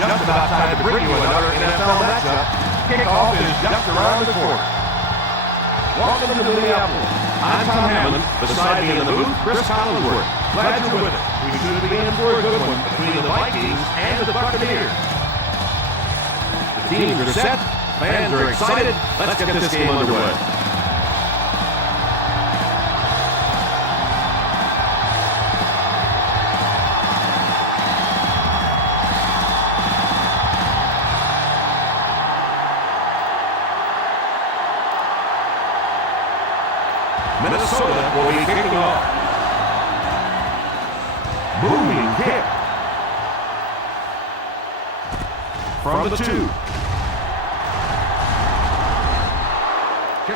just about time to bring you another NFL matchup. Kickoff is just around the corner. Welcome to Minneapolis. I'm Tom Hammond. Beside me in the booth, Chris Collinsworth. Glad you're with us. We should be in for a good one between the Vikings and the Buccaneers. The teams are set. Fans are excited. Let's get this game underway. Minnesota will be kicking off. Booming kick. From the 2.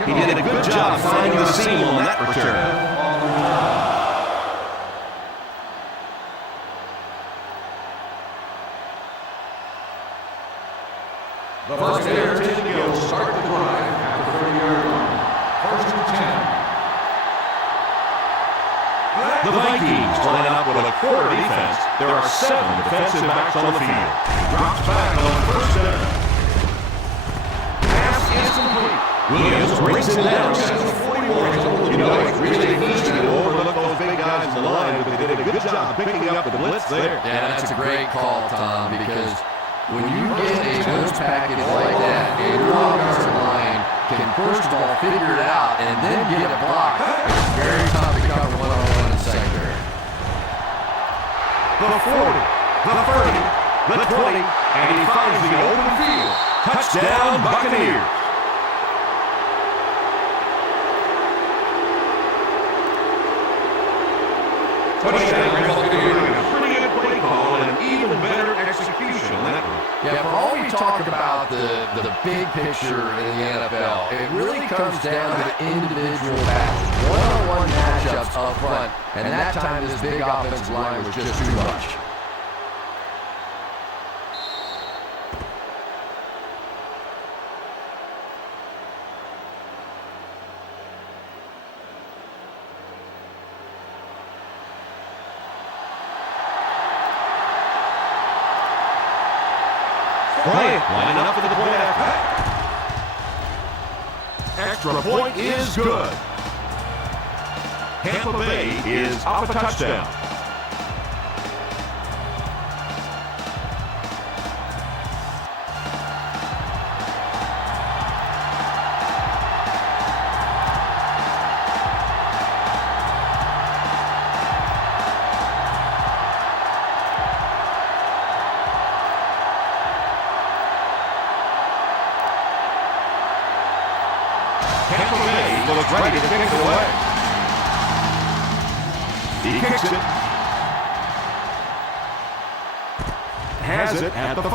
He did a good job finding the seam on that return. The Buccaneers is to go start the drive at the 30-yard line. First and 10. The Vikings line up with a quarter defense. There are 7 defensive backs on the field. Drops back on first down. Pass is complete. Williams brings it down at the 41. You know, it's really easy to overlook those big guys in the line, but they did a good job picking up the blitz there. Yeah, that's a great call, Tom, because when you get a blitz package like that, a long-arm line can first of all figure it out and then get a block. It's very tough to cover one-on-one in secondary. The 40, the 30, the 20, and he finds the open field. Touchdown, Buccaneers. Touchdown, Buccaneers. Pretty good play call and even better execution on that one. Yeah, for all we talk about the big picture in the NFL, it really comes down to the individual matches, one-on-one matchups up front, and that time this big offensive line was just too much. Bryant lining up for the point after. Extra point is good. Tampa Bay is up a touchdown. Tampa Bay looks ready to kick it away. He kicks it. Has it at the 5.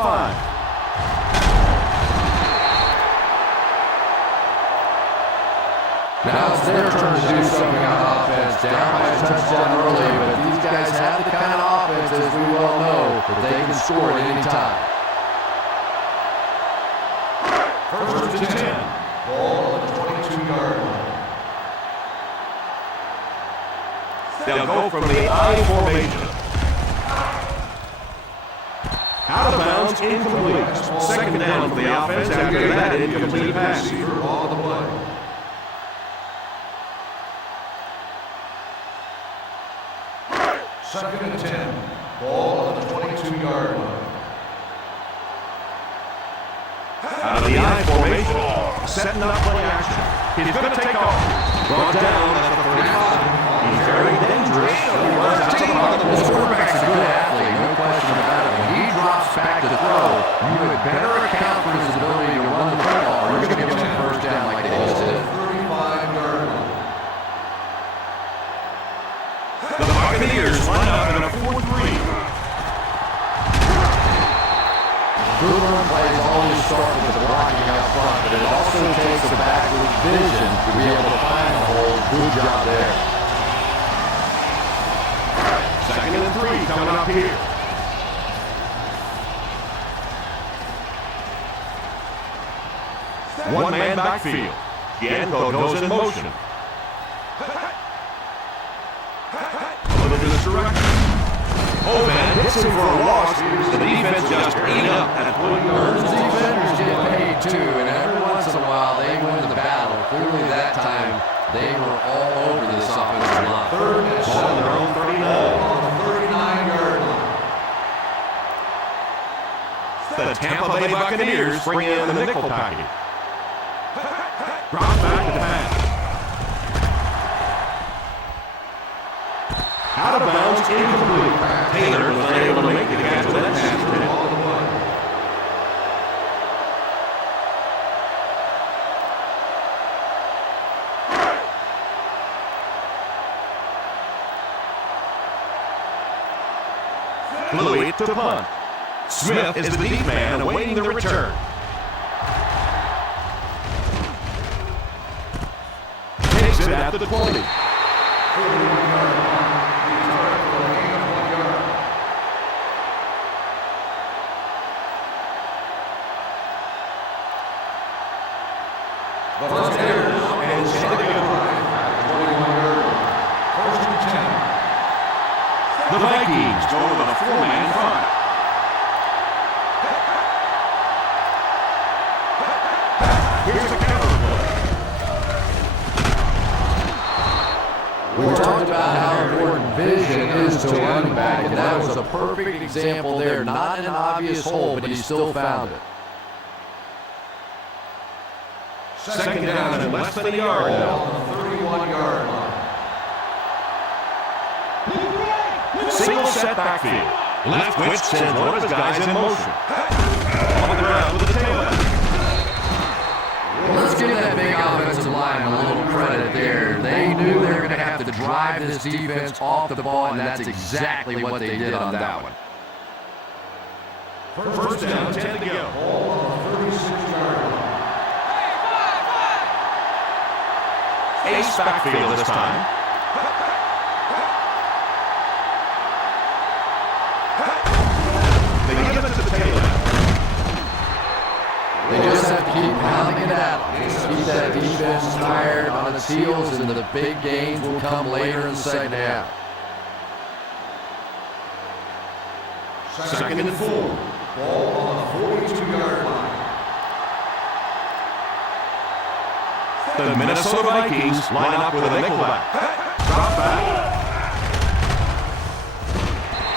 Now it's their turn to do something on offense. Down by a touchdown early, but these guys have the kind of offense, as we well know, that they can score at any time. First and 10. Ball on the 22-yard line. They'll go from the I formation. Out of bounds, incomplete. Second down for the offense after that incomplete pass. On the play. Second and 10. Ball on the 22-yard line. Out of the I formation. Setting up play action. He's going to take off. Brought down at the 35. He's very dangerous. He runs out of the pocket. This quarterback's a good athlete, no question about it. When he drops back to throw, you would better account for his ability to run the football, or you're going to give him a first down like they just did. 35-yard line. The Buccaneers line up in a 4-3. Good run plays always start with the blocking out front, but it also takes a backwards vision to be able to find the hole. Good job there. Second and 3 coming up here. One-man backfield. The end goes in motion. A little bit of direction. Hovan hits him for a loss. The defense just ate up at 20 yards. The defenders get paid too, and every once in a while they win the battle. Clearly that time they were all over this offensive line. Third and 7 on their own 39. On the 39-yard line. The Tampa Bay Buccaneers bring in the nickel package. Drops back to the pass. Out of bounds, incomplete. Taylor was unable to make the catch with that pass. Louis to punt. Smith is the deep man awaiting the return. Takes it at the 20. The first Bears and second drive at 21-yard line. First and 10. The Vikings go with a 4-man front. Here's a counter play. We talked about how important vision is to a running back, and that was a perfect example there. Not an obvious hole, but he still found it. Second down and less than a yard now. On the 31-yard line. Single set backfield. Leftwich sends one of his guys in motion. On the ground with the tailback. Let's give that big offensive line a little credit there. They knew they were going to have to drive this defense off the ball, and that's exactly what they did on that one. First down, 10 to go. Ball on the 36-yard line. Ace backfield this time. They give it to the tailback. They just have to keep pounding it out. Just keep that defense tired on its heels, and the big gains will come later in the second half. Second and 4. Ball on the 42-yard line. The Minnesota Vikings line up with a nickelback. Drop back.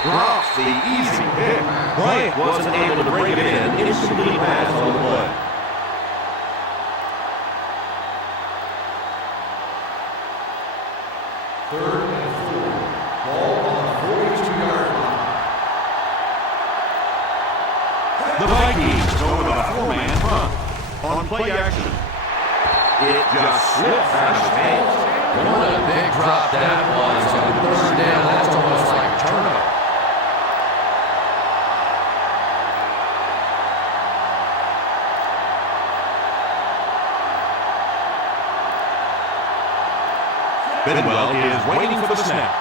Drops the easy pick. Bryant wasn't able to bring it in. Incomplete pass on the play. Third and 4. Ball on the 42-yard line. The Vikings go with a 4-man front. On play action. It just slipped out of his hands. What a big drop that was on third down. That's almost like a turnover. Bidwell is waiting for the snap.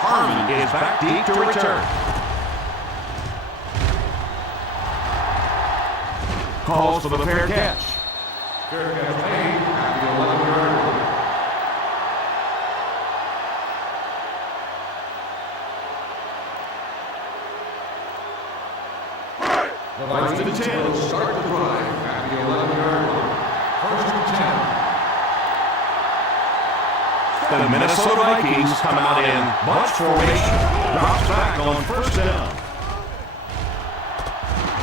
Harmon is back deep to return. Calls for the fair catch. Fair catch made at the 11-yard line. The Vikings will start the drive at the 11-yard line. First and 10. The Minnesota Vikings come out in bunch formation. Drops back on first down.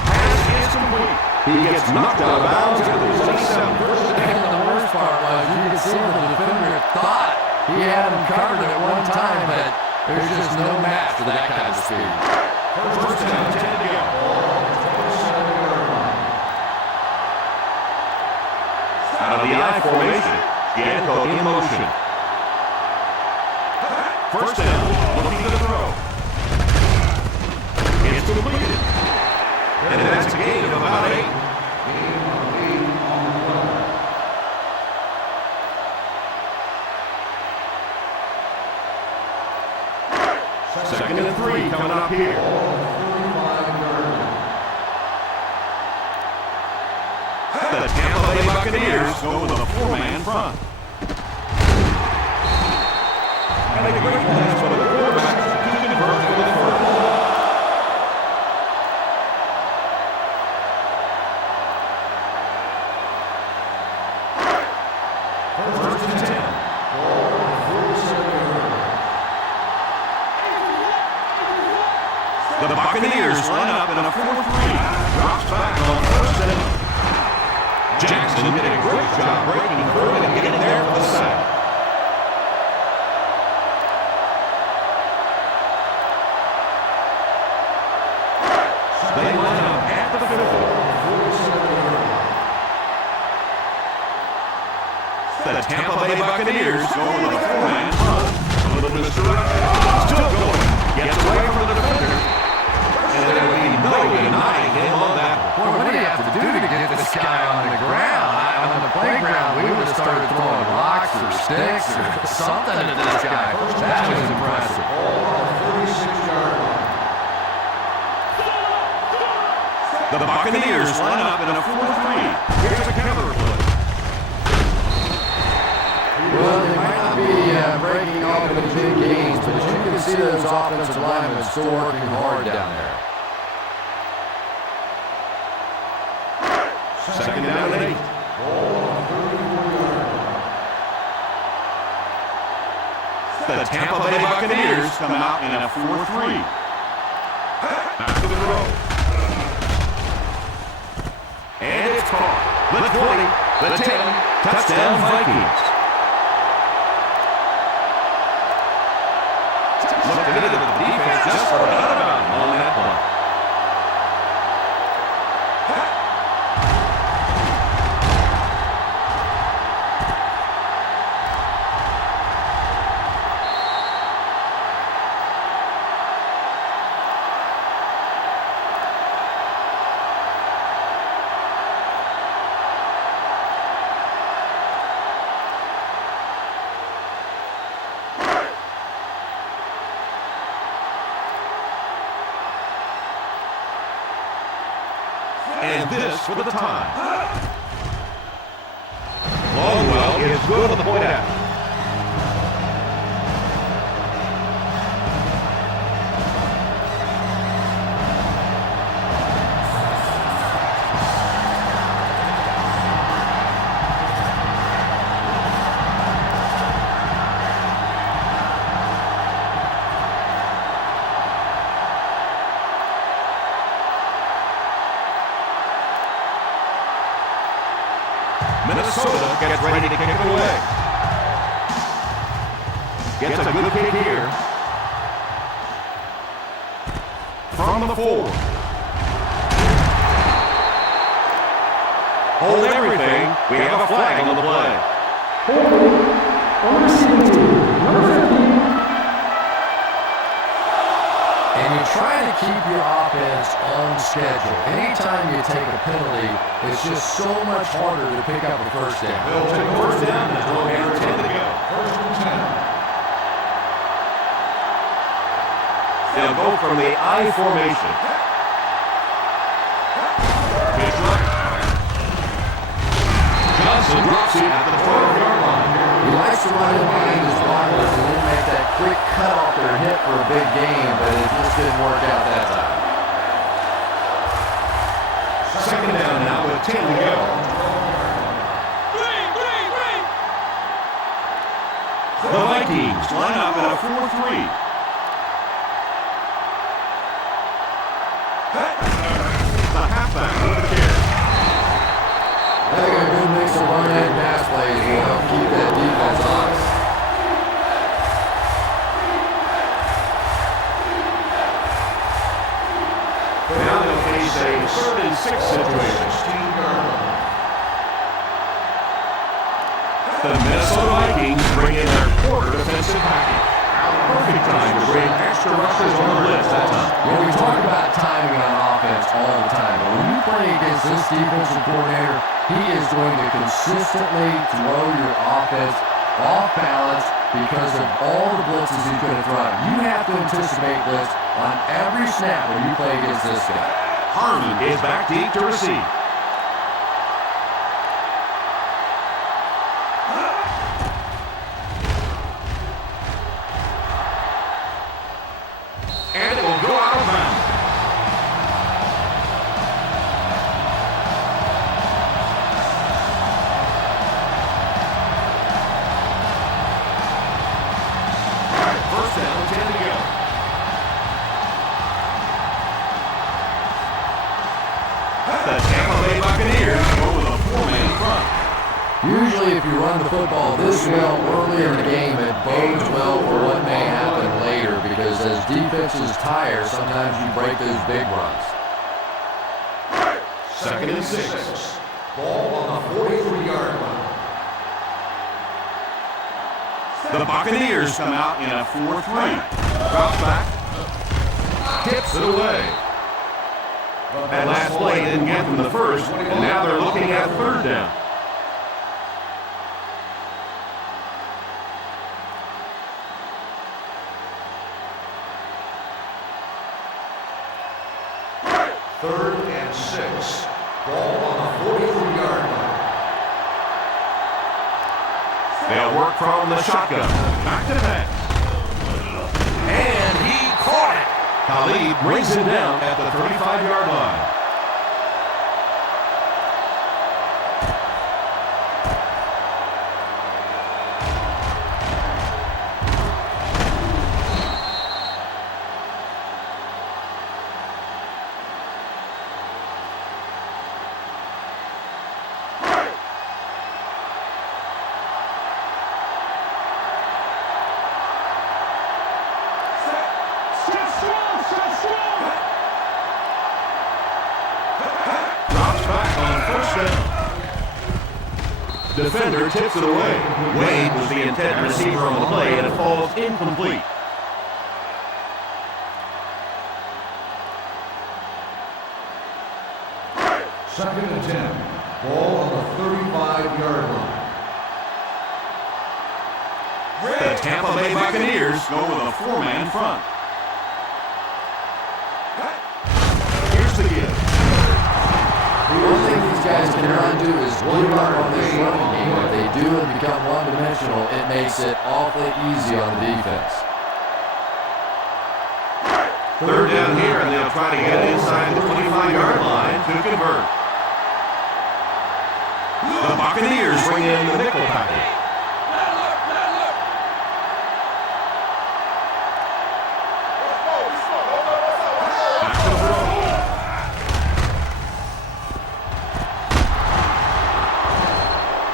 Pass is complete. He gets knocked out of bounds at the 27. And the worst part was you could see the defender thought he had him covered at one time, but there's just no match for that kind of speed. First down, 10 to go. Out of the I formation. Yanko in motion. First down, looking to throw. It's completed. And that's a gain of about 8. Second and 3 coming up here. The Tampa Bay Buccaneers go with a 4-man front. And a great pass for the quarterback to convert for the first. Buccaneers line up in a 4-3. Drops back on first and Jackson did a great job breaking through and getting there for the sack. They line up at the 50. The Tampa Bay Buccaneers go with a 4-man run. A little misdirection. Still going. Gets away from the defender. And there will be no denying him on that. Boy, what do you have to do to get this guy on the ground? On the playground, we would have started throwing rocks or sticks or something at this guy. That was impressive. The Buccaneers line up in a 4-3. Here's a counter play. Well, they might not be breaking off in big games, but as you can see, those offensive linemen still working hard down there. Second down and 8. The Tampa Bay Buccaneers come out in a 4-3. Back to the throw. And it's caught. The 20, the 10, touchdown Vikings. Looking into the defense just forgot about him on that one. And this for the time. Longwell is good on the point out. Minnesota gets ready to kick it away. Gets a good kick here. From the 4. Hold everything. We have a flag on the play. And you're trying to keep your offense on schedule. Anytime you take a penalty, it's just so much harder to pick up a first down. They'll take first down and 10 to go. First and 10. They'll go from the I formation. Pitch right. Johnson drops it at the 12-yard line. He likes to run in behind his blockers and then make that quick cut off their hip for a big gain, but it just didn't work out that time. Second down now with 10 to go. The Vikings line up in a 4-3. The halfback with the carry. I think a good mix of run and pass plays will help keep that defense honest. Now they'll face a 3rd and 6 situation. The Minnesota Vikings bring in their quarter defensive package. Perfect time to bring extra rushers on the list that time. Yeah, we talk about timing on offense all the time, but when you play against this defensive coordinator, he is going to consistently throw your offense off balance because of all the blitzes he's going to throw. You have to anticipate blitz on every snap when you play against this guy. Harmon is back deep to receive. And it will go out of bounds. First down, 10 to go. Usually if you run the football this well early in the game, it bodes well for what may happen later because as defenses tire, sometimes you break those big runs. 2nd and 6. Ball on the 43-yard line. The Buccaneers come out in a 4-3. Drops back. Tips it away. That last play didn't get them the first, and now they're looking at 3rd down. Third and 6. Ball on the 43-yard line. They'll work from the shotgun. Back to pass. And he caught it. Khalid brings him down at the 35-yard line. Defender tips it away. Wade was the intended receiver on the play, and it falls incomplete. Second and 10. Ball on the 35-yard line. The Tampa Bay Buccaneers go with a 4-man front. Here's the give. The one thing these guys can run do is one yard on this running game. If they do and become one-dimensional, it makes it awfully easy on the defense. 3rd down here, and they'll try to get it inside the 25-yard line to convert. The Buccaneers bring in the nickel package. Back to throw.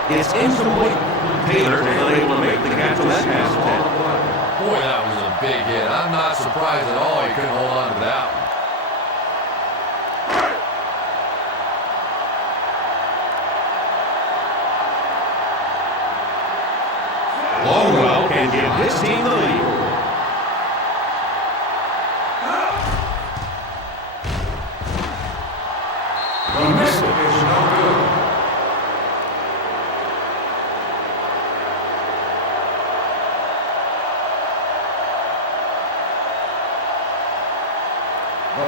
It's incomplete. Taylor is unable to make the catch on that pass attempt. Boy, that was a big hit. I'm not surprised at all he couldn't hold on to that one. Longwell can give his team the lead. He missed it. It's no good.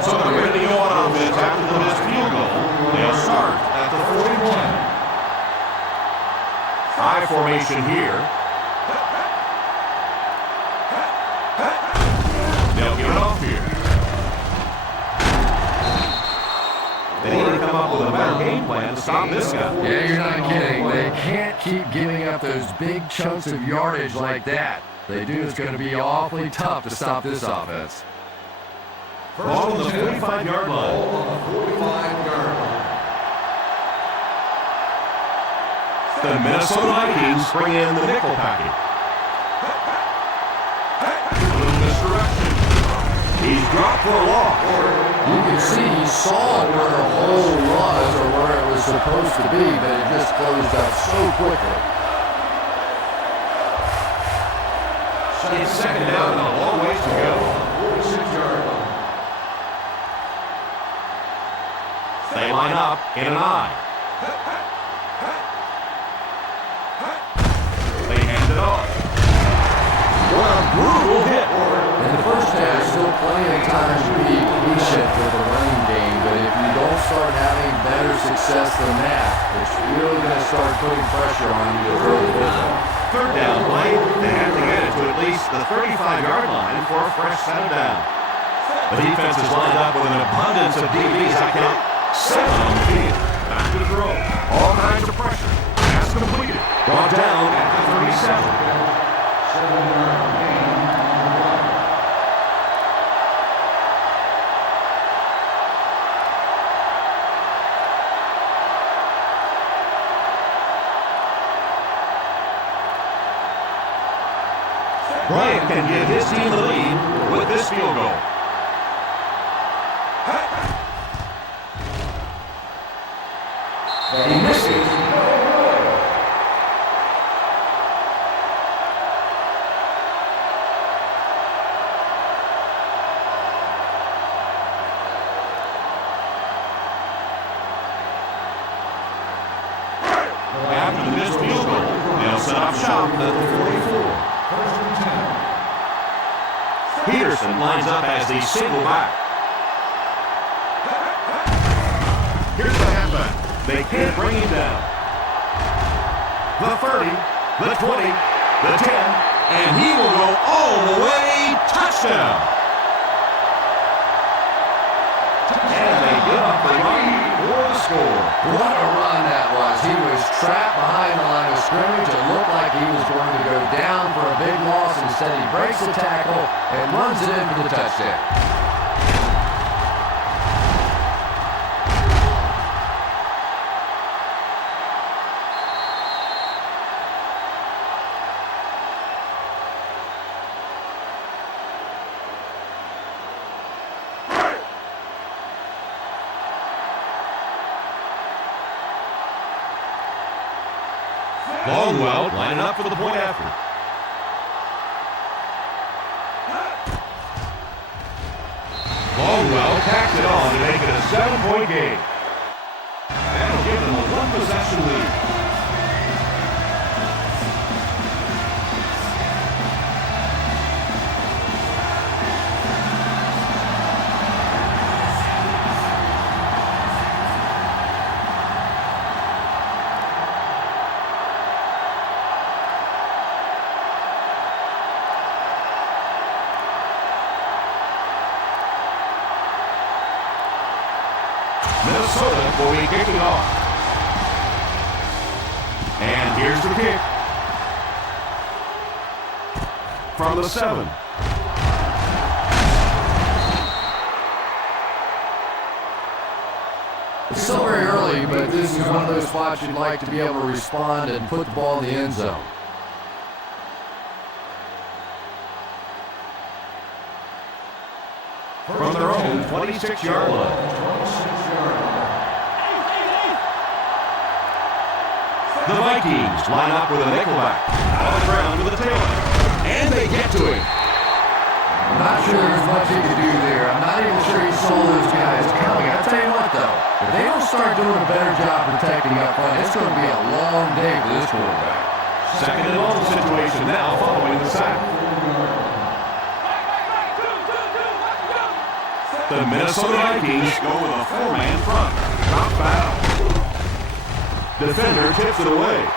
So they're ready to go on offense after the missed field goal. They'll start at the 41. High formation here. They'll give it off here. They need to come up with a better game plan to stop this guy. Yeah, you're not kidding. They can't keep giving up those big chunks of yardage like that. They do, it's going to be awfully tough to stop this offense. Ball on the 45-yard line. Ball on the 45-yard line. The Minnesota Vikings bring in the nickel package. A little misdirection. He's dropped for a loss. You can see he saw where the hole was or where it was supposed to be, but it just closed up so quickly. It's 2nd down and a long ways to go. 46-yard line. They line up in an I. They hand it off. What a brutal hit. In the first half, still plenty of time to be patient with the running game, but if you don't start having better success than that, it's really going to start putting pressure on you to throw the football. 3rd down play. They have to get it to at least the 35-yard line for a fresh set of down. The defense is lined up with an abundance of DBs. I count 7 on the field. Back to throw. All kinds of pressure. Pass completed. Brought down at the 37. 7-yard gain on the run. Bryant can give his team the lead with this field goal. He misses. After the missed field goal, they'll set up shop at the 44. Peterson lines up as the single back. Here's the halfback. They can't bring him down. The 30, the 20, the 10, and he will go all the way. Touchdown! And they give up the run for the score. What a run that was. He was trapped behind the line of scrimmage. It looked like he was going to go down for a big loss. Instead, he breaks the tackle and runs it in for the touchdown. Longwell lining up for the point after. Longwell tacks it on to make it a 7-point game. That'll give them a one-possession lead. Minnesota will be kicking off. And here's the kick. From the 7. It's still very early, but this is one of those spots you'd like to be able to respond and put the ball in the end zone. From their own 26-yard line. The Vikings line up with a nickelback. On the ground with a tailback. And they get to him. I'm not sure there's much he could do there. I'm not even sure he saw those guys coming. I'll tell you what, though. If they don't start doing a better job protecting up front, it's going to be a long day for this quarterback. Second and long situation now following the sack. The Minnesota Vikings go with a 4-man front. Drop back. Defender tips it away.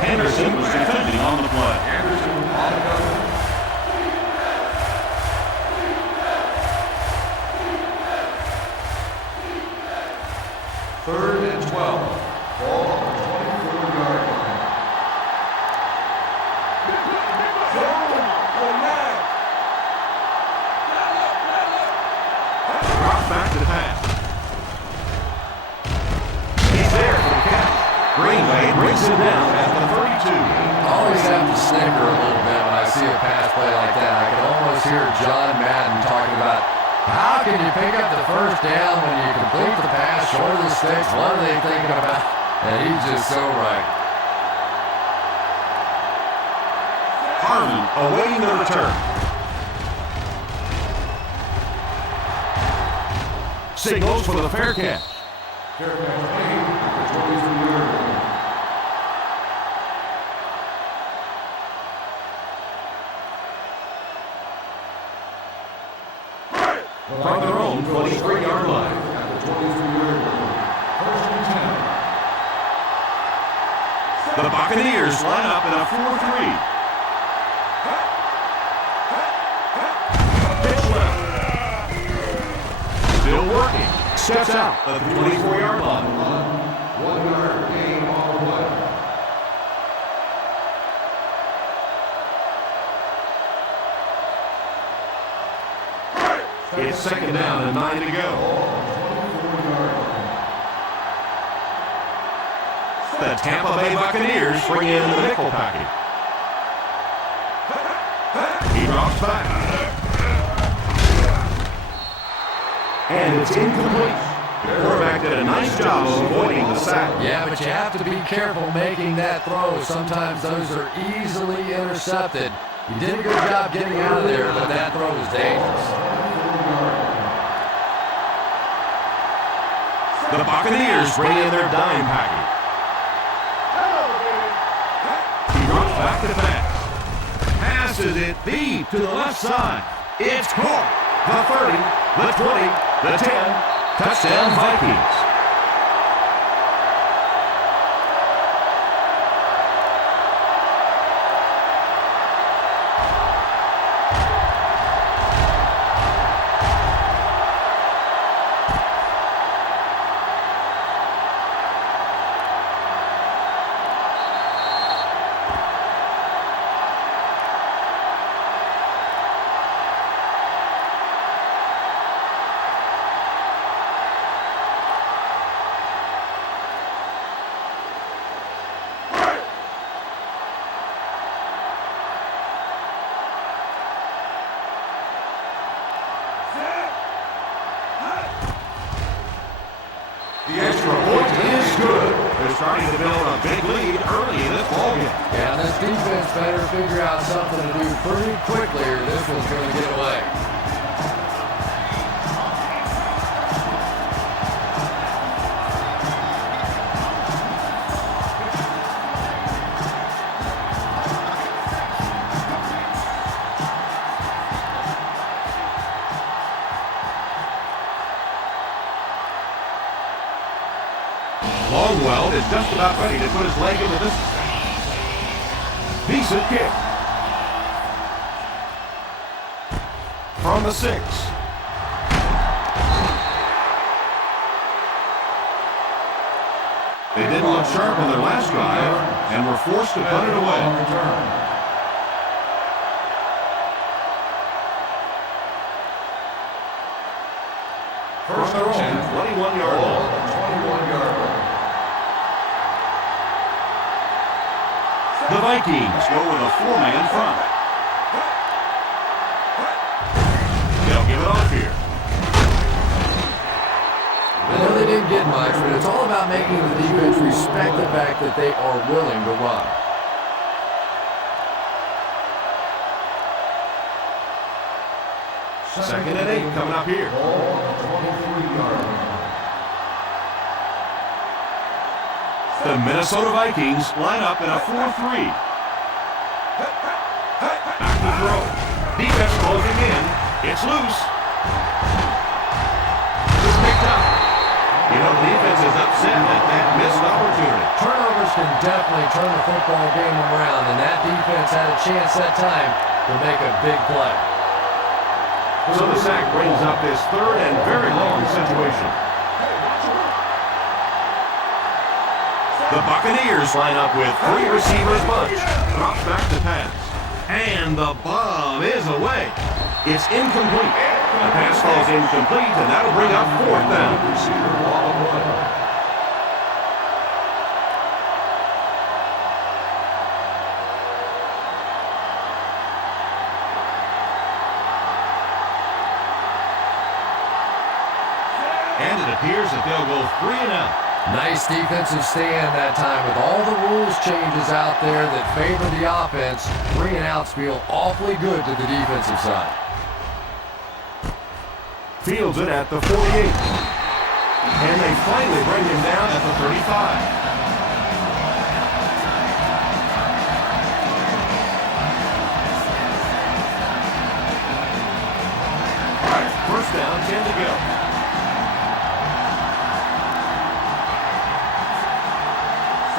Henderson was defending on the play. Third and 12. Ball on the 24-yard line. Drop back to the pass. He's there for the catch. Greenway brings him down at the 32. I always have to snicker a little bit when I see a pass play like that. I can almost hear John Madden talking about how can you pick up the first down when you complete the pass short of the sticks? What are they thinking about? And he's just so right. Harmon awaiting the return. Signals for the fair catch. Fair catch made at the 23-yard line. From their own 23-yard line. At the 23-yard line. First and 10. The Buccaneers line up in a 4-3. Pitch left. Still working. Steps out at the 24-yard line. 1 yard gain on the play. It's second down and 9 to go. The Tampa Bay Buccaneers bring in the nickel package. drops back. And it's incomplete. The quarterback did a nice job of avoiding the sack. Yeah, but you have to be careful making that throw. Sometimes those are easily intercepted. You did a good job getting out of there, but that throw was dangerous. The Buccaneers bring in their dime package. He runs back to pass. Passes it deep to the left side. It's caught. The 30, the 20, the 10. Touchdown Vikings. The extra point is good. They're starting to build a big lead early in this ballgame. Yeah, this defense better figure out something to do pretty quickly or this one's going to get away. Longwell is just about ready to put his leg into this. Decent kick. From the 6. They didn't look sharp on their last drive and were forced to put it away. First and 21-yard line. 21-yard line. The Vikings go with a 4-man front. They'll give it off here. I know they didn't get much, but it's all about making the defense respect the fact that they are willing to run. Second and 8 coming up here. Ball on the 23-yard line. The Minnesota Vikings line up in a 4-3. Back to throw. Defense closing in. It's loose. It's picked up. You know, the defense is upset at that missed opportunity. Turnovers can definitely turn the football game around, and that defense had a chance that time to make a big play. So the sack brings up this third and very long situation. The Buccaneers line up with 3 receivers bunch. Drops back to pass. And the bomb is away. It's incomplete. The pass falls incomplete, and that'll bring up 4th down. Receiver ball away. And it appears that they'll go 3 and out. Nice defensive stand that time with all the rules changes out there that favor the offense. 3 and outs feel awfully good to the defensive side. Fields it at the 48. And they finally bring him down at the 35. First down, 10 to go.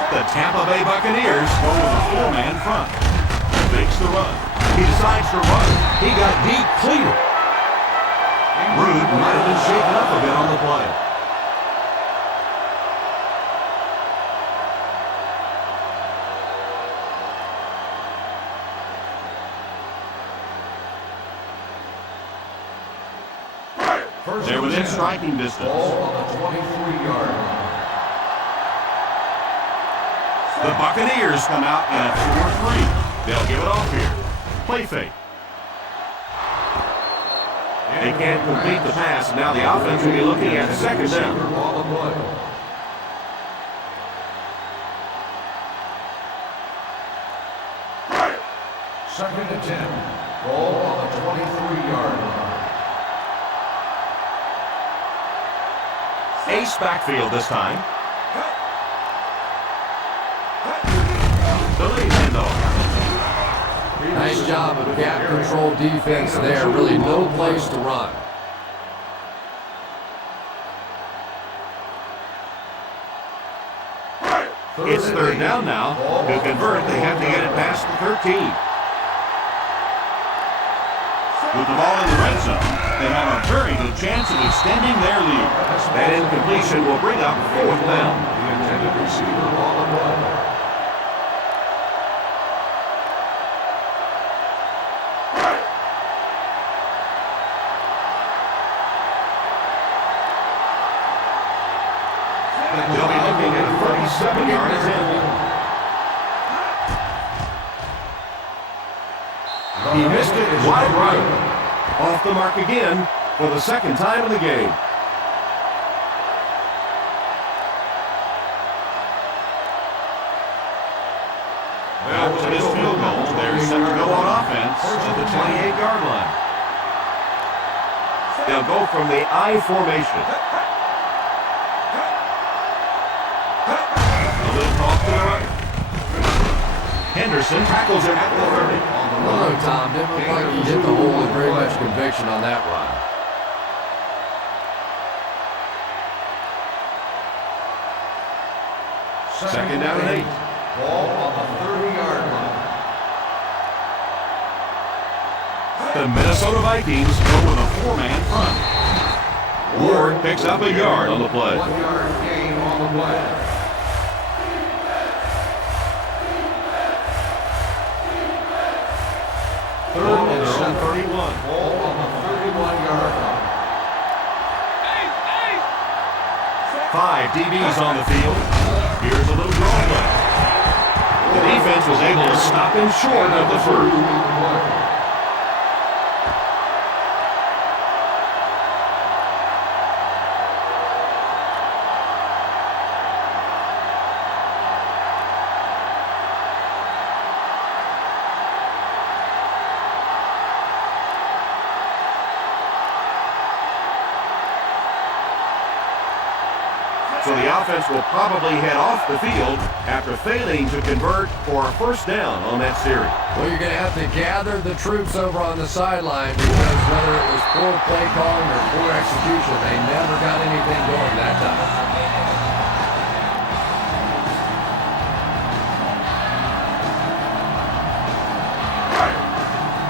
The Tampa Bay Buccaneers go with a 4-man front. Fakes the run. He decides to run. He got depleted. Rude might have been shaken up a bit on the play. They're within striking distance. Ball on the 23-yard line. The Buccaneers come out in a 4-3. They'll give it off here. Play fake. They can't complete the pass. Now the offense will be looking at second down. On the play. Second and 10. Ball on the 23-yard line. Ace backfield this time. The lead handoff. Nice job of gap control defense there. Really no place to run. It's third down now. To convert, they have to get it past the 13. With the ball in the red zone, they have a very good chance of extending their lead. That incompletion will bring up fourth down. The intended receiver on the play. They'll be looking at a 37-yard attempt. He missed it wide right. Off the mark again for the second time in the game. Well, with this field goal, they're set to go on offense at the 28-yard line. They'll go from the I formation. A little toss to the right. Henderson tackles him at the 30. No, Tom, didn't look like he hit the hole with very much conviction on that run. Second down and 8. Ball on the 30-yard line. The Minnesota Vikings go with a 4-man front. Ward picks up a yard on the play. 1-yard gain on the play. Third and 31. Ball on the 31-yard line. 5 DBs on the field. Here's a little draw play. The defense was able to stop him short of the first. So the offense will probably head off the field after failing to convert for a first down on that series. Well, you're going to have to gather the troops over on the sideline because whether it was poor play calling or poor execution, they never got anything going that time.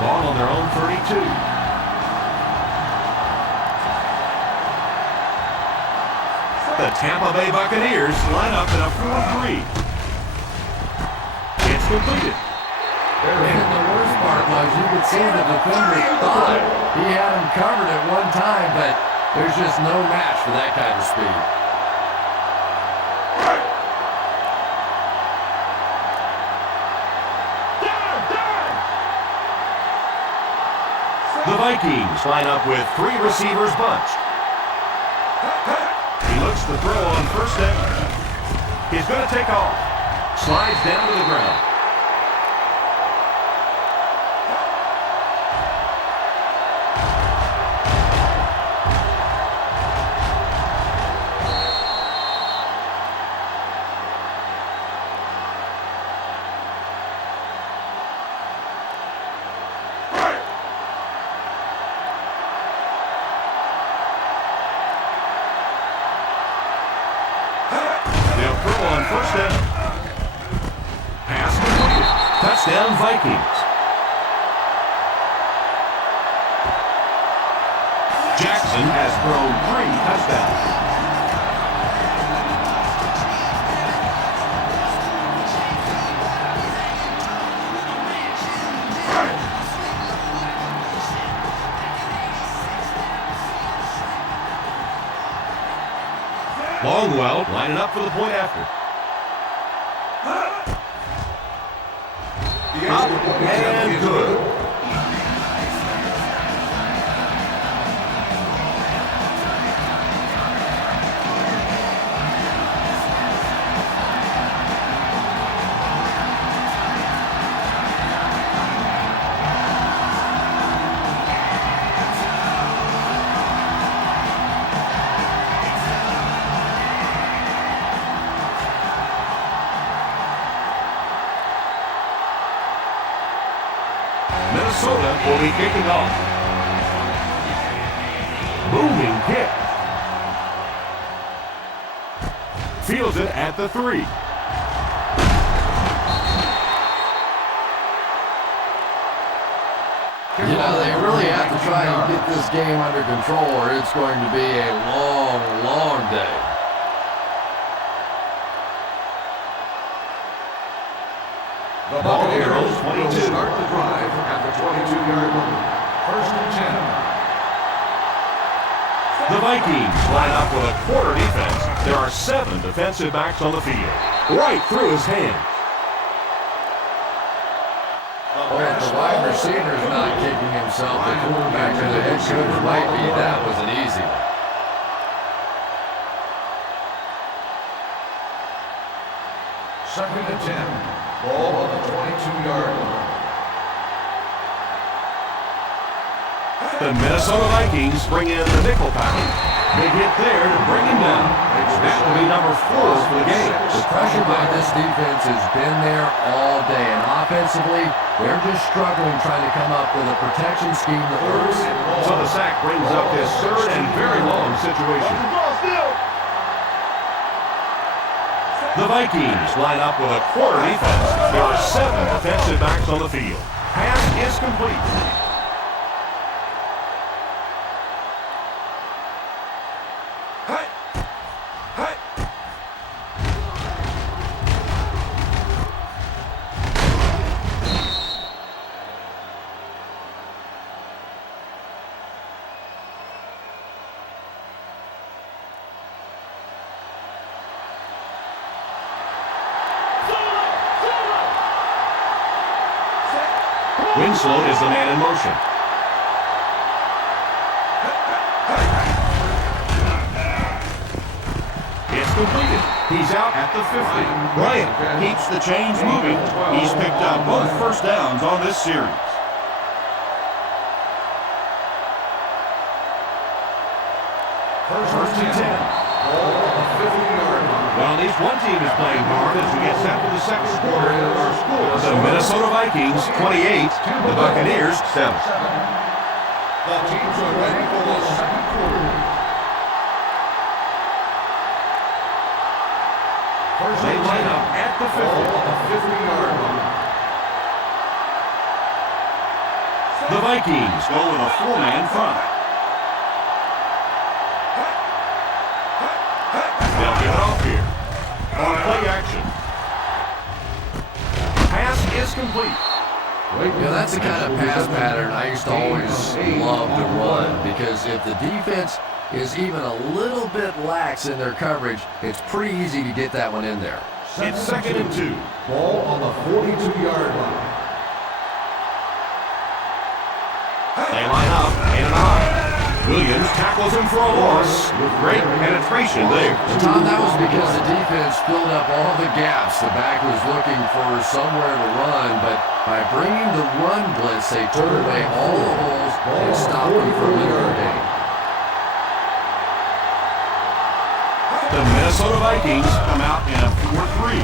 Ball on their own 32. The Tampa Bay Buccaneers line up in a 4-3. It's completed. And the worst part was you could see the defender thought he had him covered at one time, but there's just no match for that kind of speed. The Vikings line up with 3 receivers bunched. He looks to throw on first down. He's going to take off. Slides down to the ground. First down. Pass completed. Touchdown Vikings. Jackson has thrown 3 touchdowns. Longwell lining up for the point after. Up and good. Minnesota will be kicking off. Moving kick. Fields it at the 3. You know, they really have to try and get this game under control or it's going to be a long, long day. The Buccaneers will start the drive at the 22-yard line. 1st and 10. The Vikings line up with a quarter defense. There are 7 defensive backs on the field. Right through his hands. Well, if the wide receiver's not kicking himself, the quarterback or the head coach might be. That was an easy one. Second and 10. Ball on the 22-yard line. The Minnesota Vikings bring in the nickel package. Big hit there to bring him down. That will be number 4 for the game. The pressure by this defense has been there all day, and offensively, they're just struggling trying to come up with a protection scheme that works. So the sack brings up his 3rd and very long situation. The Vikings line up with a quarter defense. There are 7 defensive backs on the field. Pass is complete. Winslow is the man in motion. It's completed. He's out at the 50. Bryant keeps the chains moving. He's picked up both first downs on this series. First and 10. Ball on the 50-yard line. Well, at least one team is playing hard as we get set for the second quarter. Our scores: the Minnesota Vikings 28, the Buccaneers 7. The teams are ready for the second quarter. First They and line 10. up at the 50. Ball on the 50-yard line. The Vikings go with a 4-man front. They'll give it off here. On play action. Pass is complete. Yeah, that's the kind of pass pattern I used to always love to run, because if the defense is even a little bit lax in their coverage, it's pretty easy to get that one in there. It's 2nd and 2. Ball on the 42-yard line. They line up in an eye. Williams tackles him for a loss with great penetration there. Tom, that was because the defense filled up all the gaps. The back was looking for somewhere to run, but by bringing the run blitz, they took away all the holes and stopped them from winning the game. The Minnesota Vikings come out in a 4-3.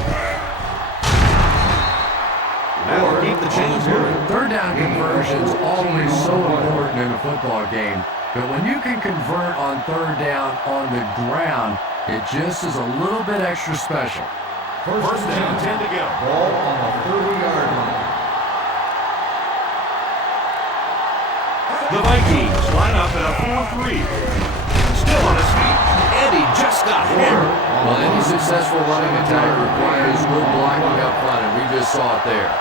That'll keep the chains moving. Third down conversion's always so important in a football game, but when you can convert on third down on the ground, it just is a little bit extra special. First down, 10 to go. Ball on the 30-yard line. The Vikings line up in a 4-3. Still on his feet, and he just got hammered. Well, any successful running attack requires good blocking up front, and we just saw it there.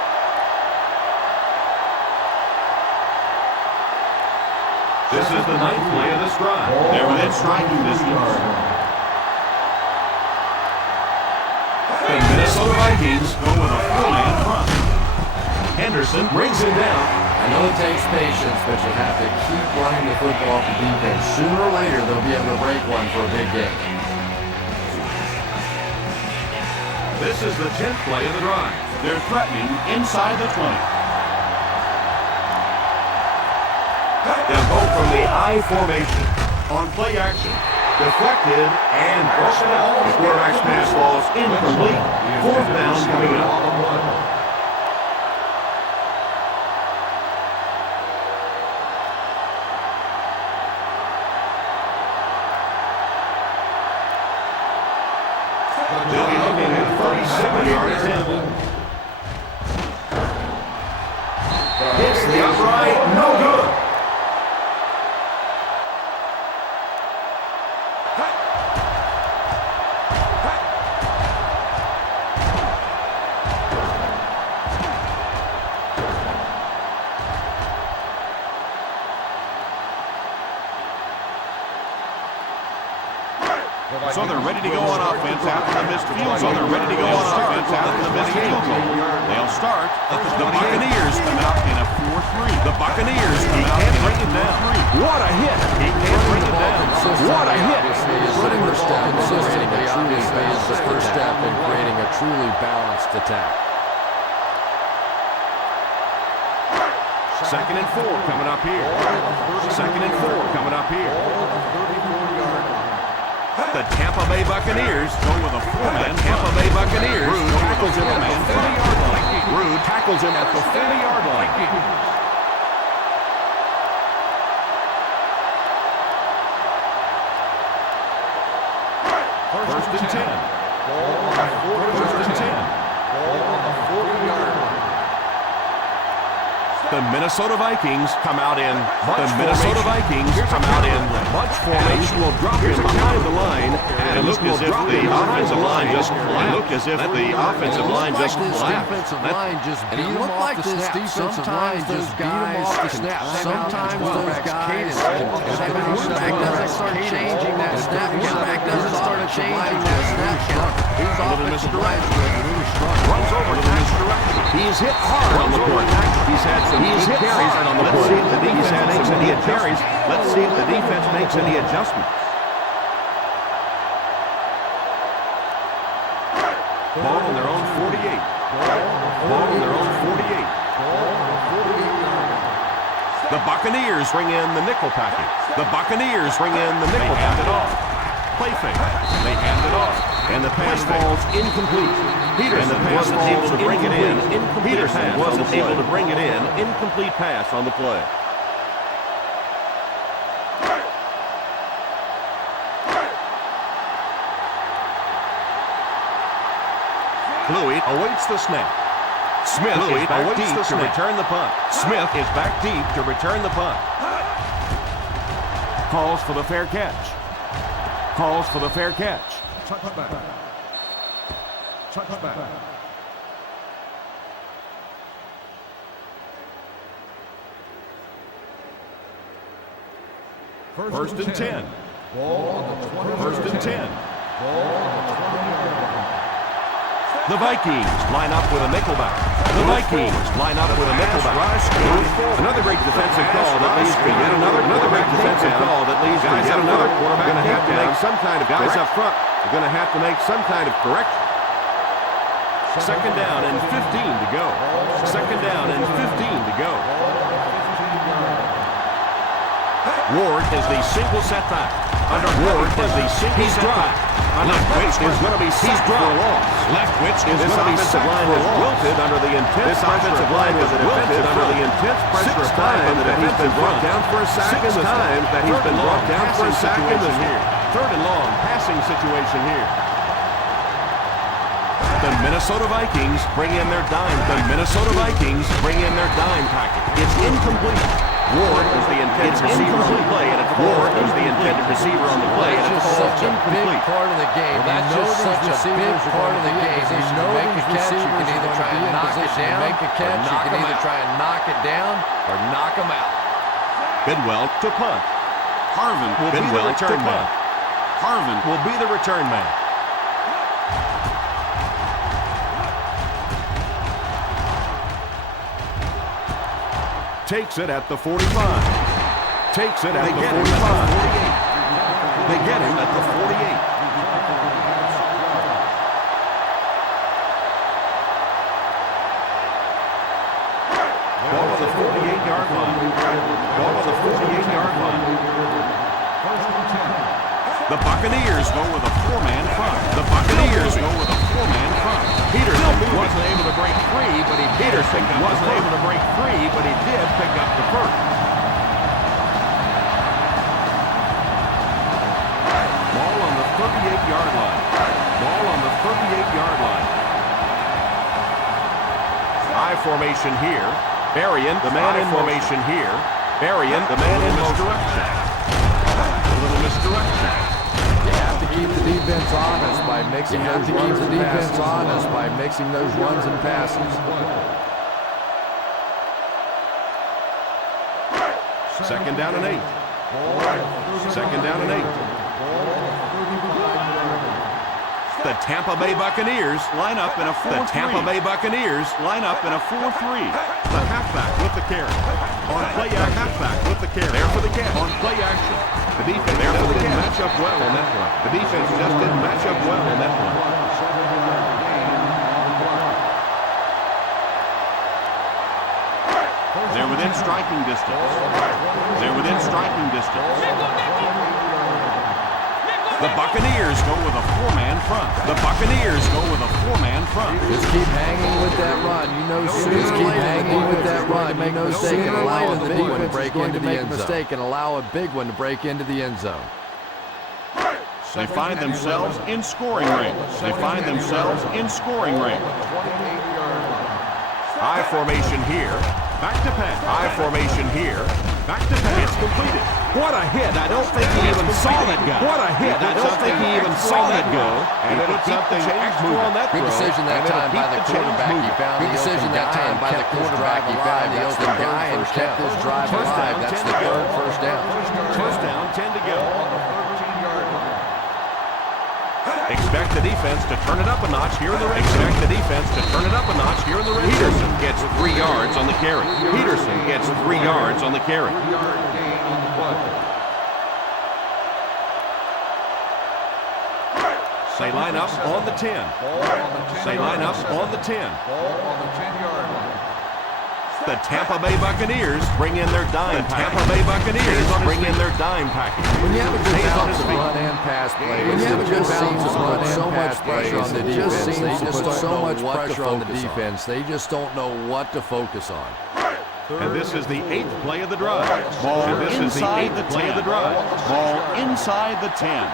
This is the 9th play of this drive. They're within striking distance. The Minnesota Vikings go with a 4-man front. Henderson brings him down. I know it takes patience, but you have to keep running the football for defense. Sooner or later, they'll be able to break one for a big game. This is the 10th play of the drive. They're threatening inside the 20. They'll go from the I formation on play action. Deflected and broken up. The quarterback's pass falls incomplete. 4th down coming up. 7-yard attempt. Hits the upright, no good. So they're ready to go on offense after the missed field goal. They'll start. The Buccaneers come out in a 4-3. The Buccaneers come out in a 4-3. What a hit! He can't bring it down. What a hit! Running the ball consistently, obviously, is the first step in creating a truly balanced attack. 2nd and 4 coming up here. 2nd and 4 coming up here. The Tampa Bay Buccaneers go with a 4-man. The Tampa Bay Buccaneers tackles him at the 40-yard line. Rude tackles him at the 40-yard line. First and 10. First and 10. The Minnesota Vikings come out in bunch formation. Will drop him behind the line, and it looked as if the offensive line just collapsed. And it looked like this defensive line just beat them off the snap. Sometimes those guys, quarterback doesn't start changing that snap count. These offensive lines really struggle. Runs over tax. He's hit hard on the play. He's had some good carries on the play. Let's see if the defense makes any adjustments. Ball on their own 48. Ball on their own 48. The Buccaneers bring in the nickel package. They hand it off. Play fake. They hand it off. And the pass falls incomplete. Peterson wasn't able to bring it in. Incomplete pass on the play. Louis awaits the snap. Smith is back deep to return the punt. Calls for the fair catch. Touchback. First and 10. First and 10. The Vikings line up with a nickelback. Another great defensive call that leads to yet another quarterback. Going to have to make some kind of guys up front. They're going to have to make some kind of correction. 2nd down and 15 to go. Ward is the single setback. He's dropped. Leftwich is going to be sacked for a loss. This offensive line is wilted under the intense pressure of that he's been brought down for a sack in this one. Third and long passing situation here. The Minnesota Vikings bring in their dime package. It's incomplete. Ward is the intended receiver on the play, and it's such a big part of the game. That's just such a big part of the game. You know, make a catch, you can either try and knock it down, or knock them out. Bidwell to punt. Harvin will be the return man. Takes it at the 45. They get him at the 48. Ball on the 48-yard line. The Buccaneers go with a 4-man front. Peterson wasn't able to break free, but he did pick up the first. Ball on the 38-yard line. formation here. Burying the man in formation here. Burying the man in misdirection. A little misdirection. You have to keep the defense honest by mixing those runs and passes. Second down and 8. Second down and 8. The Tampa Bay Buccaneers line up in a 4-3. The Tampa Bay Buccaneers line up in a 4-3. The halfback with the carry. On play action. Halfback with the carry. There for the catch. On play action. The defense there for the didn't match up well on that one. The defense just didn't match up well on that one. They're within striking distance. They're within striking distance. The Buccaneers go with a 4-man front. The Buccaneers go with a 4-man front. Just keep hanging with that run. You know, just keep hanging with that run. Make no mistake and allow a big one to break into the end zone. And allow a big one to break into the end zone. They find themselves in scoring range. They find themselves in scoring range. High formation here. Back to pass. High formation here. Back to pass. It's completed. What a hit. I don't think he even saw that go. What a hit. I don't think he even saw that go. And it'll keep the chains moving on that throw. Good decision that time by the quarterback. He found the open guy and kept his drive alive. That's the guy and kept his drive alive. That's the third first down. First down, 10 to go. Expect the defense to turn it up a notch here in the red zone. Expect the defense to turn it up a notch here in the red zone. Peterson gets 3 yards on the carry. Peterson gets 3 yards on the carry. They line up on the 10. They line up on the 10. The Tampa Bay Buccaneers bring in their dime package. Tampa Bay Buccaneers bring in their dime package. When you have a good balance of run and pass play, when you have a good balance of run and so much pressure on the defense, they just put so much pressure on the defense, they just don't know what to focus on. And this is the 8th play of the drive. Ball inside the 10. Ball inside the 10.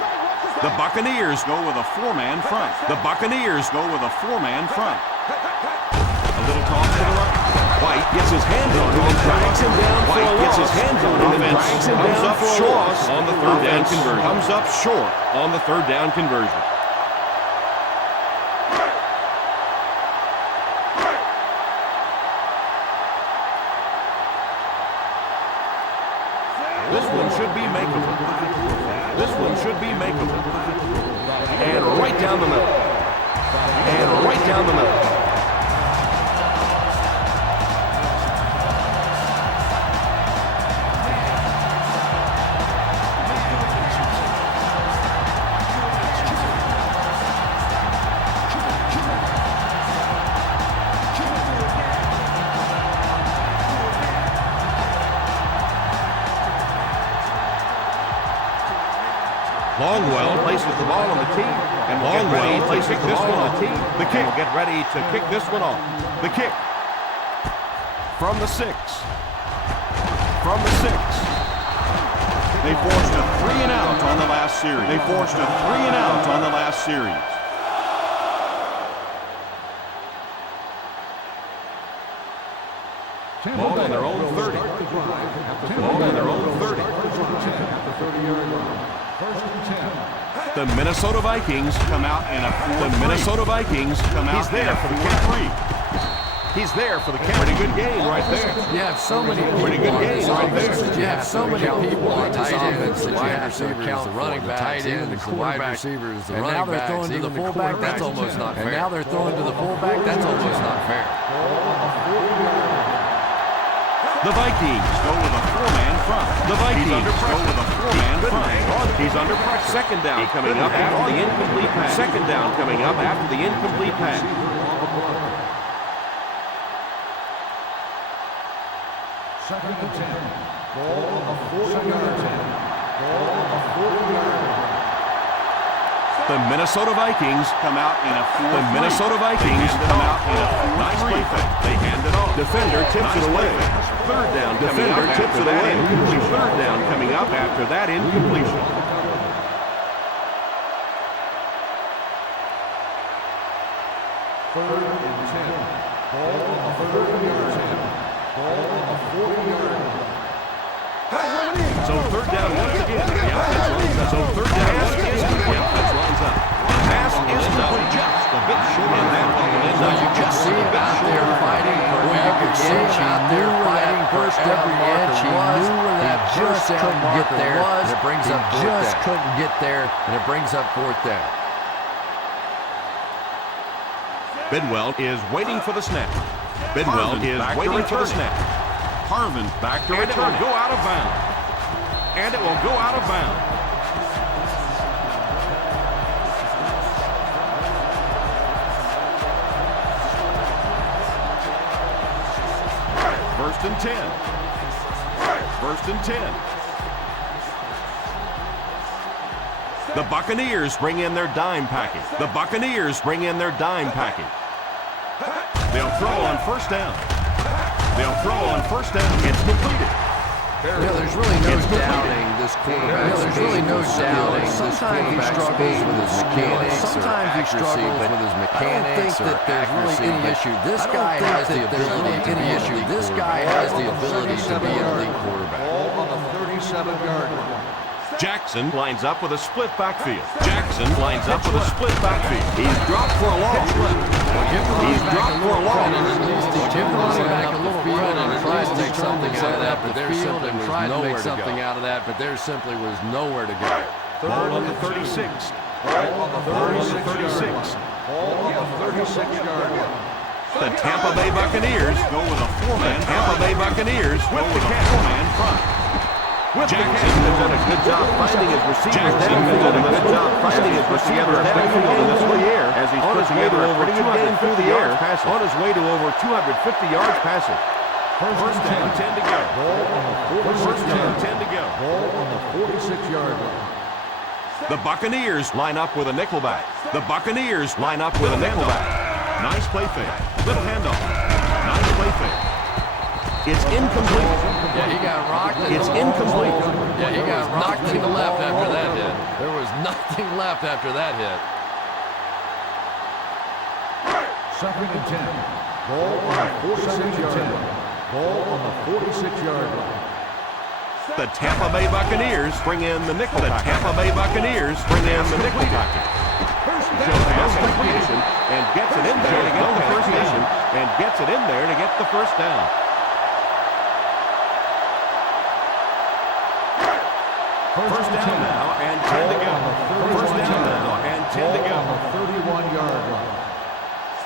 The Buccaneers go with a 4-man front. The Buccaneers go with a 4-man front. A little toss to the right. White gets his hands on him and drags him down for a loss. White gets his hands on him and drags him down for a loss on the third down conversion. Comes up short on the third down conversion. This one should be makeable. This one should be makeable. And right down the middle. And right down the middle. Longwell places the ball on the tee, and Longwell places the ball on the tee. The kick will get ready to kick this one off. The kick from the 6. From the 6. They forced a 3-and-out on the last series. They forced a 3-and-out on the last series. Ball on their own 30. Ball on their own 30. The Minnesota Vikings come out in a 4-3. The Minnesota Vikings come out in a 4-3. He's there for the count. Pretty good game right there. You have so many people on this offense. You have so many people on this offense that you have to account for. The running backs, even the wide receivers, the running backs, even the fullback. That's almost not fair. And now they're throwing to the fullback. That's almost not fair. The Vikings go with a 4-man front. The Vikings go with a 4-man front. He's under pressure. Second down coming up after the incomplete pass. Second down coming up after the incomplete pass. Second and 10. Ball on the 40-yard line. Ball on the 40-yard line. The Minnesota Vikings come out in a 4-3. The Minnesota Vikings come out in a 4-3. Nice play fake. They hand it off. Defender tips it away. Third down coming up after that incompletion. Third down coming up after that incompletion. Third and 10. Ball on the 30-yard line. Ball on the 40-yard line. So third down once again. The offense lines up. So third down once again. The offense lines up. The pass is complete. Just a bit short on that one. So you can see him out there fighting for every inch. He knew where that first every inch. He knew where that just couldn't get there. And it brings up fourth down. Just couldn't get there, and it brings up fourth down. Bidwell is waiting for the snap. Bidwell is waiting for the snap. Harvin back to return. And it will go out of bounds. And it will go out of bounds. First and 10. First and 10. The Buccaneers bring in their dime package. The Buccaneers bring in their dime package. They'll throw on first down. They'll throw on first down. It's completed. There's really no doubting this quarterback. There's really no doubting this quarterback struggles with his mechanics. Sometimes he struggles with his mechanics. I don't think that there's really any issue. This guy has the ability to be an elite. This guy has the ability to be an elite quarterback. Ball on the 37-yard line. Jackson lines up with a split backfield. Jackson lines up with a split backfield. He's dropped for a loss. He's dropped for a loss. Give the running back a little credit and try to make something out of that, but there simply was nowhere to go. Out of that, but there simply was nowhere to go. Ball on the 36. Ball on the 36. Ball on the 36-yard line. The Tampa Bay Buccaneers go with a four-man. Tampa Bay Buccaneers go with a four-man front. Jackson has done a good job finding his receivers. Jackson has done a good job finding his receivers downfield in this whole year as he's put together a pretty good game through the air. On his way to over 250 yards passing. First down, 10 to go. Ball on the 46-yard line. First down, 10 to go. Ball on the 46-yard line. The Buccaneers line up with a nickelback. The Buccaneers line up with a nickelback. Nice play fake. Little handoff. Nice play fake. It's incomplete. Yeah, he got rocked. It's incomplete. Yeah, he got rocked to the left after that hit. There was nothing left after that hit. Second and 10. Ball on the 46-yard line. Ball on the 46-yard line. The Tampa Bay Buccaneers bring in the nickel. The Tampa Bay Buccaneers bring in the nickel package. Shows no hesitation and gets it in there to get the first down. And gets it in there to get the first down. First down now and 10 to go. First down now and 10 to go. On the 31-yard line.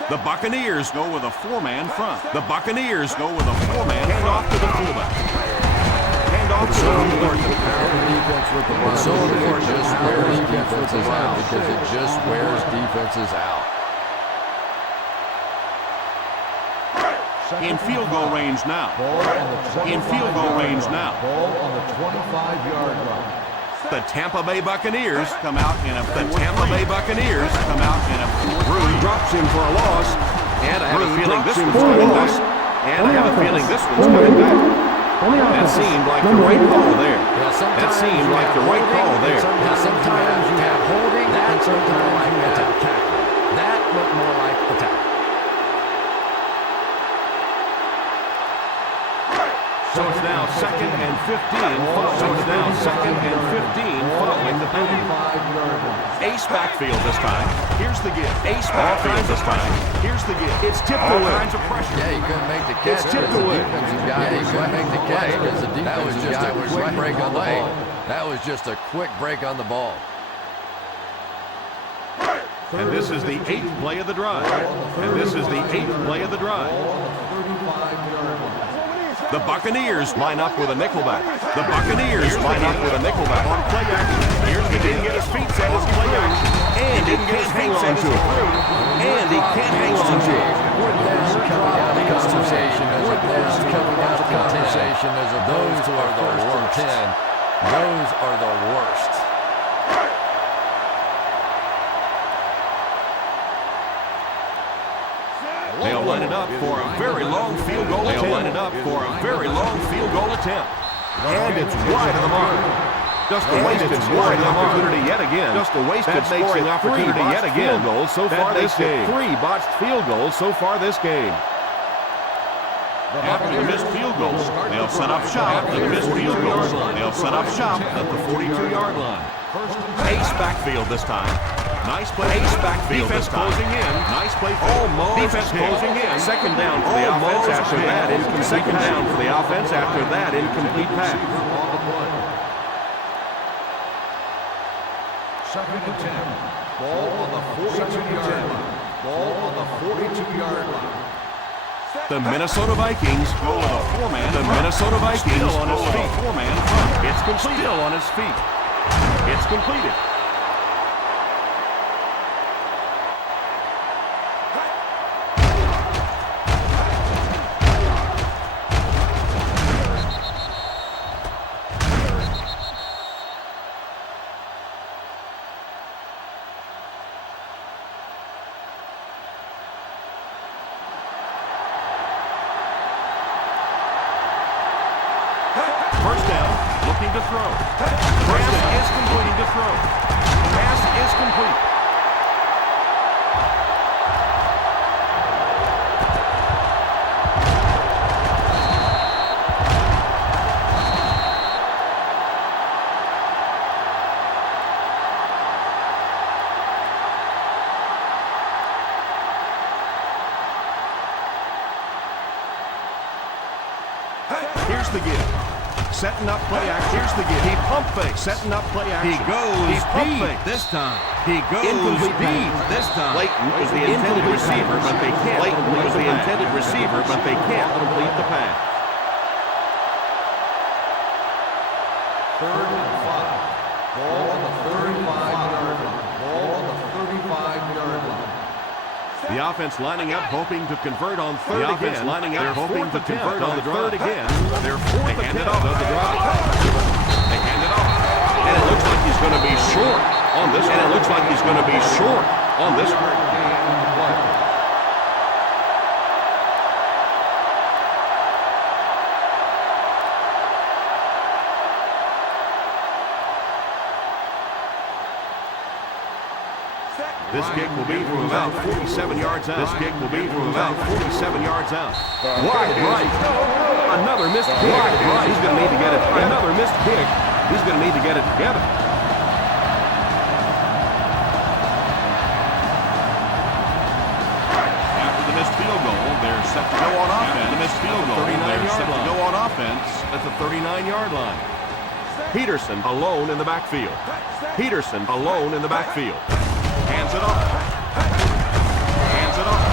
The Buccaneers go with a four-man front. The Buccaneers go with a four-man front to the fullback. Handoff to the fullback. It's so important to just wear defenses out because it just wears defenses out. In field goal range now. In field goal range now. Ball on the 25-yard line. The Tampa Bay Buccaneers come out in a. The Tampa Bay Buccaneers come out in a. Brew drops him for a loss, and I have a feeling this one's coming back. And I have a feeling this one's coming back. That seemed like the right call there. That seemed like the right call there. Sometimes you have holding, and sometimes you have tackling. That looked more like the tackle. So it's now second and 15. So it's now second and 15 following the penalty. Ace backfield this time. Here's the give. Ace backfield this time. Here's the give. It's tipped away. All kinds of pressure. Yeah, he couldn't make the catch. It's tipped away. Yeah, he couldn't make the catch because the defensive guy was quick break on the ball. That was just a quick break on the ball. And this is the 8th play of the drive. And this is the 8th play of the drive. The Buccaneers line up with a nickelback. The Buccaneers line up with a nickelback. On play action. Here's he didn't get his feet set as play action. And he can't hang on to it. And he can't hang on to it. Those are the worst. Those are the worst. They'll line it up for a very long field goal attempt. They'll line it up for a very long field goal attempt. And it's wide of the mark. Just a wasted scoring opportunity yet again. Just a wasted scoring opportunity yet again. So far this game. 3 botched field goals so far this game. After the missed field goal, they'll set up shop. After the missed field goal, they'll set up shop at the 42-yard line. Ace backfield this time. Nice play. Ace backfield this time. Defense closing in. Nice play. Almost. Defense closing in. Second down for the offense after that. Second down for the offense after that incomplete pass. Second and 10. Ball on the 42-yard line. Ball on the 42-yard line. The Minnesota Vikings go with a four-man. The Minnesota Vikings still on his feet. Four-man front. It's completed. Still on his feet. It's completed. First down, looking to throw. Pass is completing to throw. Pass is complete. Here's the give. Setting up play action. Here's the give. He pump fake. Setting up play action. He goes deep this time. He goes deep this time. Layton was the intended receiver, but they can't. Layton was the intended receiver, but they can't complete the pass. 3rd and 5. Ball on the 35-yard line. Ball on the 35-yard line. The offense lining up, hoping to convert on third again. The offense lining up, hoping to convert on the third again. They're fourth and it off. They hand it off. And it looks like he's going to be short on this. And it looks like he's going to be short on this. This kick will be from about 47 yards out. This kick will be from about 47 yards out. Wide right. Another missed kick. Wide right. He's going to need to get it. Another missed kick. He's going to need to get it together. After the missed field goal, they're set to go on offense. The missed field goal, they're set to go on offense at the 39-yard line. Peterson alone in the backfield. Peterson alone in the backfield. Hands it off. Hands it off.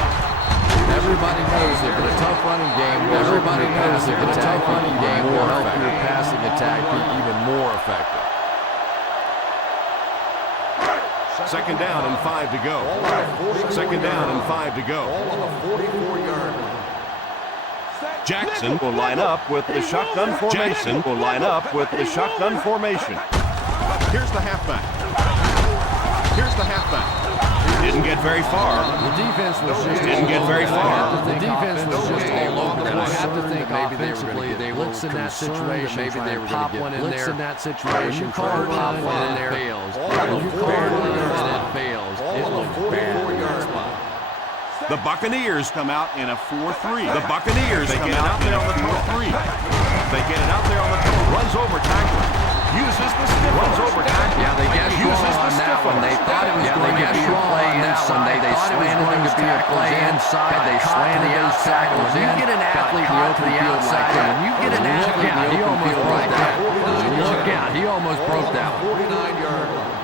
Everybody knows that in a tough running game, everybody knows that a tough running game will help your passing attack be even more effective. Second down and 5 to go. Second down and 5 to go. Ball on the 44-yard line. Jackson will line up with the shotgun formation. Jackson will line up with the shotgun formation. Here's the halfback. Here's the halfback. Didn't get very far. The defense was just didn't get very far. The defense was just all over the place. I have to think maybe they were blitz in that situation. Maybe they were going to get blitz in that situation. Call pop one in there. Fails. You call one and it fails. It looks bad. The Buccaneers come out in a 4-3. The Buccaneers come out in a 4-3. They get it out there on the field. Runs over tackler. Uses the stiff. Runs over tackler. Yeah, they guessed wrong on that one. They thought it was going to be a play inside. They slanted those tackles inside. They slanted those tackles in. You get an athlete caught to the outside. When you get an athlete, he almost broke that. Look out. He almost broke that one. 49-yard line.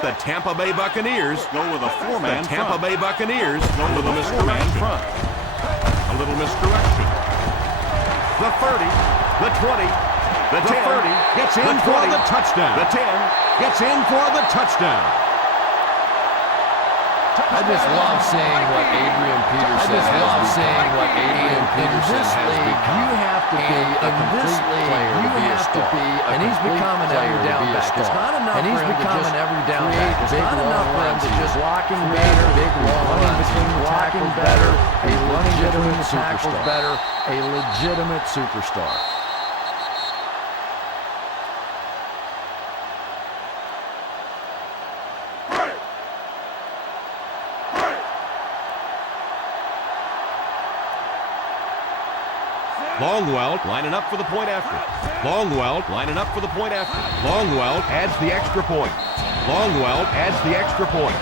The Tampa Bay Buccaneers go with a four-man. The Tampa Bay Buccaneers go with a miscorrection. A little miscorrection. The 30, the 20, the 10 gets in for the touchdown. The 10 gets in for the touchdown. I just love seeing what Adrian Peterson has become. You have to be a complete player to be a star. And he's becoming every down back. It's not enough for him to just blocking better, big running between the tackles better, a legitimate tackles better, a legitimate superstar. Longwell lining up for the point after. Longwell lining up for the point after. Longwell adds the extra point. Longwell adds the extra point.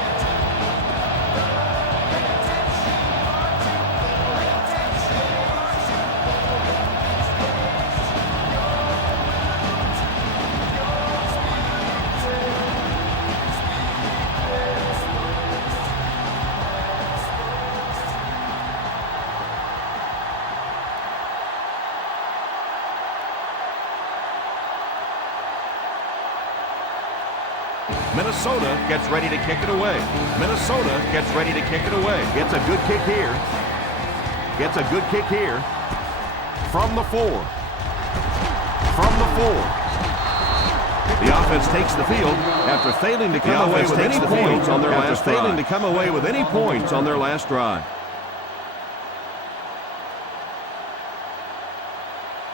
Minnesota gets ready to kick it away. Minnesota gets ready to kick it away. Gets a good kick here. Gets a good kick here. From the 4. From the 4. The offense takes the field after failing to come away with any points on their last drive. Failing to come away with any points on their last drive.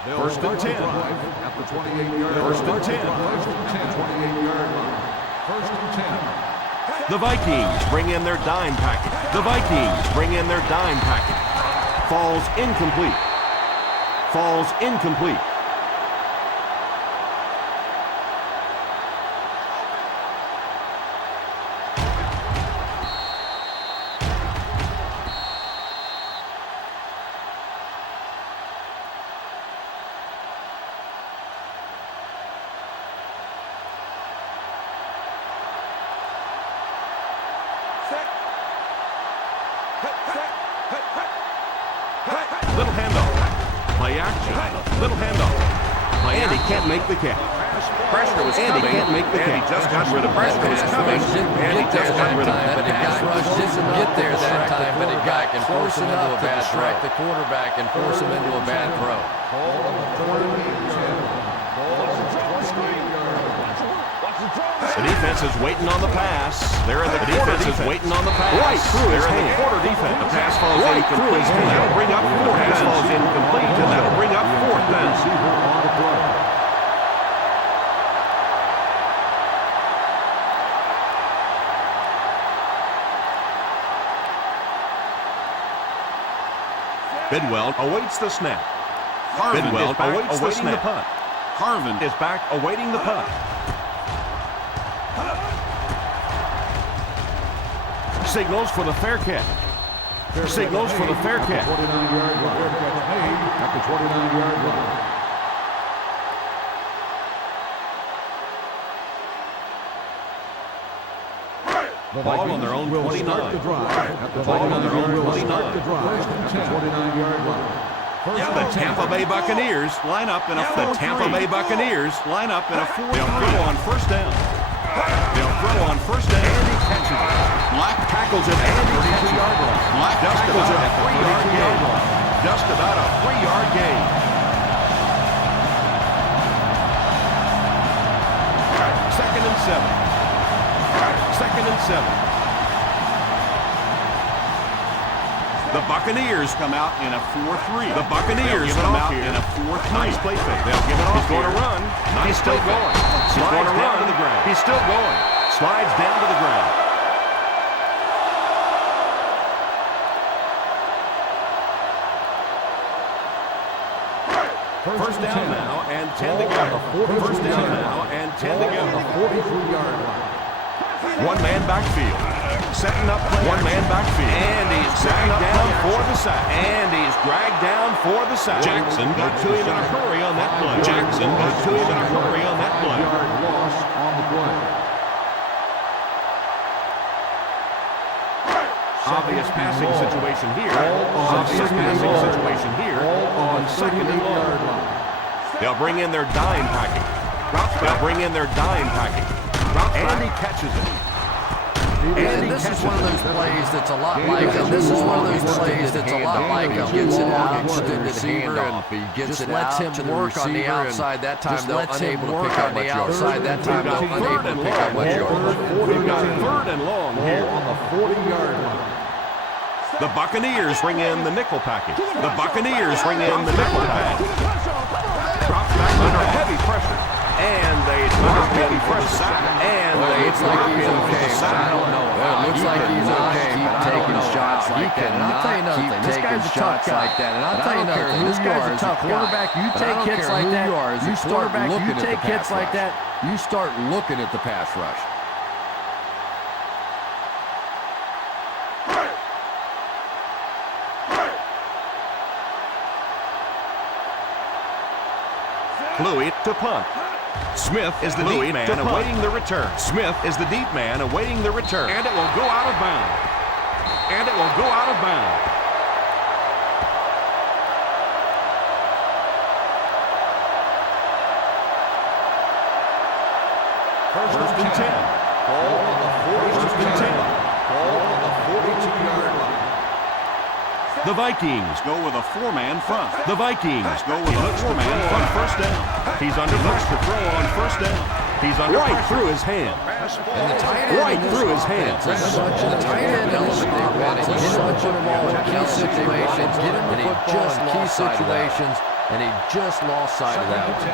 First and 10. At the 28-yard line. First and 10. 28-yard line. First and 10. The Vikings bring in their dime packet. The Vikings bring in their dime packet. Falls incomplete. Falls incomplete. Little handoff. Play action. Little handoff. Play and he can't make the catch. Pressure was coming. And he can't make the catch. He just got rid of pressure. Was coming. And he just got rid of it. But the pass rush didn't get there that time, but it got and force him into a bad throw. The quarterback and force him into a bad throw. The defense is waiting on the pass. They're in the defense is waiting on the pass. Right through his hand. The quarter defense. The pass falls incomplete. And that'll bring up 4th. Pass falls incomplete, and that'll bring up 4th down. Bidwell awaits the snap. Bidwell awaits the snap. Harvin is back awaiting the punt. Signals for the fair catch. Signals for the fair catch. 29-yard line. At the 29-yard line. Ball on their own 29. Ball on their own 29. First and 10. 29-yard line. The Tampa Bay Buccaneers line up in a 4-3. The Tampa Bay Buccaneers line up in a 4-3. They'll throw on first down. They'll throw on first down. And he catches it. Black tackles it and he catches it. Black tackles it at the 3-yard gain. Just about a 3-yard gain. Second and 7. Second and 7. The Buccaneers come out in a 4-3. The Buccaneers come out in a 4-3. Nice play fake. They'll give it off. He's going to run. He's still going. He's going to run to the ground. He's still going. Slides down to the ground. First down now and 10 to go. First down now and 10 to go. 43-yard line. One-man backfield. Setting up play. One-man backfield. And he's dragged down for the sack. And he's dragged down for the sack. Jackson got to him in a hurry on that play. Jackson got to him in a hurry on that play. Yard loss on the play. Obvious passing situation here. Obvious passing situation here on second and long. They'll bring in their dime packing. They'll bring in their dime packing. And he catches it. And this is one of those plays that's a lot like him. This is one of those plays that's a lot like him. Gets it out to the receiver and just lets him work on the outside. That time they're unable to pick up the outside. That time they're unable to pick up much yard. We've got third and long here on the 40-yard line. The Buccaneers bring in the nickel package. The Buccaneers bring in the nickel package. Drops back under heavy pressure. And they knock him for the sack. And Well, it they looks like knock he's him for okay, the but sack. I don't know. Well, it looks like he's okay, keep taking shots like that. And I'll tell you another thing, this guy's a tough guy. Like that. And I'll tell you another thing, this guy's a tough quarterback. You take hits like that. You start looking at the pass rush. You start looking at the pass rush. Louis to punt. Smith is the deep man awaiting the return. Smith is the deep man awaiting the return. And it will go out of bounds. And it will go out of bounds. First and 10. Ball on the 42-yard line. Ball on the 42-yard line. The Vikings go with a four-man front. The Vikings go with a four-man front. First down. He's under pressure to throw on first down. He's under right through his hand. And the tight end Right through his hand. The tight end in this offense is such a ball in key situations, and he just lost situations, and he just lost sight of that one.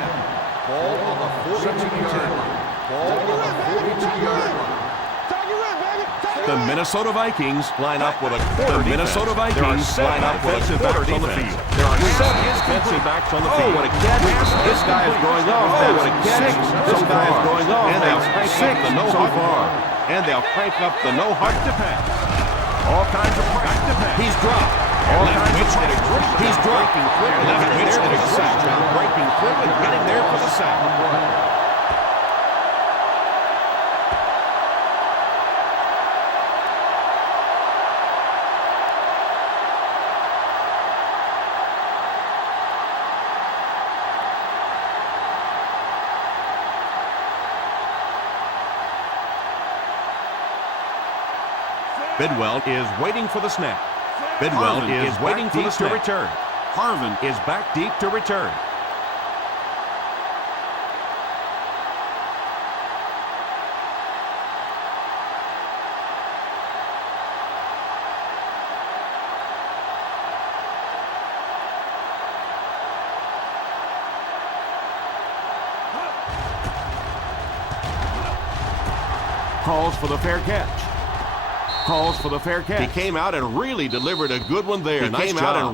Ball on the 42-yard line. Ball on the 42-yard line. The Minnesota Vikings line up with a quarter defense. There are 7 offensive backs on the field. There are 7 defensive backs on the field. What a catch. This guy is going off. What a catch. This guy is going off. And they'll crank up the no so far. And they'll crank up the no huck to pass. All kinds of pressure to pass. He's dropped. All kinds of pressure. He's dropping quick. Left pitch and a sack. Breaking quick and getting there for the sack. Bidwell is waiting for the snap. Bidwell is waiting for the snap. Return. Harvin is back deep to return. Calls for the fair catch. Calls for the fair catch. He came out and really delivered a good one there. Nice job.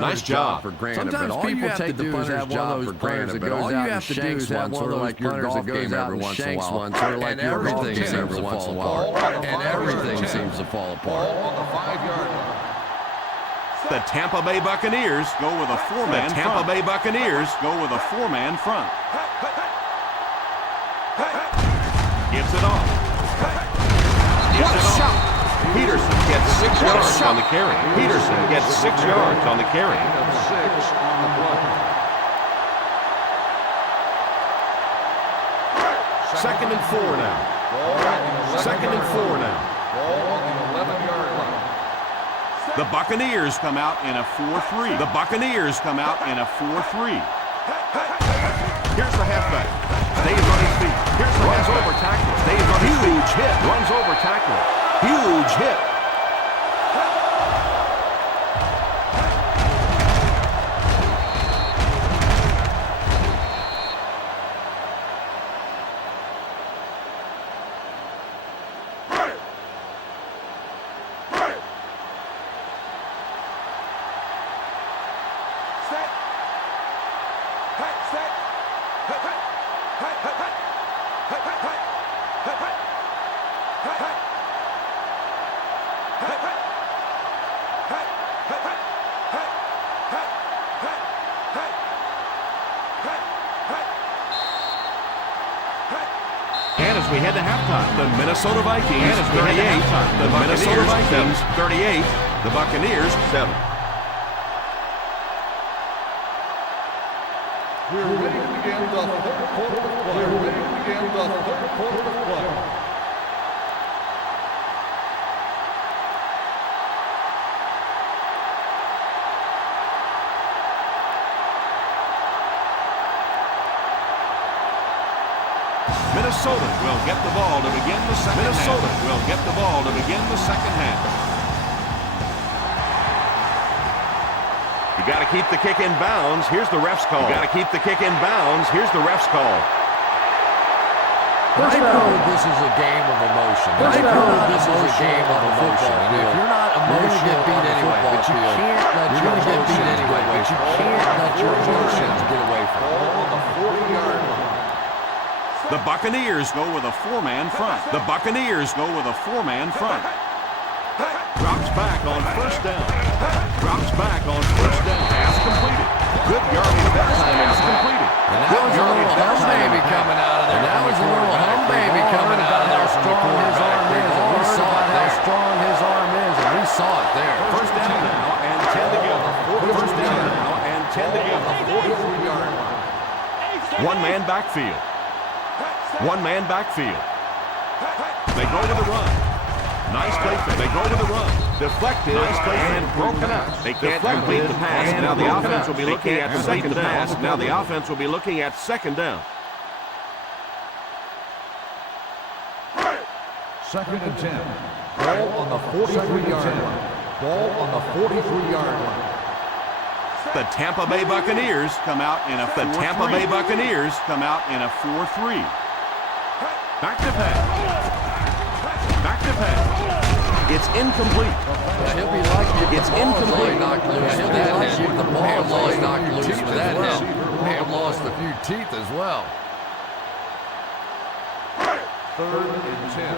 Nice job. Sometimes people take the punter's job for granted, but all you have to do is have one of those punters that goes out and shanks one, sort of like everything seems to fall apart. And everything seems to fall apart. Ball on the 5-yard line. The Tampa Bay Buccaneers go with a four-man front. Tampa Bay Buccaneers go with a four-man front. Gives it off. What a shot! Peterson gets 6 yards on the carry. Peterson gets 6 yards on the carry. 6 on the play. Second and 4 now. Second and 4 now. Ball on the 11-yard line. The Buccaneers come out in a 4-3. The Buccaneers come out in a 4-3. Here's the halfback. Stays on his feet. Here's the runs over tackle. Stays on his feet. Huge hit. Runs over tackle. Huge hit. We head to halftime. The Minnesota Vikings 38. The Minnesota Vikings 38. The Buccaneers 7. We're ready to begin the third quarter of play. We're ready to begin the third quarter of play. Minnesota will get the ball to begin the second half. Minnesota will get the ball to begin the second half. got to keep the kick in bounds. Here's the ref's call. You got to keep the kick in bounds. Here's the ref's call. I know this is a game of emotion. I know this is a game of emotion. And if you're not emotional, you're going to get beat anyway. But you can't let your emotions get away. But you can't let your emotions get away from you. Ball on the 40-yard line. The Buccaneers go with a four-man front. The Buccaneers go with a four-man front. Drops back on first down. Drops back on first down. Pass completed. Good yardage that time. Pass completed. And that was a little hum baby coming out of there. And that was a little hum baby coming out of there. How strong his arm is. And we saw it. How strong his arm is. And we saw it there. First down now and 10 to go. First down now and 10 to go. 43-yard line. One-man backfield. One-man backfield. They go to the run. Nice play. They go to the run. Deflected. Nice play and broken up. They can't complete the pass. Now the offense will be looking at second down. Now the offense will be looking at second down. Second and 10. Ball on the 43-yard line. Ball on the 43-yard line. The Tampa Bay Buccaneers come out in a 4-3. The Tampa Bay Buccaneers come out in a 4-3. Back to pass. Back to pass. It's incomplete. Yeah, he'll be lucky if It's the ball incomplete. is knocked loose. He'll be lucky if the ball is knocked loose with that hit. May have lost a few teeth as well. Third and 10.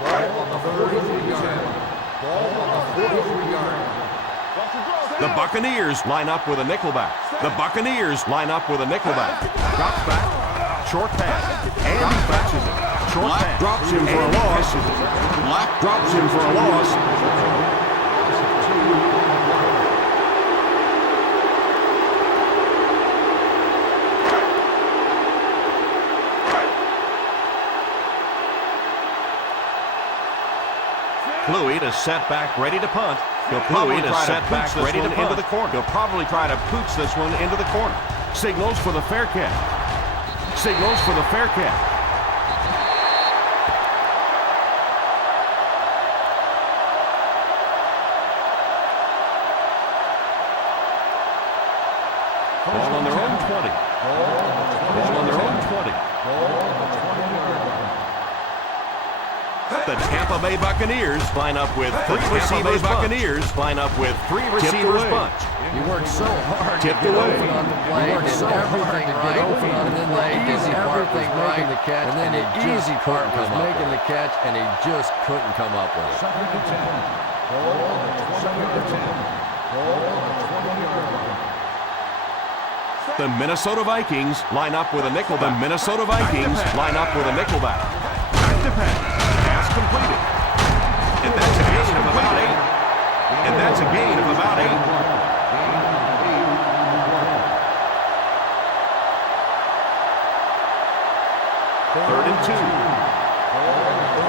Ball on the 43-yard line. Ball on the 43-yard line. The Buccaneers line up with a nickelback. The Buccaneers line up with a nickelback. Drops back. Short pass. And he catches it. Short pass. Drops him for a loss. Black drops him for a loss. Fluid is set back, ready to punt. Fluid is set back, ready to punt into the corner. He'll probably try to pooch this one into the corner. Signals for the fair catch. Signals for the fair catch. Ball on their own 20. Ball on their own 20. The Tampa Bay Buccaneers line up with three receivers. Buccaneers line up with three receivers bunch. You worked so hard to Tipped get away. open on the play. You worked so hard to get open on the play. Easy part was making the catch, and then the easy part was making the catch, and he just couldn't come up with it. Second and 10. Ball on the 20-yard line. Ball on the 20-yard line. The Minnesota Vikings line up with a nickelback. The Minnesota Vikings line up with a nickelback. Back to pass. Pass completed. And that's a gain of about 8. And that's a gain of about 8. Third and 2.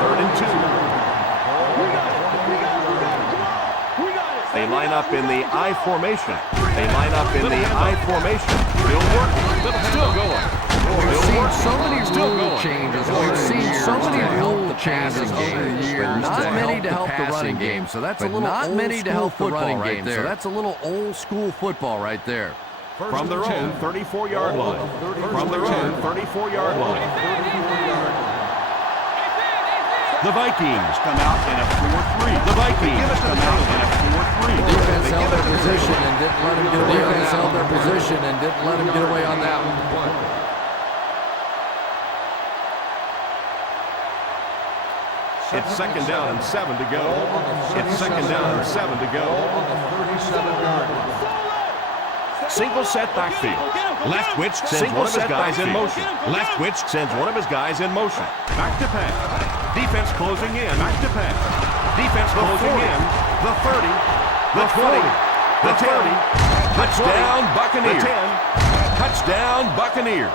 Third and 2. They line up in the I formation. They line up in the I formation. Still working. Still going. We've seen so many rule changes. We've seen so many rule changes over the years. Not many to help the running game. So that's a little not many to help the running game. So that's a little old school football right there. From their own 34-yard line. From their own 34-yard line. The Vikings come out in a 4-3. The Vikings come out in a 4-3. Defense held their position and didn't let him get away on that. Defense held their position and didn't let him get away on that one. It's second down and 7 to go. It's second down and 7 to go. On the 37-yard line. Single set backfield. Leftwich sends one of his guys in motion. Leftwich sends one of his guys in motion. Back to pass. Defense closing in. Back to pass. Defense closing in. The 30. The 20. The 30. Touchdown Buccaneers. The 10. Touchdown Buccaneers.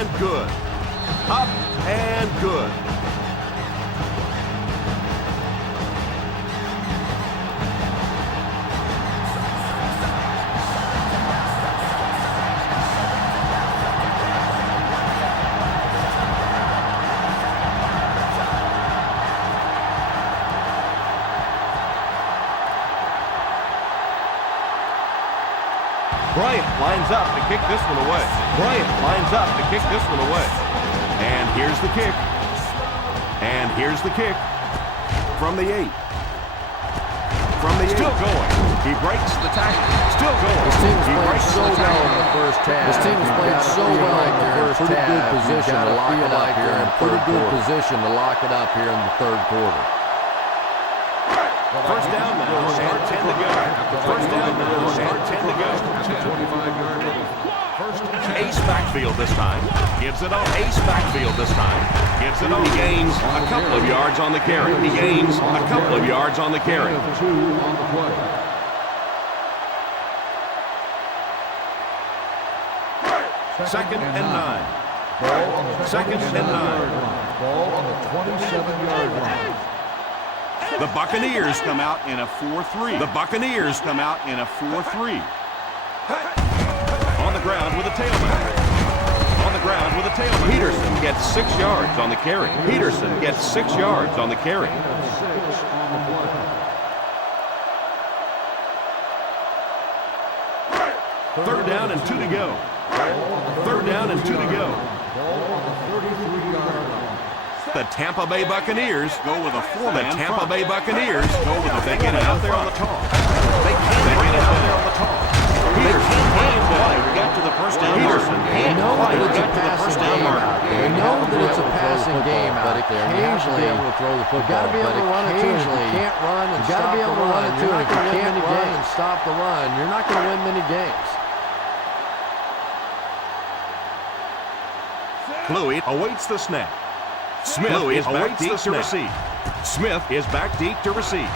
and good. Up and good. Bryant lines up to kick this one away. Bryant lines up to kick this one away. And here's the kick. And here's the kick. From the 8. From the 8. Still going. He breaks the tackle. Still going. This team He has played breaks so the well in tackle. the first half. This team has played so well in the first half. Pretty good position to lock it up here in the third quarter. Position to lock it up here in the third quarter. First down now, and 10 to go. First down now, and 10 to go. 25-yard line. First and 10. Ace backfield this time. Gives it on. Ace backfield this time. Gives it on. He gains a couple of yards on the carry. He gains a couple of yards on the carry. 2 on the play. Second and 9. Ball on the Second and 9. Ball on the 27-yard line. The Buccaneers come out in a 4-3. The Buccaneers come out in a 4-3. On the ground with a tailback. On the ground with a tailback. Peterson gets 6 yards on the carry. Peterson gets 6 yards on the carry. 6 on the play. Third down and 2 to go. Third down and 2 to go. Ball on the 33-yard line. The Tampa Bay Buccaneers go with a 4-man. The Tampa Bay Buccaneers go with a. They get it out there on the toss. They can't bring it out there on the toss. Peterson can't quite get to the first down. Peterson can't quite get to the first down mark. We know that it's a passing game out there. Occasionally, you have to be able to throw the football. You got to be able to run it too. If you can't run and stop the run, you're not going to win many games. And stop the run, you're not going to win many games. Louis awaits the snap. Smith is back deep to receive. Smith is back deep to receive.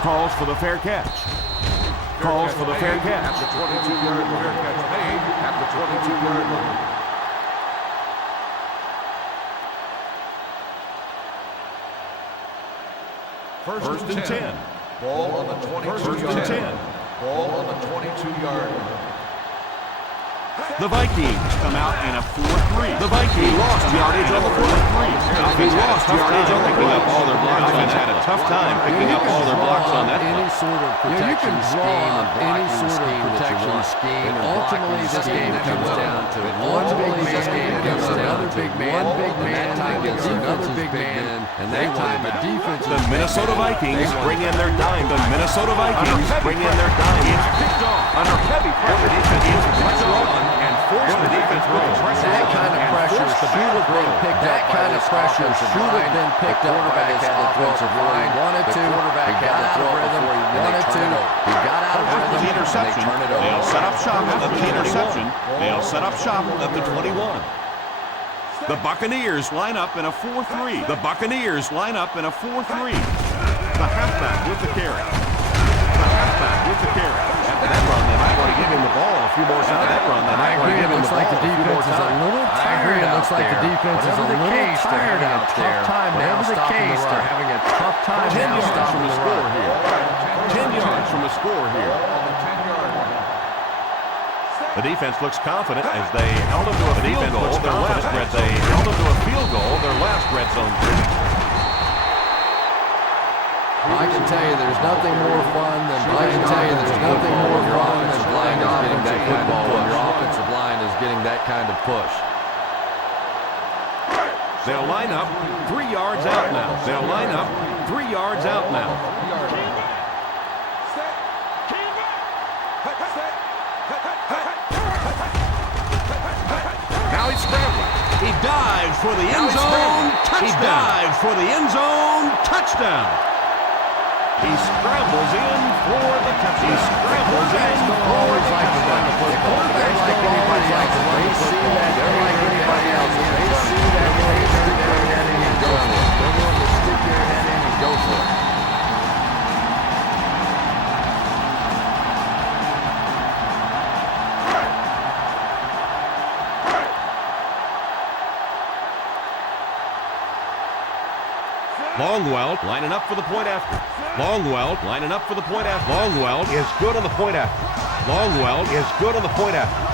Calls for the fair catch. Calls for the fair catch. The 22-yard fair catch made at the 22-yard line. First and 10. Ball on the 22-yard line. First and 10. Ball on the 22-yard line. The Vikings come out in a 4-3. The Vikings lost yardage on the 4-3. He lost yardage on picking up all their blocks. Offense had a tough time picking up all their blocks on that any play. sort of protection scheme, any sort of protection scheme. And ultimately, this game comes down to one big man against another big man. One big man against another big man. And that time the defense. The Minnesota Vikings bring in their dime. The Minnesota Vikings bring in their dime. It's picked off under heavy pressure. Defense is pressure on and force the defense with the pressure. That kind of pressure should have been picked up. That kind of pressure should have been picked up by this offensive line. Wanted to. He got out of rhythm. Wanted to. He got out of rhythm. The interception. They'll set up shop at the interception. They'll set up shop at the 21. The Buccaneers line up in a 4-3. The Buccaneers line up in a 4-3. The halfback with the carry. The halfback with the carry. After that run, they might want to give him the ball a few more times. That run, they might want to give him the ball a few more times. It looks like the defense is a little tired out there. Whatever the case, they're having a tough time 10 now yards from stopping the the score run. here. 10 yards from the score here. The defense looks confident as they held them to a field goal. Their last red they held them to a field goal. Their last red zone. I can tell you there's nothing more fun than getting that football when your offensive line is getting that kind of push. They'll line up 3 yards out now. They'll line up 3 yards out now. Now he's scrambling. He dives for the end zone. Touchdown. He dives for the end zone. Touchdown. He scrambles in for the touchdown. He scrambles in for the touchdown. They're like anybody else. They see that. They're like anybody else. They see that. They stick their head in and go for it. They're going to stick their head in and go for it. Longwell lining up for the point after. Longwell lining up for the point after. Longwell is good on the point after. Longwell is good on the point after.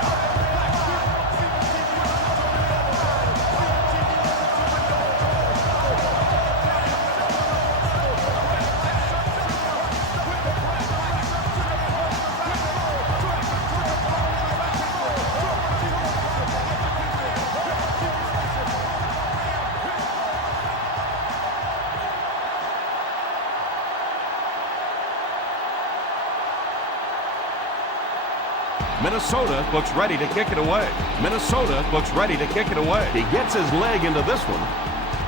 Minnesota looks ready to kick it away. Minnesota looks ready to kick it away. He gets his leg into this one.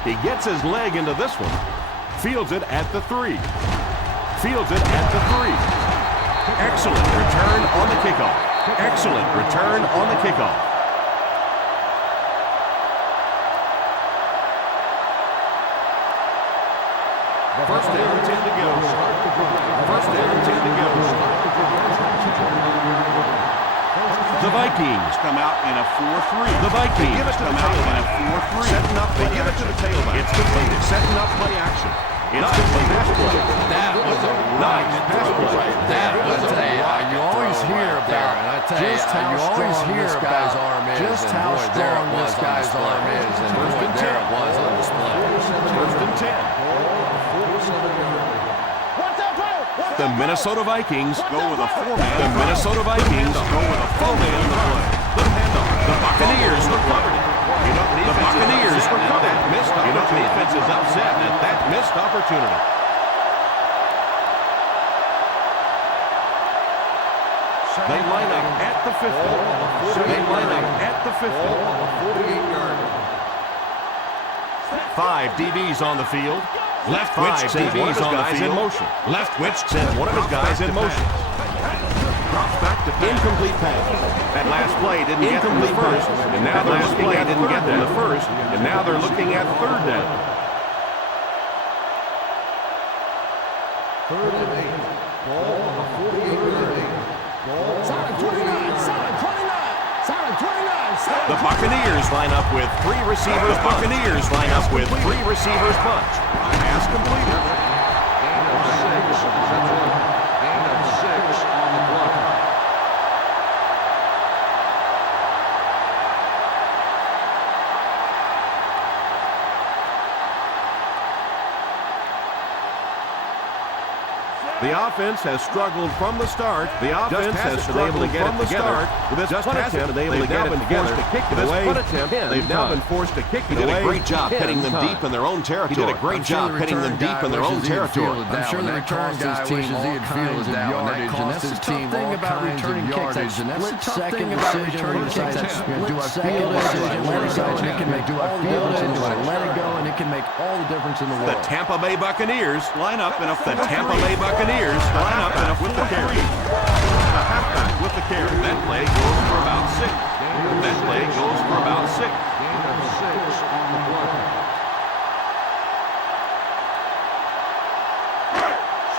He gets his leg into this one. Fields it at the 3. Fields it at the 3. Excellent return on the kickoff. Excellent return on the kickoff. First down, 10 to go. First down, 10 to go. The Vikings come out in a 4-3. The Vikings come out in a 4-3. Setting up, they give it to the tailback. It's completed. Setting up play action. It's completed. That was a nice pass play. That was a you always hear about just how strong this guy's arm is. Just how strong this guy's arm is. And boy, there it was on display. First and 10. The Minnesota Vikings go with a 4-man. The Minnesota Vikings go with a 4-man on the play. The handoff. The Buccaneers recovered it. The Buccaneers recovered that missed. The defense is upset at that missed opportunity. They line up at the 50. They line up at the 50. 48-yard. 5 DBs on the field. Left Witch sends one of his guys in motion. Left Witch sends one of his guys in motion. Drops back to incomplete pass. That last play didn't get them the first, and now they're looking at didn't get them the first, and now they're looking at third down. Third and 8. Ball on the 48-yard line. Solid 29. Solid 29. Solid 29. The Buccaneers line up with 3 receivers. Buccaneers line up with 3 receivers bunch. Pass completed. Gain of 6. Gain of 6 on the play. The offense has struggled from the start. The offense has struggled able to get it together. With this punt attempt, they've now been forced to kick it away. They've now been forced to kick it away. He did a great job hitting them deep in their own territory. He did a great job hitting them deep in their own territory. I'm sure the return guy wishes he had fielded that yardage, and that's the team all kinds of yardage, and that's the tough thing about returning kicks. That split second decision, let it go, and it can make all the difference in the world. Let it go, and it can make all the difference in the world. The Tampa Bay Buccaneers line up in a line up in a with the carry. A halfback with the carry. That play goes for about 6. That play goes for about 6. Gain of 6 on the play.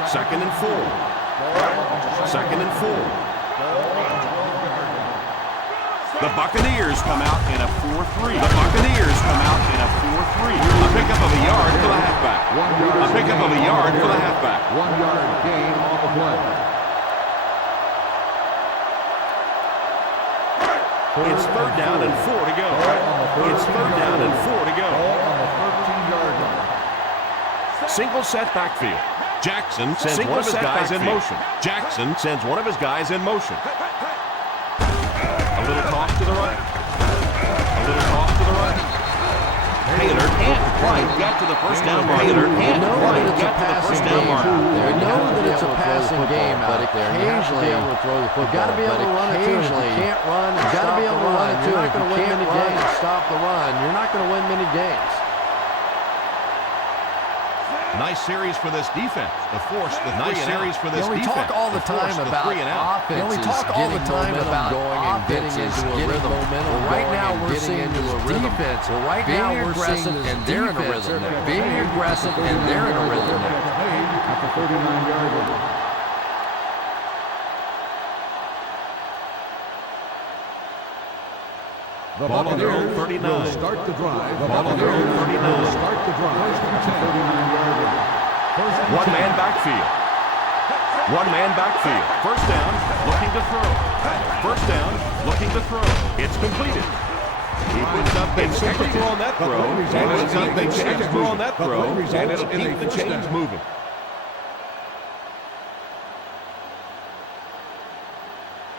Second and 4. Second and 4. The Buccaneers come out in a 4-3. The Buccaneers come out in a 4-3. A pickup of a yard for the halfback. A pickup of a yard for the halfback. 1-yard gain on the play. It's third down and 4 to go. It's third down and 4 to go. On the 13-yard line. Single set backfield. Jackson sends one of his guys in motion. Jackson sends one of his guys in motion. A little toss to the right. A little toss to the right. Taylor can't quite get to the first down mark. Taylor can't quite get to the first down mark. We know that it's a passing game, but occasionally you've got to be able to run it too. If you can't run, you've got to be able to run it too. If you can't run and stop the run, you're not going to win many games. Nice series for this defense. The force, the nice series for this defense. We talk all the time about offenses. We talk all the time about offenses getting momentum. Right now we're seeing this defense. Right now we're seeing this defense being aggressive, and they're in a rhythm. At the 39-yard line. The Ball on their own Buccaneers 39. will start the drive. The Ball on their own Buccaneers 39. will start the drive. First and 10. 39-yard line. First and 10. One-man backfield. One-man backfield. First down, looking to throw. First down, looking to throw. It's completed. He puts up a super throw on that throw, and puts up a second throw on that throw, and it'll keep the chains moving.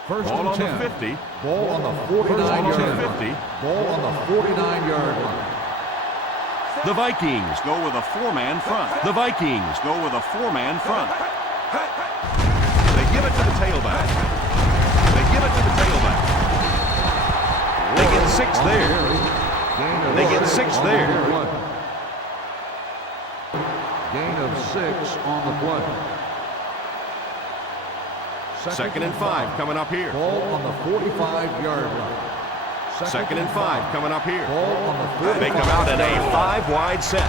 First Ball and on 10. the 50. Ball on the Ball 49-yard on the line. 50. Ball on the 49-yard line. The Vikings go with a four-man front. The Vikings go with a four-man front. They give it to the tailback. They give it to the tailback. They get 6 there. They get 6 there. Gain of 6 on the play. Second and 5 coming up here. Ball on the 45-yard line. Second and 5 coming up here. Ball on the 45. They come out in a 5-wide set.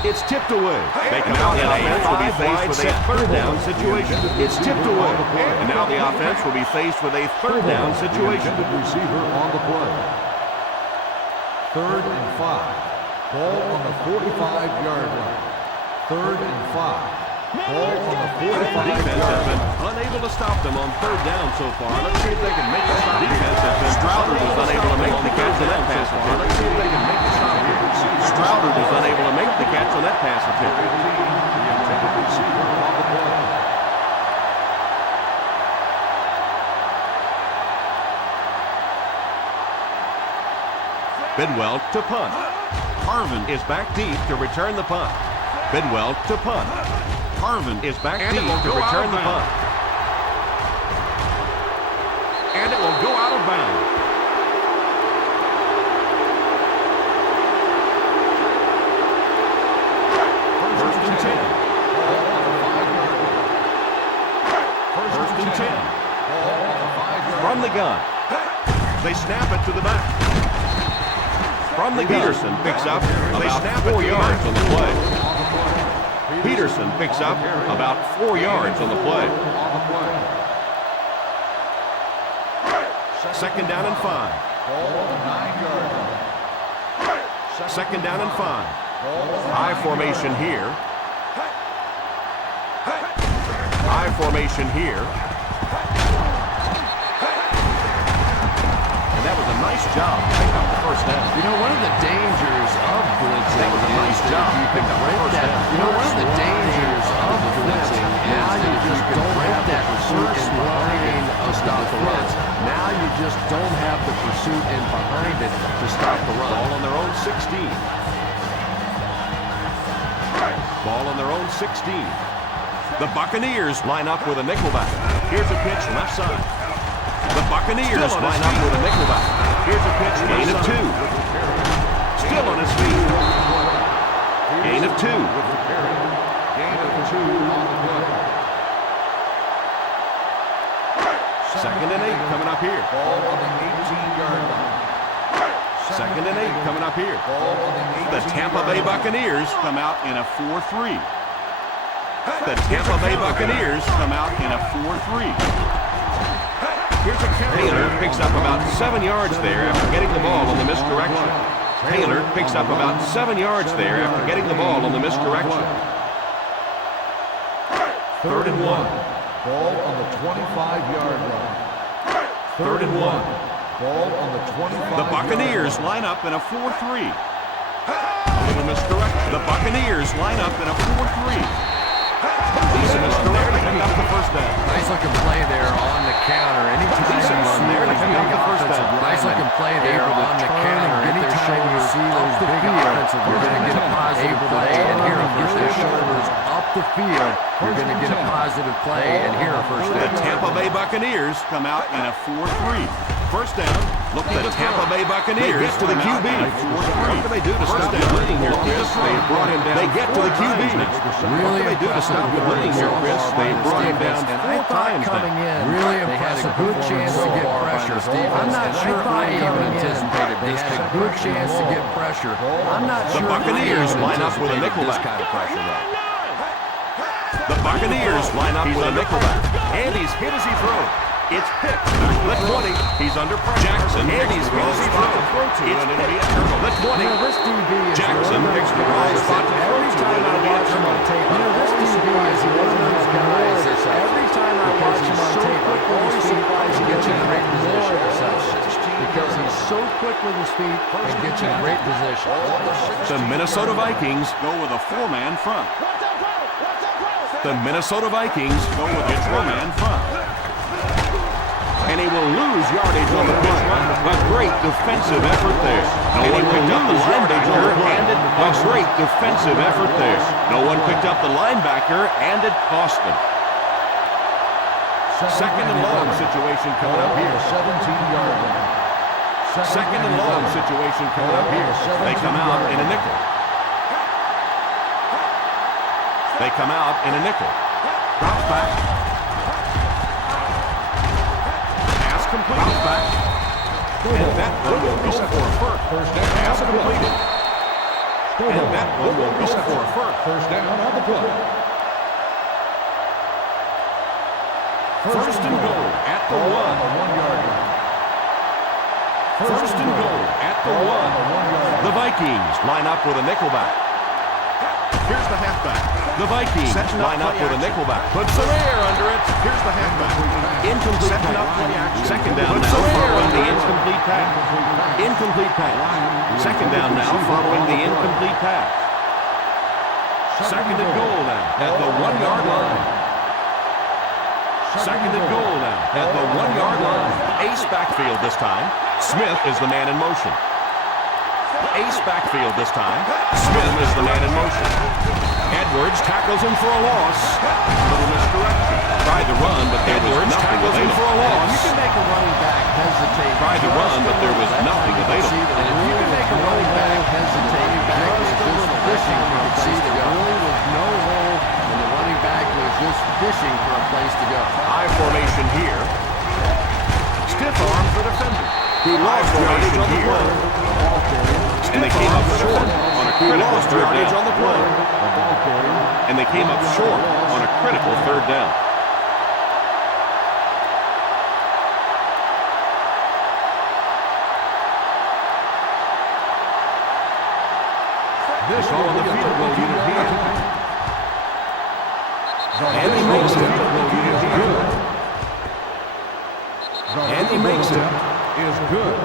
It's tipped away. They come out in a 5-wide set. Third down situation. It's tipped away. And now the offense will be faced with a third down situation. The receiver on the play. Third and 5. Ball on the 45-yard line. Third and 5. Ball on the 45-yard Defense has been line. unable to stop them on third down so far. Let's see if they can make a stop. Defense has been Strouder was unable to make the catch on that pass attempt. Let's see if they can make the stop here. Strouder was unable to make the catch on that pass attempt. Receiver on the play. Bidwell to punt. Harvin is back deep to return the punt. Bidwell to punt. Harvin is back deep to return the punt. And it will go out of bounds. First and 10. First and 10. From the gun. They snap it to the back. From the Peterson picks up about 4 yards on the play. Peterson picks up about 4 yards on the play. Second down and 5. Ball on the 9-yard line. Second down and 5. I formation here. I formation here. And that was a nice job to pick up the first down. You know, one of the dangers of blitzing That was a nice is job. that you can Picked up the break first that. down. You know, one of the dangers of blitzing is that you just don't have that pursuit in behind to stop the run. Now you just don't have the pursuit in behind it to stop the run. Ball on their own 16. Ball on their own 16. The Buccaneers line up with a nickelback. Here's a pitch left side. The Buccaneers line up with a nickelback. Here's a pitch gain of 2. Still on his feet. Gain of 2. Gain of 2 on the play. Second and 8 coming up here. Ball on the 18-yard line. Second and 8 coming up here. Ball on the 18-yard line. The Tampa Bay Buccaneers come out in a 4-3. The Tampa Bay Buccaneers come out in a 4-3. Here's a Taylor picks up about 7 yards there after getting the ball on the misdirection. Taylor picks up about 7 yards there after getting the ball on the misdirection. Third and 1. Ball on the 25-yard line. Third and 1. Ball on the 25-yard line. The Buccaneers line up in a 4-3. A little misdirection. The Buccaneers line up in a 4-3. Decent run there to pick up the first down. Nice looking play there on the counter. Anytime Decent you run see there to those pick up big the first offensive down. nice looking play there on the counter. Anytime you see those big offensive, you're going to get a positive play. And here, first their shoulders up the field, you're going to get a positive play. And here, first The down. Tampa Bay Buccaneers come out in a 4-3. First down, look at the Tampa Bay Buccaneers to the QB. 4-3. What do they do to stop the bleeding here, Chris? They brought him down. They get to the QB. Really What do they do to stop the bleeding here, Chris? They brought him down 4 times coming now. in, really impressive. Good chance to get pressure. I'm not sure I even anticipated this. A good chance to get pressure. I'm not The sure Buccaneers line up with a this nickelback. kind of pressure though. The Buccaneers line up with a nickelback. And he's hit as he throws. It's picked. The 20. He's under pressure. Jackson. And he's hit to, and it'll be a turtle. The 20. This DB is Jackson picks the wrong spot to throw every to, time and I it'll be a watch him on turtle. tape. This DB is one of those guys. Every time I watch him on tape, I'm always surprised he gets in great position. Because he's so quick with his feet and gets in great position. The Minnesota Vikings go with a 4-man front. The Minnesota Vikings go with a 4-man front. And he will lose yardage on the pitch. A great defensive effort there. No one picked up the linebacker, and it a great defensive effort there. No one picked up the linebacker, and it cost them. Second and long situation coming up here. 17-yard line. Second and long situation coming up here. They come out in a nickel. They come out in a nickel. Drops back. Pass complete. Drops back. And that one will go for a first down. Pass completed. And that one will go for a first down on the play. First and goal at the 1. 1-yard line. First and goal at the 1. The Vikings line up with a nickelback. Here's the halfback. The Vikings line up with a nickelback. Puts some air under it. Here's the halfback. Incomplete pass. Second down now following the incomplete pass. Incomplete pass. Second down now following the incomplete pass. Second and goal now at the 1-yard line. Second and goal now at the 1-yard line. Ace backfield this time. Smith is the man in motion. Ace backfield this time. Smith is the man in motion. Edwards tackles him for a loss. Little misdirection. Tried to run, but there was nothing available. For a loss. You can make a running back hesitate. Tried to run, but there was nothing available. And if you can make a running back hesitate, back is just fishing for a place to go. There really was no hole, and the running back was just fishing for a place to go. High formation here. Stiff arm for defender. He lost formation here. And they came up short on a critical third down. On the play. And they came up short on a critical third down. This on the field goal unit here. And he makes it. And he makes it. Is good.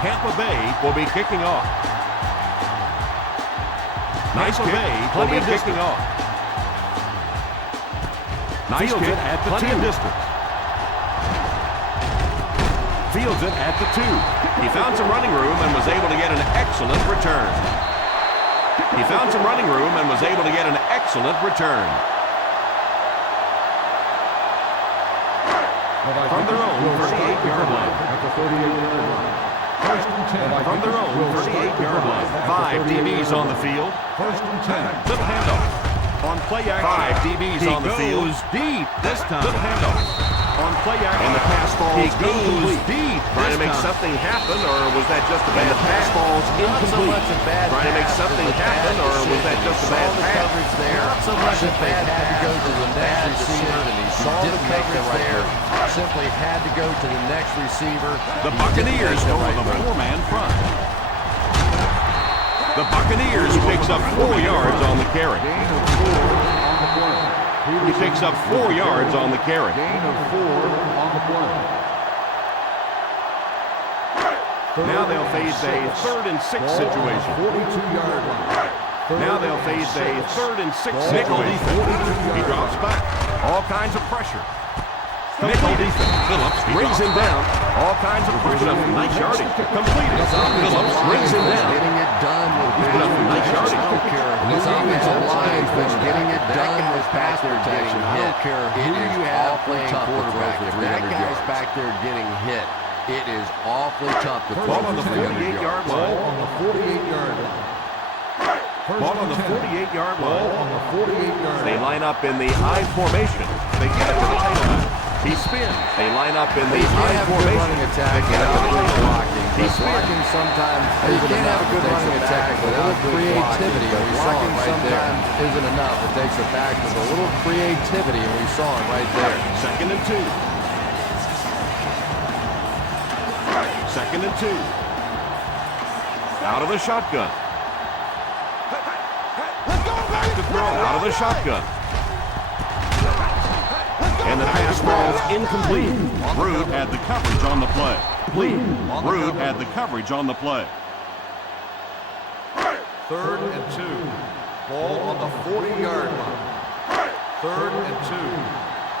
Tampa Bay will be kicking off. Tampa Bay will be kicking off. Nice kick at the 2. Distance. Fields it at the 2. He found some running room and was able to get an excellent return. He found some running room and was able to get an excellent return. From their own 38-yard line. At the 38-yard line. First and 10. From their own 38-yard line. 5 DBs on the field. First and 10. Little handoff. On play action. 5 DBs on the field. He goes deep this time. Little handoff. On play action. And the pass falls incomplete. Deep. Trying to make something happen, or was that just a bad pass? And the pass falls incomplete. Trying to make something happen, or was that just a bad pass? Not so much if they had to go to the next receiver and he didn't make the right. Simply had to go to the next receiver. The Buccaneers go with a 4-man front. The Buccaneers picks up 4 yards on the carry. Gain of 4 on the play. He picks up 4 yards on the carry. Gain of 4 on the play. Now they'll face a 3rd and 6 situation. 42-yard line. Now they'll face a 3rd and 6 situation. He drops back. All kinds of pressure. Nickel defense. Phillips brings him down. All kinds of pressure. Nice yardage. Completed. Phillips brings him down. Getting it done with nice yardage. I don't care who's offensive line, but getting it done with pass protection. I don't care who you have playing quarterback. If that guy's back there getting hit, it is awfully tough to throw Ball on the 48-yard line. On the 48-yard line. Ball on the 48-yard line. Ball on the 48-yard They line. line up in the I formation. They give it to the tailback. He spins. They line up in the You can't I have a good formation. running attack They get it to without the good tailback. blocking. He But spins. blocking sometimes You isn't can't have enough. a good It takes running a attack back with a without little good creativity, blocking. and we saw Blocking it right there. sometimes Isn't enough. It takes a back with a little creativity, and we saw it right there. 2nd and 2. 2nd and 2. Out of the shotgun. Back to throw. Out of the shotgun. And the pass falls incomplete. Rude had the coverage on the play. Rude had the coverage on the play. 3rd and 2. Ball on the 40-yard line. 3rd and 2.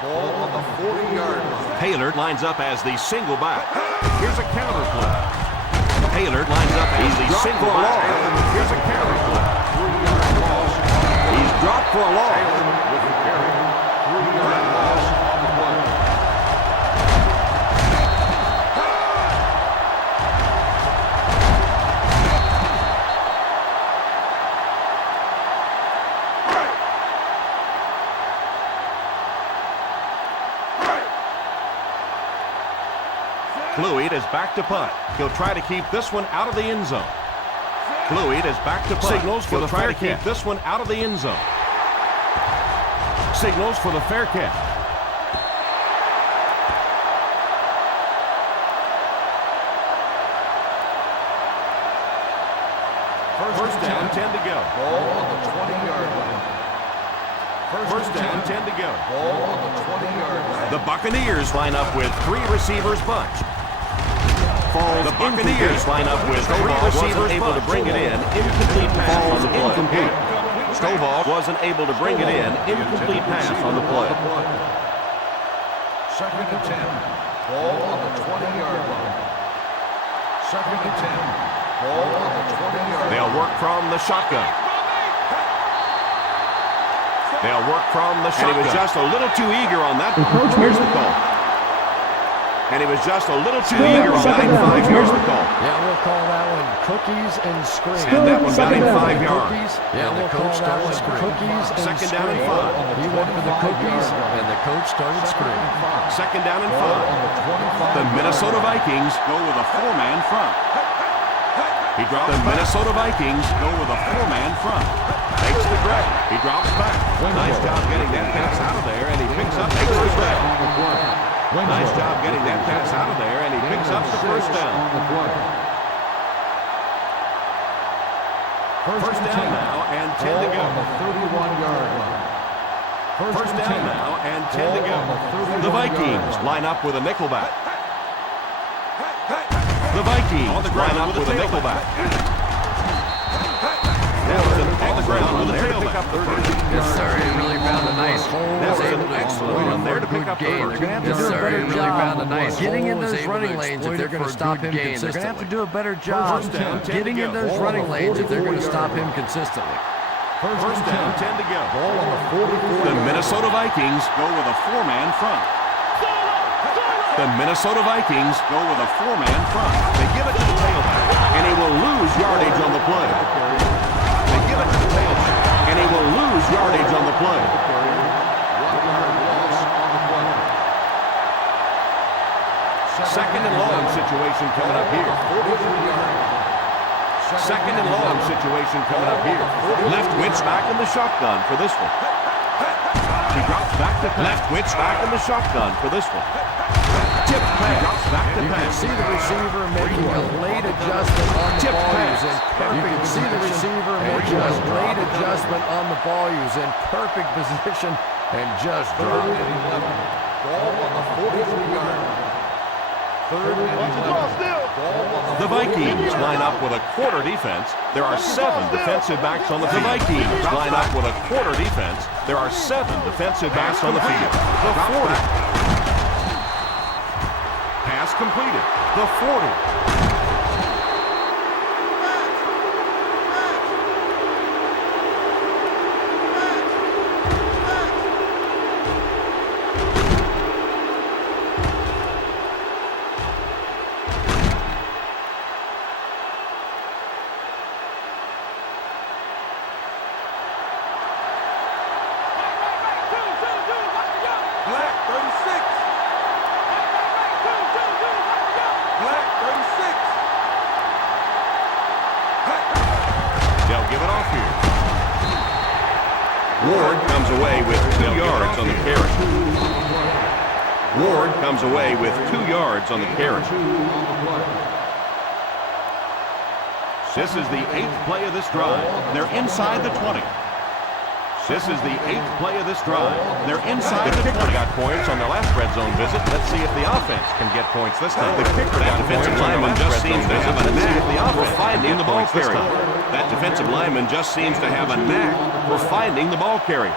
Ball on the 40-yard line. Taylor lines up as the single back. Here's a counter play. Taylor lines up as the single back. Here's a counter play. 3-yard loss. He's dropped for a loss. With the carry. 3-yard loss on the play. Fluid is back to punt. He'll try to keep this one out of the end zone. Fluid is back to punt. Signals for the fair catch. Keep this one out of the end zone. Signals for the fair catch. First down, 10 to go. Ball on the 20-yard line. First down, 10 to go. Ball on the 20-yard line. The Buccaneers line up with 3 receivers bunch. The Buccaneers line up with 3 receivers able to bring it in. Incomplete pass on the play. Stovall wasn't able to bring it in. Incomplete pass on the play. 2nd and 10. Ball on the 20-yard line. 2nd and 10. Ball on the 20-yard line. They'll work from the shotgun. They'll work from the shotgun. And he was just a little too eager on that. Here's the call. And he was just a little too eager on that. 5 yards. Here's the call. Yeah, we'll call that one cookies and scream. And that one got him 5 yards. Cookies. Yeah, we'll the coach call that started one screaming. cookies and 2nd down and scream. 5. He went for the cookies, and the coach started screaming. 2nd down and Ball 5. on the 25. The Minnesota Vikings go with a 4-man front. He drops. The Minnesota Vikings go with a 4-man front. Takes the grab. He drops back. Nice job getting that pass out of there, and he picks up the first down. Nice job getting that pass out of there, and he picks up the first down. First down now, and 10 to go. On the 31-yard line. First down now, and 10 to go. The Vikings line up with a nickelback. The Vikings line up with a nickelback. Nelson on the ground with a tailback. Yes, sir. He really found a nice hole. That was Was an able to excellent exploit one there to pick up the gain. first. They're going to have to Yes, do a sir. better He really job found a nice getting in hole. those Was able running to lanes if exploit they're it going for to a stop good him gain. They're consistently. gonna have to do a better job First down, 10 to getting in go. those Ball running on the lanes if they're going to 44 stop him yard line. consistently. First down, 10 to go. Ball on the 44. The Minnesota Vikings go with a 4-man front. The Minnesota Vikings go with a 4-man front. They give it to the tailback, and he will lose yardage on the play. They give it to the tailback, and he will lose yardage on the play. 1-yard loss on the play. 2nd and long situation coming up here. 43-yard line. 2nd and long situation coming up here. Leftwich back in the shotgun for this one. He drops back to Leftwich back in the shotgun for this one. Tip pass. He drops back to You can pass. see the receiver making a late adjustment on the Tip ball pass. use. You can see the receiver making a late adjustment on the ball use in perfect position and just dropped it. 11. Ball on the 43-yard line. 3rd and 11. The Vikings line up with a quarter defense. There are 7 defensive backs on the field. The Vikings line up with a quarter defense. There are 7 defensive backs on the field. The 40. Pass completed. The 40. Black 36. Black 36. They'll give it off here. Ward comes away with 2 yards on the carry. Ward comes away with 2 yards on the carry. This is the 8th play of this drive. They're inside the 20. This is the 8th play of this drive. They're inside the 20. Got points on their last red zone visit. Let's see if the offense can get points this time. The kicker got defensive lineman just seems to have a knack for finding the ball carrier. That defensive lineman just seems to have a knack for finding the ball carrier.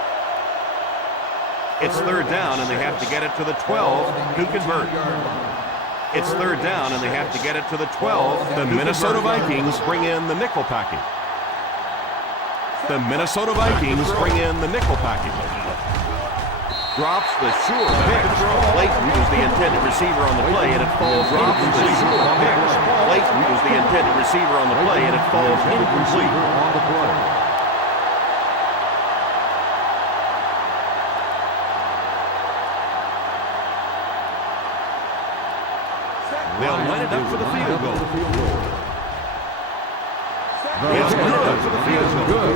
It's 3rd down, and they have to get it to the 12 to convert. It's 3rd down, and they have to get it to the 12. The Minnesota Vikings bring in the nickel package. The Minnesota Vikings bring in the nickel package. Drops the sure pitch. Layton was the intended receiver on the play, and it falls incomplete. Layton was the intended receiver on the play, and it falls incomplete. They'll line it up for the field goal. It's good for the field goal.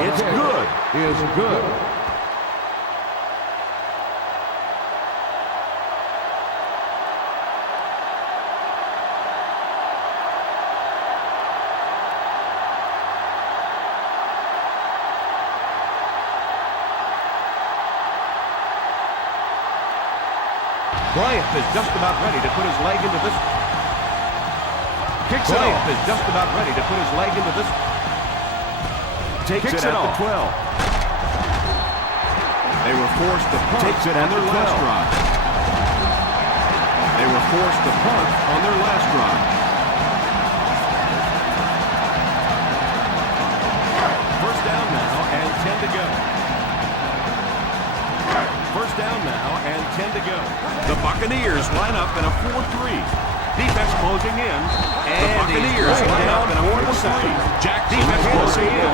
It's good. Is good. Bryant is just about ready to put his leg into this. Kicks it off. Is just about ready to put his leg into this. Takes it at the 12. They were forced to punt. Takes it on their last drive. They were forced to punt on their last drive. First down now and 10 to go. First down now and 10 to go. The Buccaneers line up in a 4-3. Defense closing in. And the Buccaneers line up in a 4-3. Jack defense closing in.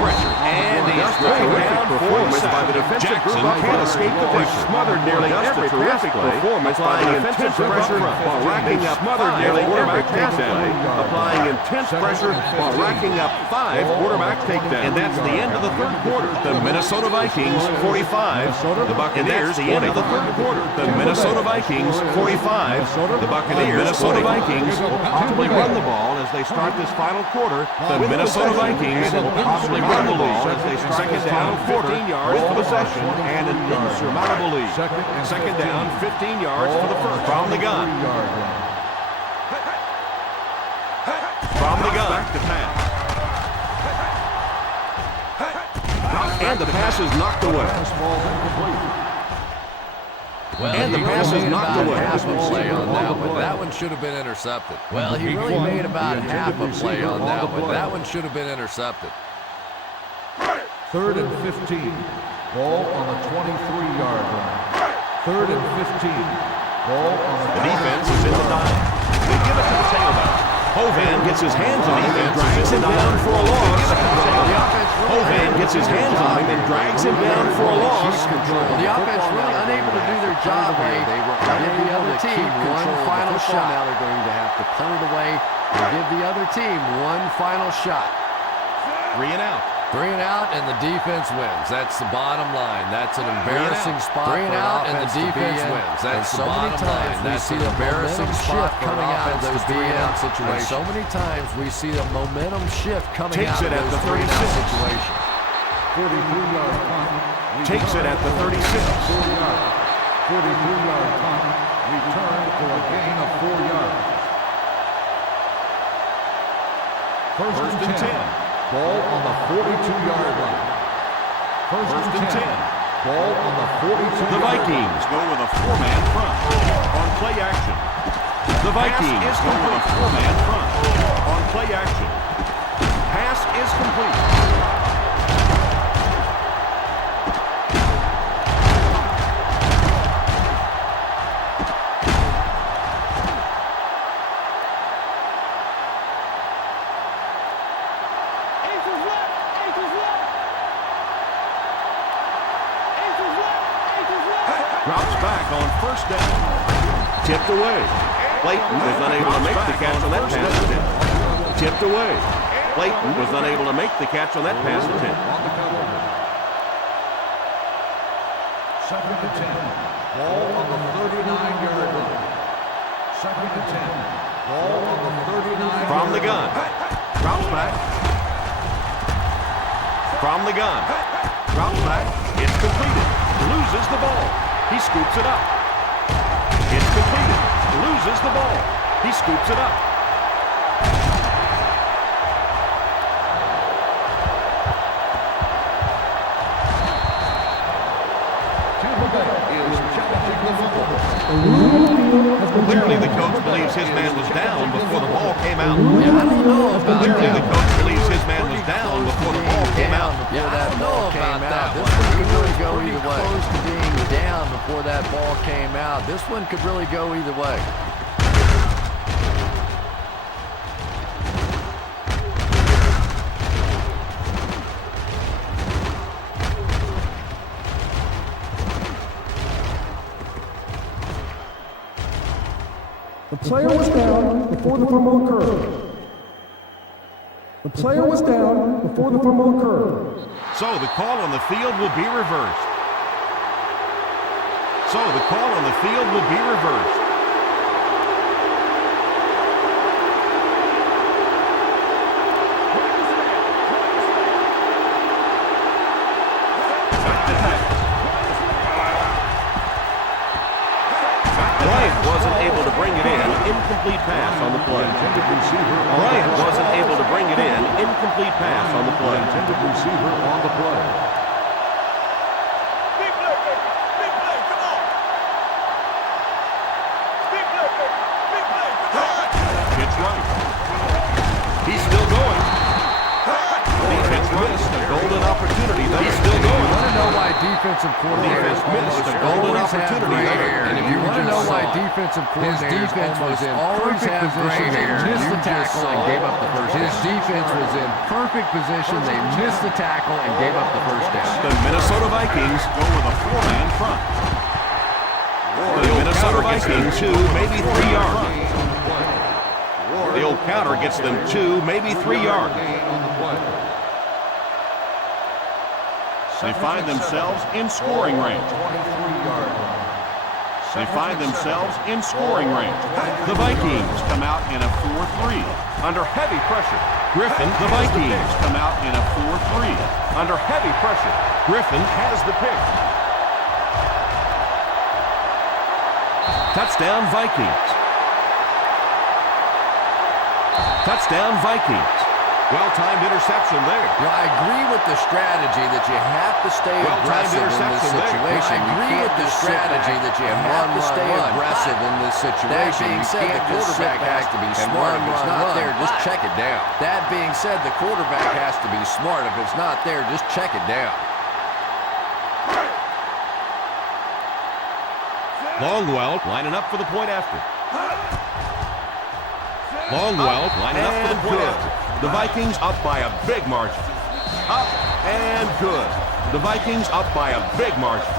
And he's down performance by the defensive group. Can't escape the pressure. Smothered nearly every terrific performance, applying intense pressure while racking up nearly every pass play. Applying intense pressure while racking up 5 quarterback takedowns. And that's the end of the 3rd quarter. The Minnesota Vikings 45. The Buccaneers the end of the 3rd quarter. The Minnesota Vikings 45. The Buccaneers Minnesota Vikings will possibly run the ball as they start this final quarter. The Minnesota Vikings will possibly run the ball as they start this final 15 yards for possession and an insurmountable lead. Second down, 15 yards for the first. From the gun. From the gun. Back to pass. And the pass is knocked away. And the pass is knocked away. Half a play on that one. That one should have been intercepted. Well, he really made about half a play on that one. That one should have been intercepted. 3rd and 15. Ball on the 23-yard line. 3rd and 15. Ball on the defense is in the dive. They give it to the tailback. Hovan gets his hands on him and drags him down for a loss. Hovan gets his hands on him and drags him down for a loss. The offense really unable to do their job. They were give the other team one final shot. Now they're going to have to punt it away and give the other team one final shot. 3 and out. 3 and out, and the defense wins. That's the bottom line. That's an embarrassing spot. 3 and out, and the defense wins. That's so many times we see the embarrassing shift coming out of those 3 and out situations. So many times we see the momentum shift coming out of those 3 and out situations. 43-yard punt. Takes it at the 36. 43-yard punt. Returned for a gain of 4 yards. First and 10. Ball on the 42-yard line. First and 10. Ball on the 42-yard line. The Vikings go with a 4-man front on play action. The Vikings go with a 4-man front on play action. Pass is complete. Drops back on first down. Tipped away. Clayton was unable to make the catch on that pass attempt. Tipped away. Clayton was unable to make the catch on that pass attempt. Second and 10. Ball on the 39-yard line. Second and 10. Ball on the 39. From the gun. Drops back. From the gun. Drops back. It's completed. Loses the ball. He scoops it up. It's completed. Loses the ball. He scoops it up. Clearly the coach believes his man was down before the ball came out. Yeah, I don't know about Clearly that. the coach believes his man was down before the ball came out. Yeah, I don't know about that. This one could really go either way. Close to being down before that ball came out. This one could really go either way. The player was down before the fumble occurred. The player was down before the fumble occurred. So the call on the field will be reversed. So the call on the field will be reversed. Bryant wasn't able to bring it in. Incomplete pass on the play. Bryant wasn't able to bring it in. Incomplete pass on the play. Intended receiver on the play. Big play, baby. Big play. Come on. Big play, baby. Big play. Come on. It's right. He's still going. Defense missed a golden opportunity. He's still going. You want to know why defensive coordinators Defense missed a golden always have opportunity gray there. hair? And if you want to know why defensive coordinators almost always have gray hair, they missed the tackle and gave up the first down. His defense was in perfect position. They missed the tackle and gave up the first down. The Minnesota Vikings go with a four-man front. The Minnesota Vikings 2, maybe 3 yards. The old counter gets them 2, maybe 3 yards. They find themselves in scoring range. They find themselves in scoring range. The Vikings come out in a 4-3 under heavy pressure. Griffin, the Vikings come out in a 4-3 under heavy pressure. Griffin has the pick. Touchdown Vikings. Touchdown Vikings. Well-timed interception there. You know, I agree with the strategy that you have to stay aggressive in this situation. I agree with the strategy that you have to stay aggressive in this situation. That being said, the quarterback has to be smart. If it's not there, just check it down. That being said, the quarterback has to be smart. If it's not there, just check it down. Longwell lining up for the point after. Longwell lining up for the point after. The Vikings up by a big margin. Up and good. The Vikings up by a big margin.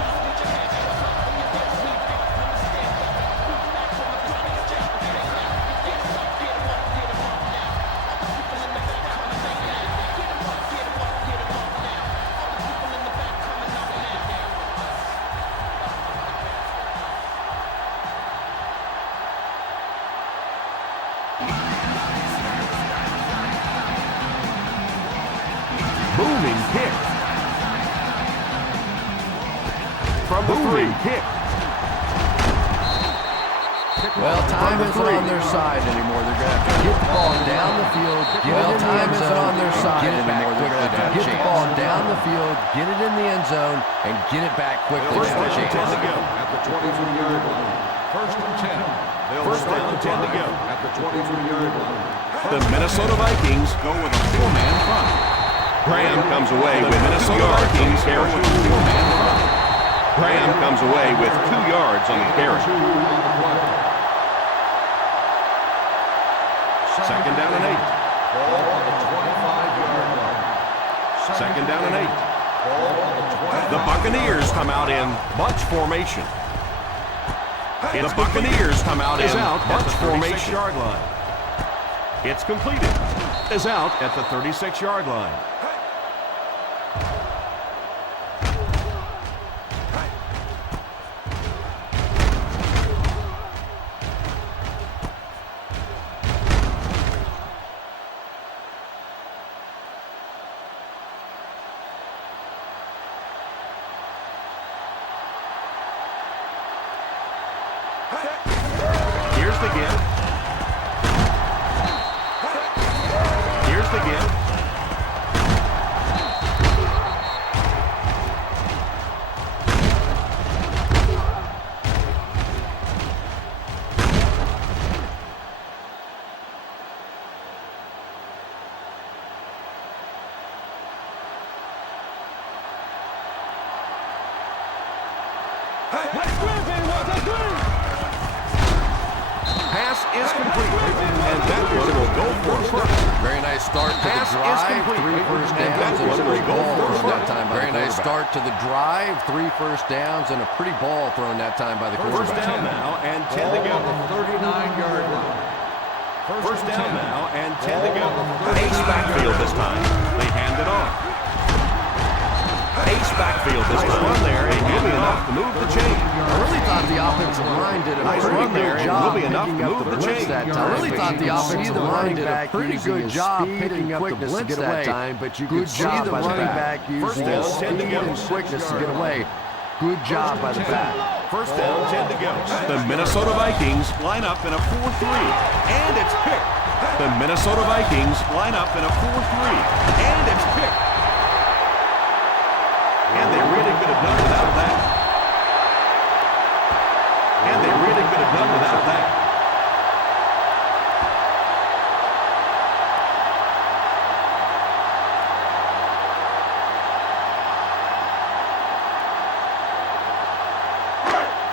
Booming kick. From the three, kick. Well, time isn't on their side anymore. They're going to have to get the ball down the field. Time isn't on their side anymore. They're going to have to get the ball down the field, get it in the end zone, and get it back quickly. First down and 10 to go. At the 23-yard line. First and 10. First down and 10 to go. At the 23-yard line. The Minnesota Vikings go with a four-man front. Graham comes away with Minnesota Vikings carry. Graham comes away with 2 yards on the carry. Second down and 8. Ball on the 25-yard line. Second down and 8. Ball on the 25. The Buccaneers come out in bunch formation. The Buccaneers come out Is in out at the 36 yard line. It's completed. Is out at the 36 yard line. Here's the give. Here's the give. Pass is complete, and that one will go for first. Very nice start to the Pass is drive. complete. 3 first And downs that and a one pretty will go ball for thrown that first. time by Very the nice quarterback. start to the drive. 3 first downs and a pretty ball thrown that time by the First quarterback. down now and 10 to go. 39-yard line. First down now and 10 to go. Ace backfield this time. They hand it off. Ace backfield this time. Run there and will be enough to move the chain. I really thought the offensive line did a Nice pretty run there, good and job will be enough picking to up move the the blitz chain. that time. I really thought the offensive line did a pretty good job picking up the blitz that time, but you could see the running back First using down, his 10 to speed go. and quickness to get away. Good job by the back. First down, 10 to go. The Minnesota Vikings line up in a 4-3, and it's picked. The Minnesota Vikings line up in a 4-3, and it's picked. And they really could have done without that. And they really could have done without that.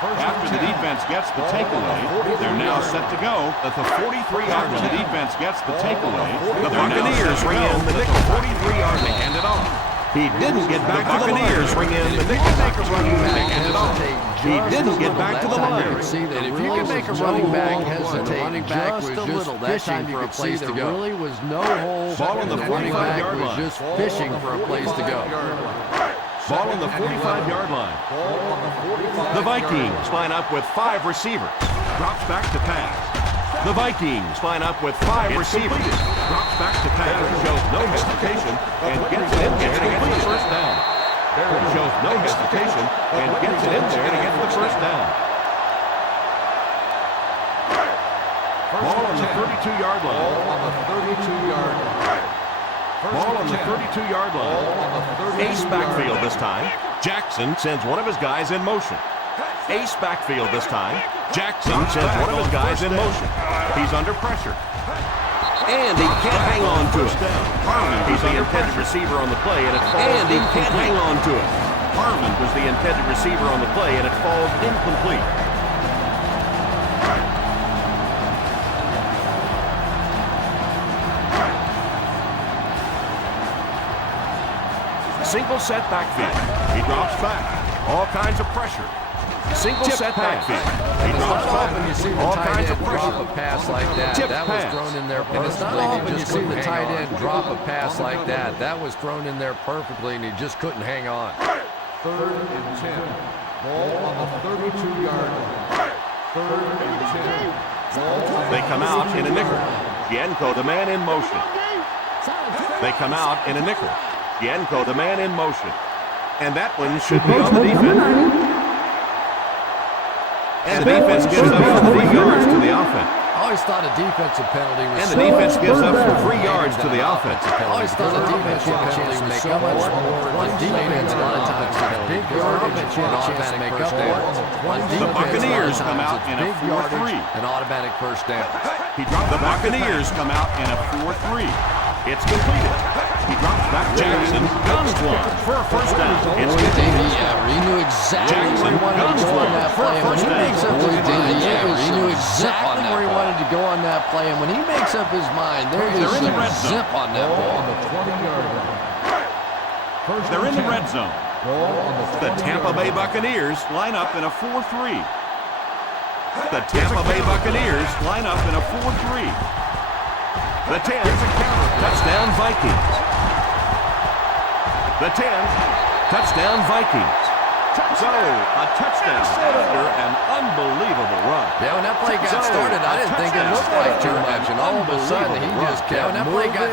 After the defense gets the takeaway, they're now set to go at the 43-yard line. The defense gets the takeaway. The Buccaneers ring in the nickel 43-yard line. They hand it off. He didn't get back to the Buccaneers ring in the nickel back running back. They hand it off. He didn't get back to the line. And if you can make a running back hesitate just a little, that time you could see there really was no hole. Ball on the The running back 45-yard was line. just fishing for a place to go. Ball on the 45-yard line. The Vikings line up with 5 receivers. Drops back to pass. The Vikings line up with 5 receivers. Drops back to pass. Shows no hesitation and gets it in there to get the first down. Shows no hesitation and gets it in there to get the first down. Ball on the 32-yard line. Ball on the 32-yard line. Ace backfield this time. Jackson sends one of his guys in motion. Ace backfield this time. Jackson sends one of his guys in motion. He's under pressure. And he can't hang on to it. Harmon was the intended receiver on the play, and it falls. And he can't hang on to it. Harmon was the intended receiver on the play, and it falls incomplete. Single set backfield. He drops back. All kinds of pressure. Single set backfield. He drops back. You see the All tight kinds end of drop a pressure. pass like that. Tip That was pass. thrown in there perfectly. it's not and often he you just see couldn't the hang tight on. end drop a pass like that. That was thrown in there perfectly, and he just couldn't hang on. 3rd and 10. Ball on the 32-yard line. 3rd and 10. They come out in a nickel. Yenko, the man in motion. They come out in a nickel. Yenko, the man in motion. And that one should be on the defense. And the defense gives up 3 yards to the offense. I always thought a defensive penalty was And the defense gives up 3 yards to the offense. I always thought a defensive penalty was so much more on defense. A lot of times big yardage and automatic first downs. The Buccaneers come out in a 4-3. An automatic first down. The Buccaneers come out in a 4-3. It's completed. He drops back. Jackson guns one for a first down. It's completed. He knew exactly Jackson where he wanted to guns go on one that for a play. And when first he down. makes up his mind, he knew exactly on that where he ball. wanted to go on that play. And when he makes up his mind, there is They're in the some red zone. zip on that ball. On the 20-yard line. They're in the red zone. Ball on The Tampa Bay Buccaneers line up in a 4-3. The Tampa Bay Buccaneers line up in a 4-3. The 10, touchdown Vikings. The 10, touchdown Vikings. So, a touchdown after an unbelievable run. Yeah, when that play got started, I didn't think it looked like too much, and all of a sudden he just kept moving. I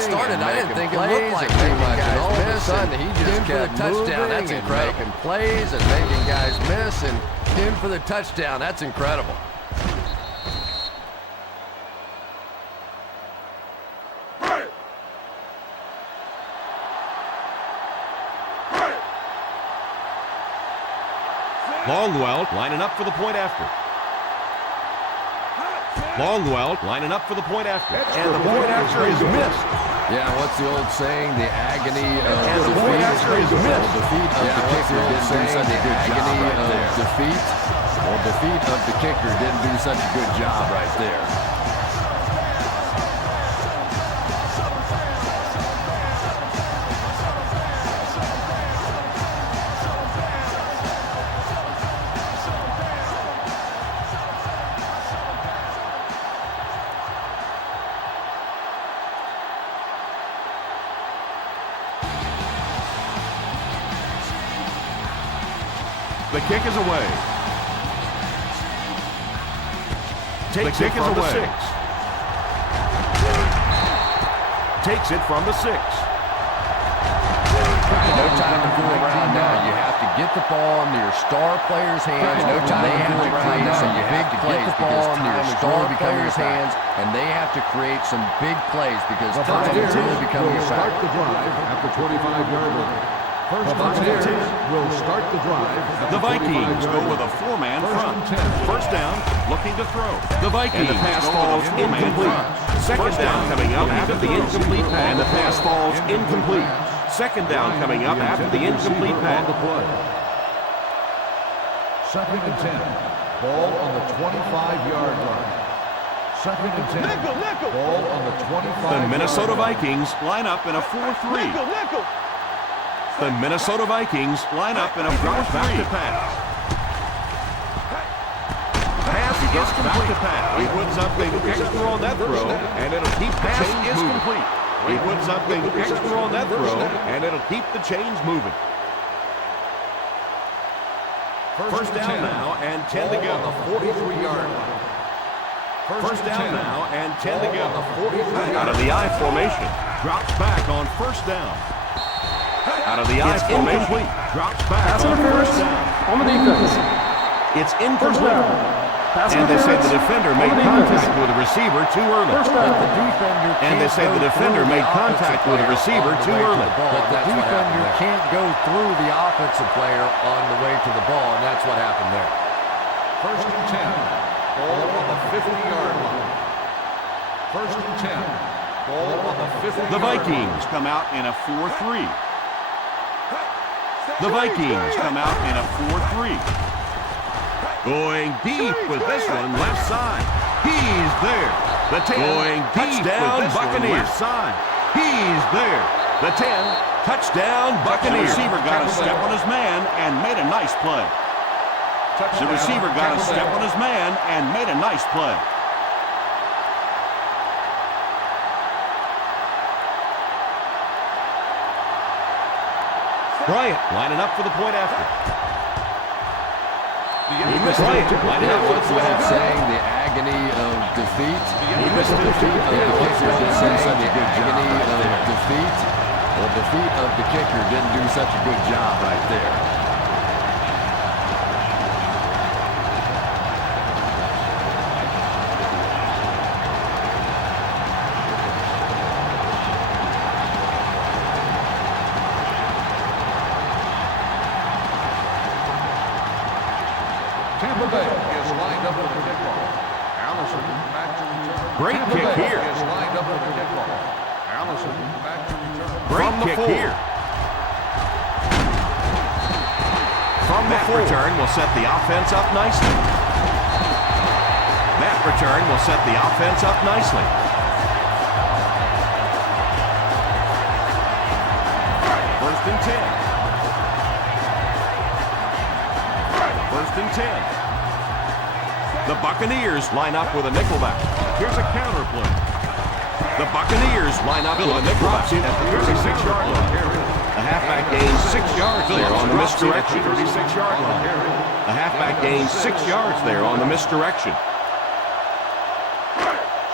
didn't think it looked like too much, and all of a sudden he just kept touchdown. That's incredible. Making plays and making guys miss, and in for the touchdown. That's incredible. Longwell lining up for the point after. Longwell lining up for the point after. And the point after is missed. Yeah, what's the old saying? The agony of And the point after is missed. defeat of the kicker didn't do such a good job right there. Defeat of the kicker didn't do such a good job right there. The kick is away. Takes it from the 6. Takes it from the 6. No time to fool around now. You have to get the ball into your star players' hands. No time to fool around now. You have to get the ball into your star players' hands, and they have to create some big plays because time is really becoming a Start factor. the drive at the 25-yard line. First and 10 will start the drive. The Vikings go with a 4-man front. First down, looking to throw. The Vikings and the pass falls incomplete. Second down coming up after the incomplete pass. And the pass falls incomplete. Second down coming up after the incomplete pass. Second and 10. Ball on the 25-yard line. Second and 10. Ball on the 25. The Minnesota Vikings line up in a 4-3. The Minnesota Vikings line up in a 4-3. Pass is complete. He puts something extra on that throw, and it'll keep the chains moving. He puts something extra on that throw, and it'll keep the chains moving. First down now, and 10 to go. On the 43-yard line. First down now, and 10 to go. Out of the I formation, drops back on first down. Out of the I formation, drops back on first down. On the defense. It's incomplete. And they say the defender made contact with the receiver too early. And they say the defender made contact with the receiver too early. But the defender can't go through the offensive player on the way to the ball, and that's what happened there. First and 10. Ball on the 50-yard line. First and 10. Ball on the 50-yard line. The Vikings come out in a 4-3. The Vikings come out in a 4-3. Going deep with this one, left side. He's there. The 10. Going deep touchdown, with this Buccaneers. Left side. He's there. The 10. Touchdown, Buccaneers. The receiver got a step on his man and made a nice play. The receiver got a step on his man and made a nice play. Bryant lining up for the point after. Bryant lining up for the point after. Saying the agony of defeat. He missed the defeat of the kicker. Didn't do such a good agony of defeat. The defeat of the kicker didn't do such a good job right there. Tampa Bay is lined up with the kickoff. Allison back to return. Great kick here. Is lined up with the kickoff. Allison back to return. Great kick here. From that return will set the offense up nicely. That return will set the offense up nicely. First and 10. First and 10. The Buccaneers line up with a nickelback. Here's a counter play. The Buccaneers line up with a nickelback at the 36-yard line. The halfback gains 6 yards there on the misdirection. 36-yard line. The halfback gains 6 yards there on the misdirection.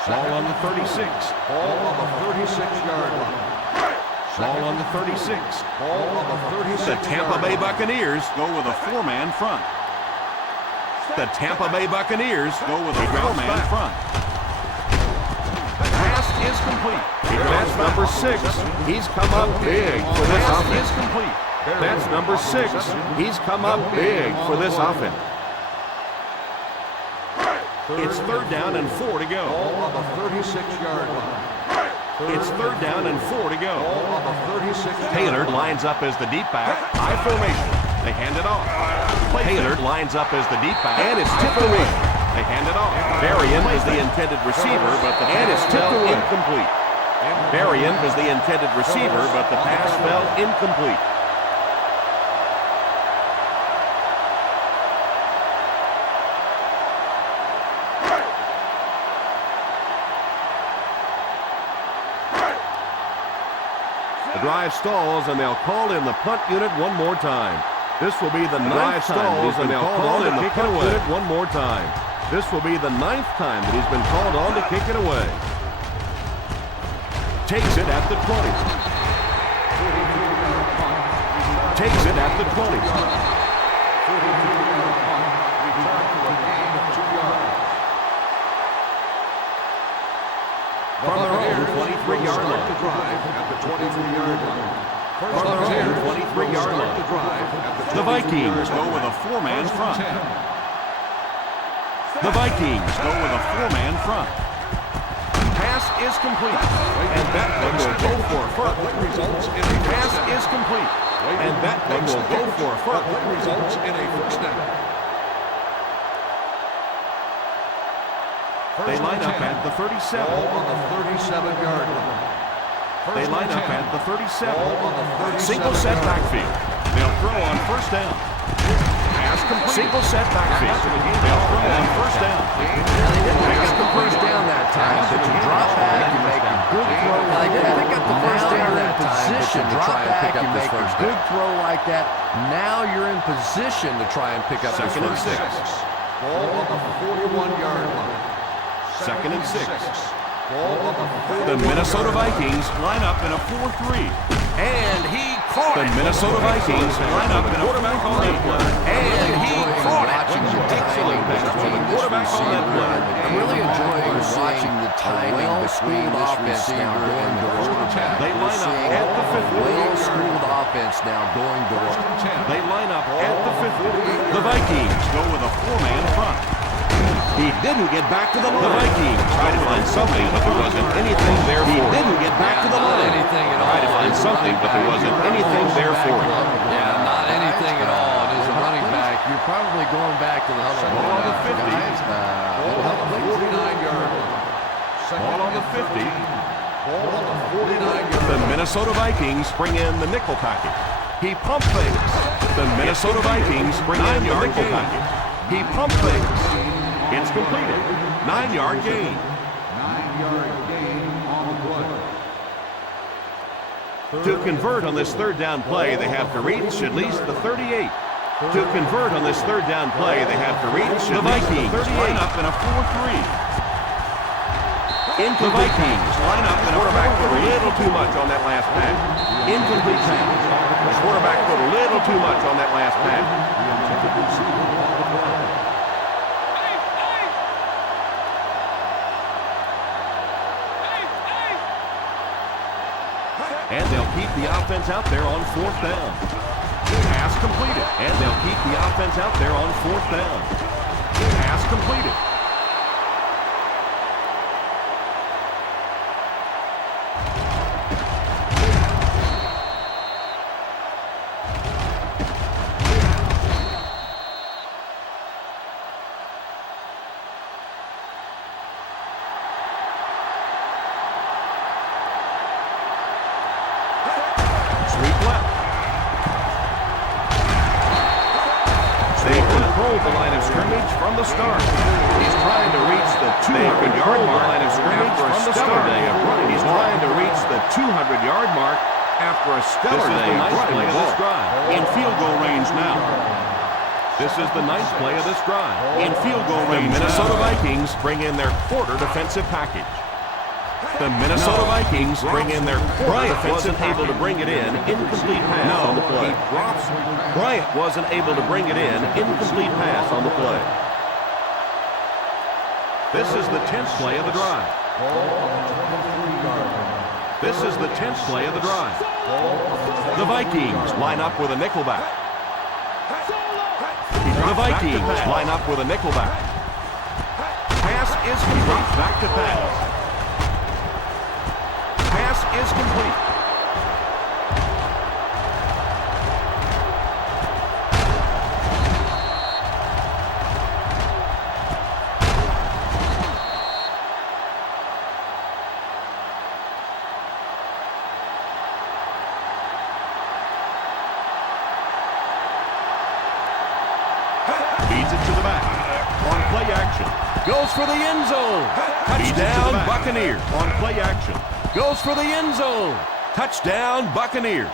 Ball on the 36. Ball on the 36-yard line. Ball on the 36. Ball on the 36. The Tampa Bay Buccaneers go with a 4-man front. The Tampa Bay Buccaneers go with a 4-man front. The pass is complete. That's number 6. He's come up big for this Pass offense. is complete. That's number 6. He's come up big for this offense. It's 3rd down and 4 to go. Ball on the 36-yard line. It's 3rd down and 4 to go. Ball on the 36-yard line. Taylor lines up as the deep back. High formation. They hand it off. Taylor lines up as the deep back. And it's tipped away. They hand it off. Varian is the intended receiver, but the And pass it's tipped fell away. incomplete. Varian is the intended receiver, but the pass fell incomplete. The drive stalls, and they'll call in the punt unit one more time. This will be the ninth time that he's been called on to kick it away. One more time. This will be the 9th time that he's been called on to kick it away. Takes it at the 20. Takes it at the 20. From their own 23-yard line. From their own 23-yard line. The Vikings go with a 4-man front. The Vikings go with a 4-man front. Pass is complete. And that one will go for a first. Pass is complete. And that one will go for a first. Results in a first down. They line up at the 37. Ball on the 37-yard line. They line up at the 37. Ball on the 37. Single set backfield. They'll throw on first down. Pass complete. Single set backfield. They'll throw on first down. They didn't pick up the first down that time, but you drop back, you make a good throw like that. Pick up the first down that position to try and pick up this first down. Good throw like that. Now you're in position to try and pick up this 2nd and first 6. down. Ball on the 41-yard line. 2nd and 6. Ball on the The Minnesota Vikings line up in a 4-3. And he caught The it. Minnesota Vikings line up in a quarterback on that play. And he caught it. Watching the excellent pass from the quarterback on that play. I'm really enjoying watching the timing between this receiver and the quarterback. They line up at the 50. Well-schooled offense now going to work. They line up at the 50. The Vikings go with a 4-man front. He didn't get back to the line. The Vikings try to find something, but there wasn't anything there for He him. didn't get back to the Not line. anything at all. Try to find As a something, running but there back, wasn't you're anything there for him. Yeah, not anything at all. And as a running back, you're probably going back to the huddle. Ball on the 50. Guys, Ball on the 49-yard line. Ball on the 50. Ball on the 49-yard line. The Minnesota Vikings bring in the nickel package. He pump fakes. The Minnesota Vikings bring in the nickel package. He pump fakes. It's completed. 9-yard gain. 9-yard gain on the play. To convert on this 3rd down play, they have to reach at least the 38. To convert on this 3rd down play, they have to reach the Vikings line up in a 4-3. The Vikings line up in a Quarterback put a 4-3. little too much on that last pass. Incomplete pass. The quarterback put a little too much on that last pass. And they'll keep the offense out there on 4th down. Pass completed. And they'll keep the offense out there on 4th down. Pass completed. Sweep left. They control the line of scrimmage from the start. He's trying to reach the 200-yard line of scrimmage from the stellar day of running. He's trying to reach the 200-yard mark after a stellar day of running the ball. In field goal range now. This is the ninth play of this drive. In field goal range, the Minnesota Vikings bring in their quarter defensive package. The Minnesota Vikings bring in their quarter defensive package. Wasn't able to bring it in. Incomplete pass on the play. Bryant wasn't able to bring it in. Incomplete pass on the play. This is the 10th play of the drive. This is the 10th play of the drive. The Vikings line up with a nickelback. The Vikings line up with a nickelback. Pass is complete. Back to pass. Pass is complete. Feeds it to the back. On play action. Goes for the end zone. Touchdown, Buccaneers. On play action. Goes for the end zone. Touchdown, Buccaneers.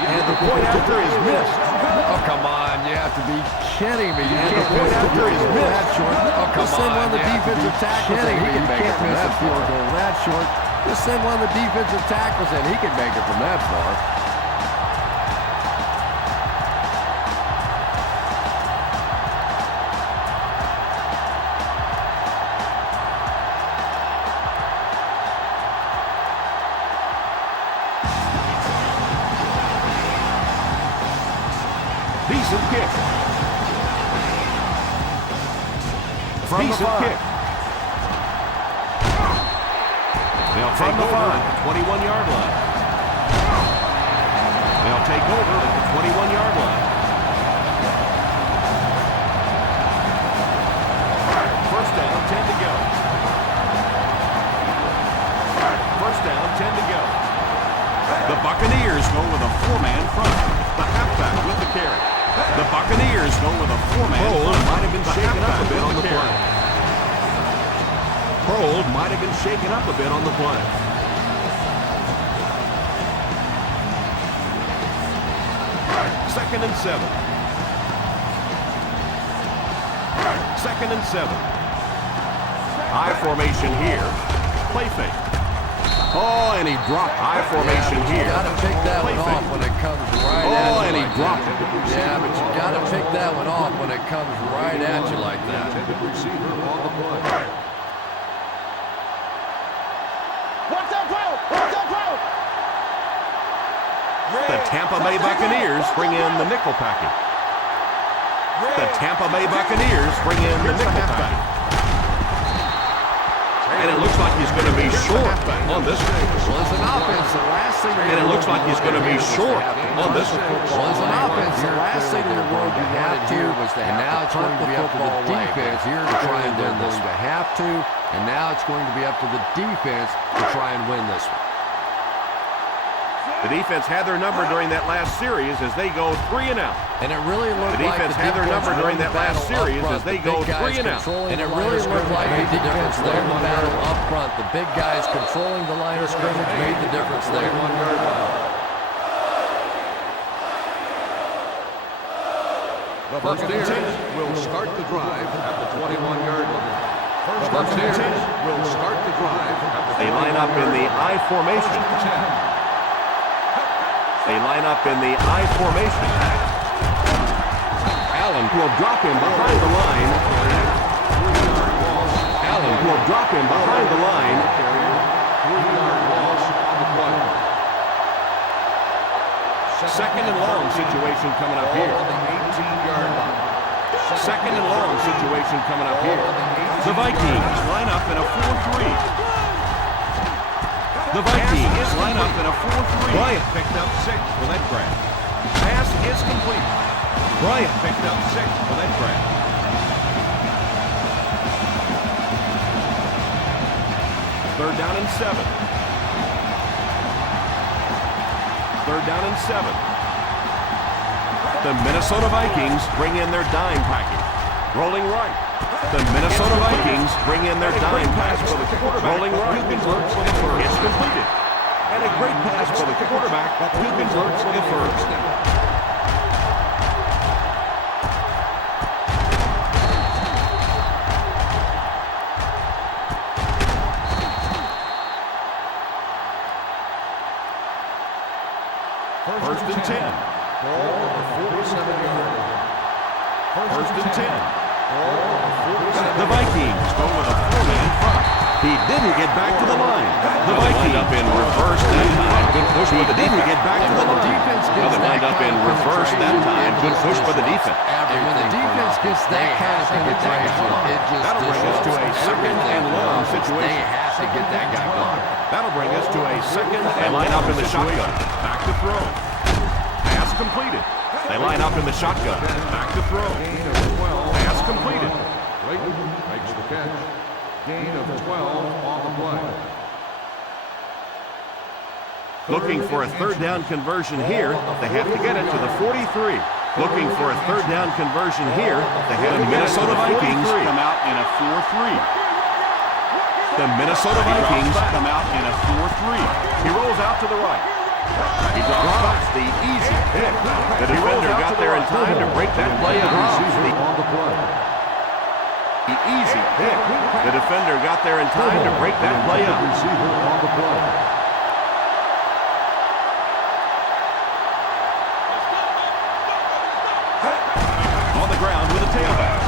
And the point after is missed. Oh, come on. You have to be kidding me. And the point after is missed. Oh, come on. Send one of the defensive tackles in. He can make it from that field goal that short. Just send one of the defensive tackles in. He can make it from that far. Decent kick. Decent kick. They'll take over at the 21-yard line. They'll take over at the 21-yard line. First down, 10 to go. First down, 10 to go. The Buccaneers go with a four-man front. The halfback with the carry. The Buccaneers go with a four-man front. Might have been shaken up a bit on the play. Prold might have been shaken up a bit on the play. Second and 7. Second and 7. High formation here. Play fake. Oh, and he dropped. High formation here. You got to pick that one off when it comes right at you. Oh, and he dropped it. Yeah, but you got to pick that one off when it comes right at you like that. The Tampa Bay Buccaneers bring in the nickel package. The Tampa Bay Buccaneers bring in the nickel package. And it looks like he's going to be short on this one. Well, as an offense, the last thing And it looks like he's going to be short on this one. Well, as an offense, the last thing in the world you had to was to now it's going to be up to the defense here to try and win this. To have to, and now it's going to be up to the defense to try and win this one. The defense had their number during that last series as they go 3 and out. And it really looked The like defense had their number during that last series as they go 3 and out. And it really looked like the difference there. The battle up front, the big guys controlling the line of scrimmage made the difference there. The Buccaneers will start the drive at the 21-yard line. The Buccaneers will start the drive. They line up in the I formation. They line up in the I formation. Allen will drop him behind the line. Allen will drop him behind the line. 3-yard loss on the play. Second and long situation coming up Ball here. on the 18-yard line. Second and long situation coming up here. The Vikings line up in a 4-3. The Vikings line up in a 4-3. Bryant picked up 6 for that grab. Pass is complete. Bryant picked up 6 for that grab. Third down and 7. Third down and 7. The Minnesota Vikings bring in their dime package. Rolling right. The Minnesota Vikings bring in their dime package. Rolling right. It's completed. And a great pass for the quarterback who converts the first. First and 10. Ball on the 47-yard line. First and 10. The Vikings go with a 4-man front. He didn't get back to the line. The Vikings up in reverse that time. Good push by the defense. Didn't get back to the line. Well, they lined up in reverse that time. Good push by the defense. And when the defense gets that kind of penetration, it just That'll bring us to a second and long They situation. have to get that guy gone. That'll bring us to a second and line up in the shotgun. Back to throw. Pass completed. They line up in the shotgun. Back to throw. Pass completed. Clayton makes the catch. Gain of 12 on the play. Looking for a third down conversion here. They have to get it to the 43. Looking for a third down conversion here. They have the Minnesota Vikings come out in a 4-3. The Minnesota Vikings come out in a 4-3. He rolls out to the right. He drops the easy pick. The defender got there in time to break that play up. The easy pick. The defender got there in time to break that play up. On the ground with a tailback.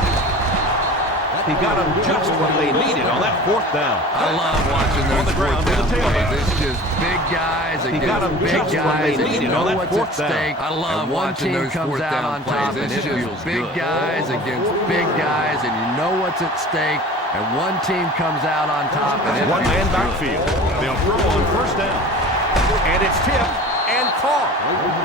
He got them just what they needed on that fourth down. I love watching those On the ground with a tailback. It's just big guys He got them against big just what they guys. And needed you on know that what's fourth at down. stake. I love And one watching team those comes fourth out down on plays. top, And and it it feels feels big good. guys against big guys, and you know what's at stake. And one team comes out on top, and it One man feels good. backfield. They'll throw on first down. And it's tipped and caught.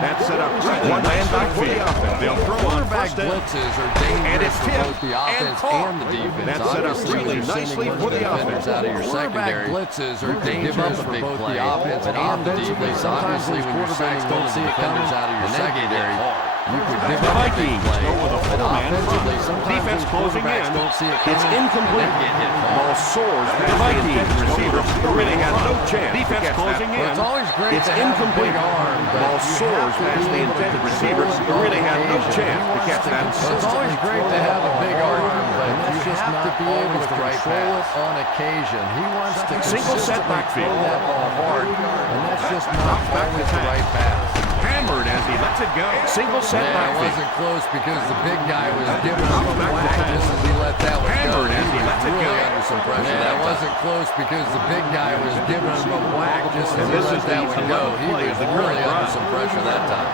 That set up one man backfield. They'll throw on Quarterback first down. blitzes are And dangerous it's for tipped both the and offense caught. and the defense. That set up Obviously, really when you're nicely sending for the defenders offense. out of your Quarterback secondary. blitzes are You can give dangerous up for for both both the offense and the offensively. defense. Sometimes Obviously, these when you're quarterbacks sending don't those see it defenders coming, out of your and they get hit secondary, hard. you could give The up a big Vikings play. go with a But four-man offensively, front. sometimes Defense these closing quarterbacks in. don't see it It's coming, incomplete. and they get hit hard. Ball soars past the intended receiver, who really had no chance. Defense closing in. Well, it's always great It's to have a incomplete. big arm, but Ball you soars have to past be the able to intended control receiver, it who on really had no occasion. chance to catch that. It's always great to have a big arm, but you just have to not be able always to the right control it pass. on occasion. He wants to Single set consistently backfield. throw that ball hard, and that's just not Drops back to always the pass. right pass. Hammered as he lets it go. Single set Yeah, it backfield. wasn't close because the big guy was giving him a back to whack pass. just as he let that one go. Hammered as he was lets it really go. under some pressure. Yeah, that it wasn't close because the big guy was giving him a whack just as And he this let is that the one go. 11th He play was of the really current under drive. some pressure that time.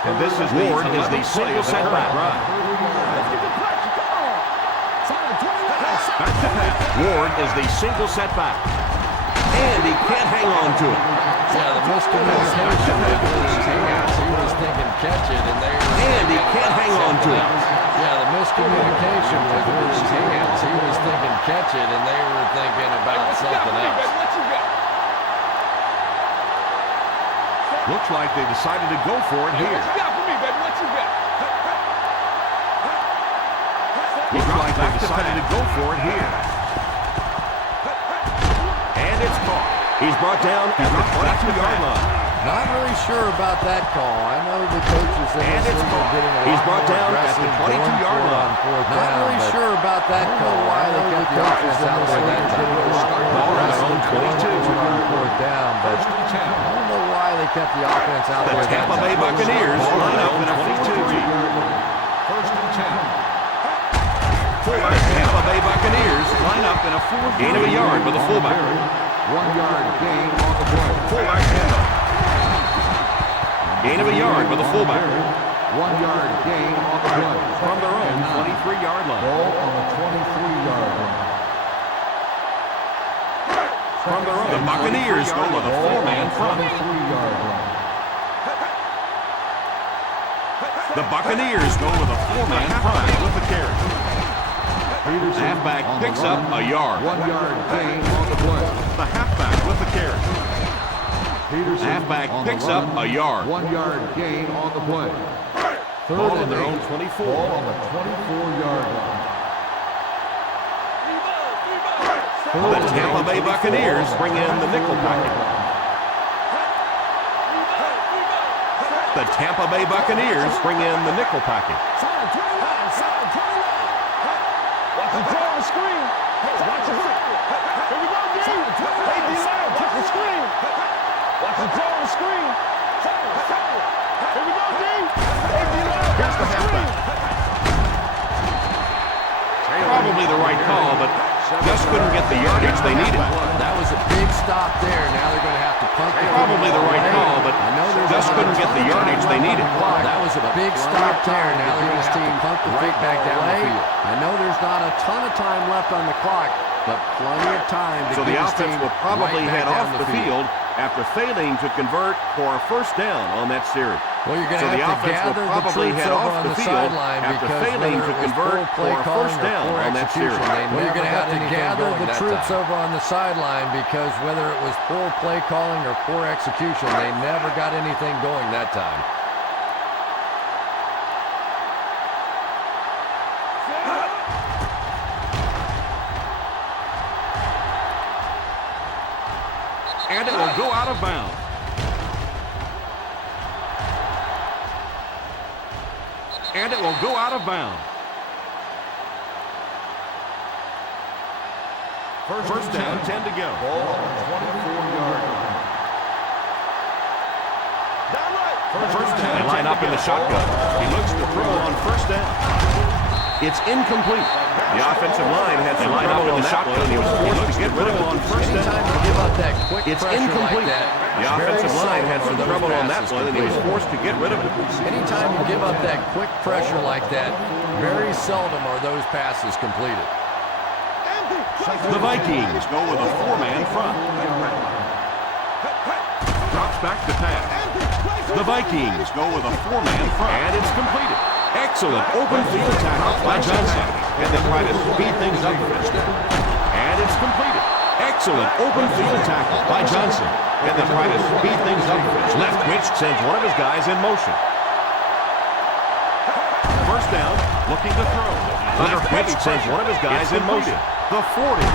And this is Ward is the single set back. Back to pass. Ward is the single set back. And he can't hang on to it. Yeah, the miscommunication with his hands. He was thinking catch it, and they were And he thinking can't about hang on to something it. else. Yeah, the miscommunication was with his hands. He was thinking catch it, and they were thinking about something else. Looks like they decided to go for it here. Looks like they decided to go for it here. And it's caught. He's brought down at the 22-yard line. Not really sure about that call. I know the coaches in And this it's league are caught. getting a He's lot brought more down at the aggressive 22-yard going for it line. on fourth Not down, really but sure about that I don't call. know why they kept the offense out there that time. Ball on their own 22. On fourth down, but I don't know why they kept the offense out The there that Tampa Bay time. Buccaneers line up in a 4-3. First and 10. Fullback Tampa Bay Buccaneers line up in a 4-3. Gain of a yard with a fullback. 1 yard gain on the play. Fullback handoff. Gain of a yard with a fullback. 1 yard gain on the play. From their own 23-yard line. Ball on the 23-yard line. From their own, the Buccaneers go with a 4-man front. 23-yard line. The Buccaneers go with a 4-man front with the carry. Halfback picks up a yard. 1 yard gain on the play. The halfback with the carry. Halfback picks up a yard. 1 yard gain on the play. Ball on their own 24. Ball on the 24-yard line. The Tampa Bay Buccaneers bring in the nickel package. The Tampa Bay Buccaneers bring in the nickel package. Watch the draw on the screen. Watch the Here we go, D. Hey, D-line, watch the screen. Watch the draw on the screen. Here we go, D. Hey, D-line, Here's the halfback. Probably the right call, but just couldn't get the yardage they needed. That was a big stop there. Now they're going to have to punt the Probably the right call, but just couldn't get the yardage they needed. That was a big stop there. Now they're going to have to punt the right back down the field. I know there's not a ton of time left on the clock, but plenty of time to So get the this offense team will probably right back head down off the field after failing to convert for a first down on that series. Well, you're going So to the have to offense will gather the probably troops head over off on the the field sideline after because failing whether to it was convert full play for a calling first or down poor on that execution, series. they never You're going to got have to anything gather going the that troops time. over on the sideline because whether it was poor play calling or poor execution, they never got anything going that time. And it will go out of bounds. And it will go out of bounds. First down, 10 to go. Ball on the 24-yard line. First down. They line up in the shotgun. He looks to throw on first down. It's incomplete. The offensive line had to line up in the shotgun. He was forced to get rid of it on first Anytime down. you give up that quick It's pressure incomplete. like that, The it's very offensive line seldom had some are those trouble on that passes one, and he was completed. forced to get rid of it. Anytime you give up that quick pressure like that, very seldom are those passes completed. The Vikings go with a 4-man front. Drops back to pass. The Vikings go with a 4-man front. And it's completed. Excellent open field tackle by Johnson. And they try to speed things up. And it's completed. Excellent open field tackle by Johnson. And they try to speed things up. Left twitch sends one of his guys in motion. First down, looking to throw. Left twitch sends one of his guys in motion. The 40.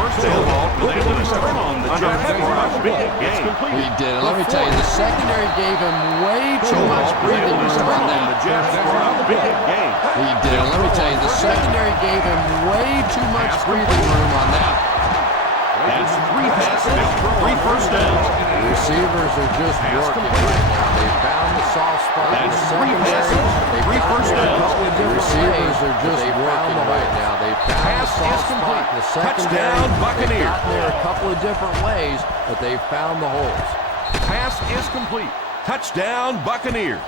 First down ball, they lose on the jump for a big gain. He did it. Let me tell you, the secondary gave him way too much breathing room on The that. Jets for a big gain. He did it. Let me tell you, the secondary gave him way too much breathing room on that. That's 3 passes, 3 first downs. The receivers are just working right now. They found the soft spot in the That's 3 secondary. passes, They 3 got first there a downs. couple of different receivers are just working right now. They found the Pass is soft spot complete. in the secondary. Touchdown, Buccaneers. They've gotten there a couple of different ways, but they found the holes. Pass is complete. Touchdown, Buccaneers.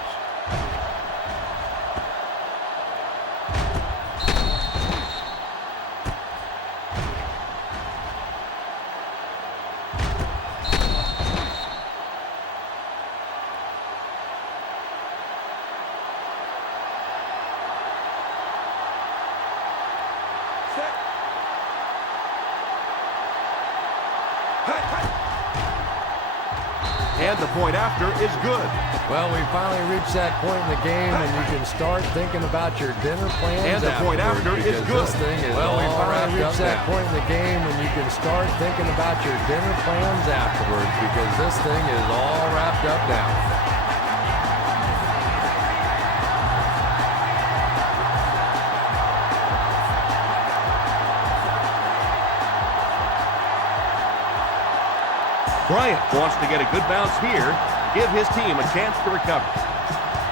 And the point after is good. Well, we finally reached that point in the game, and you can start thinking about your dinner plans. And the point after afterwards, is because good. This thing is Well, we all finally wrapped reached up that now. point in the game, and you can start thinking about your dinner plans afterwards, because this thing is all wrapped up now. Bryant wants to get a good bounce here, give his team a chance to recover.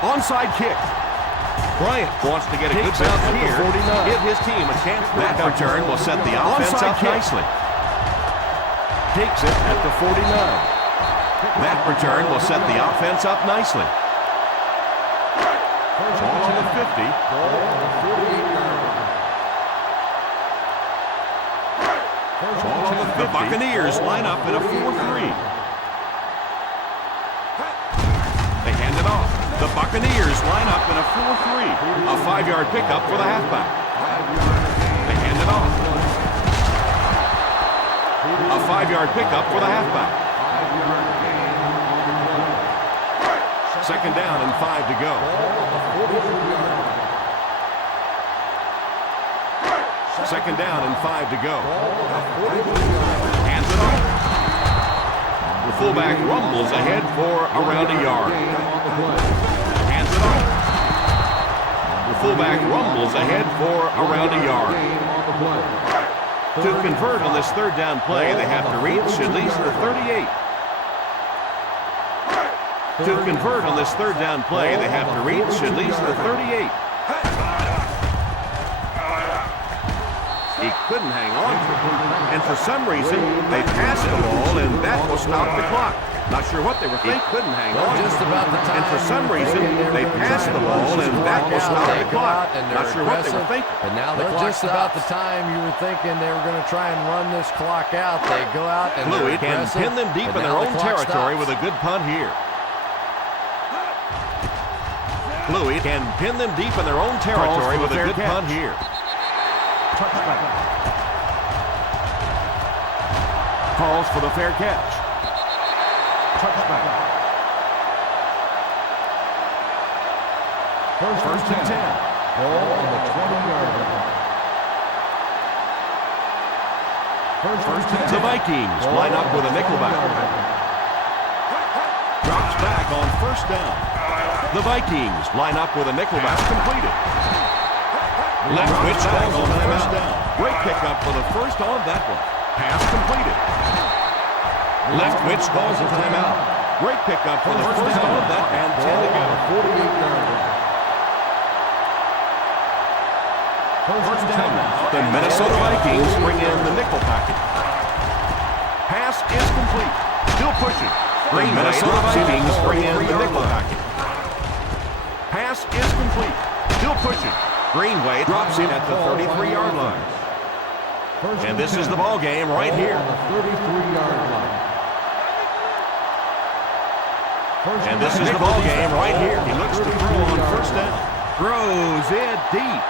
Onside kick. Bryant wants to get a good bounce here, give his team a chance to recover. That return will set the offense up nicely. Takes it at the 49. That return will set the offense up nicely. Ball on the 50. The Buccaneers line up in a 4-3. They hand it off. The Buccaneers line up in a 4-3. A 5-yard pickup for the halfback. They hand it off. A 5-yard pickup for the halfback. Second down and 5 to go. Second down and 5 to go. Hands it off. The fullback rumbles ahead for around a yard. Hands it off. The fullback rumbles ahead for around a yard. To convert on this third down play, they have to reach at least the 38. To convert on this third down play, they have to reach at least the 38. He couldn't hang on to it. And for some reason, they passed the ball, and that will stop the clock. Not sure what they were thinking. He couldn't hang on. Just about the time. And for some reason, they passed the ball, and that will stop the clock. Not sure what they were thinking. But now the clock Just about the time you were thinking they were going to try and run this clock out. They go out and Louis can pin them deep in their own territory with a good punt here. Louis can pin them deep in their own territory with a good punt here. Calls for the fair catch. Touchback. First and 10. Ball on the 20-yard line. First and 10. The Vikings line up with a nickelback. Drops back on first down. The Vikings line up with a nickelback. Completed. Left switch back on first down. Great pickup for the first on that one. Pass completed. Left switch calls a timeout. Great pickup for the first on that and 10 to go. 48-yard line. First down now. The Minnesota Vikings bring in the nickel package. Pass is complete. Still pushing. The Minnesota Vikings bring in the nickel package. Pass is complete. Still pushing. Greenway drops in at the 33-yard line. And this is the ball game right here. On the 33-yard line. And this is the ball game right here. He looks to throw on first down. Throws it deep.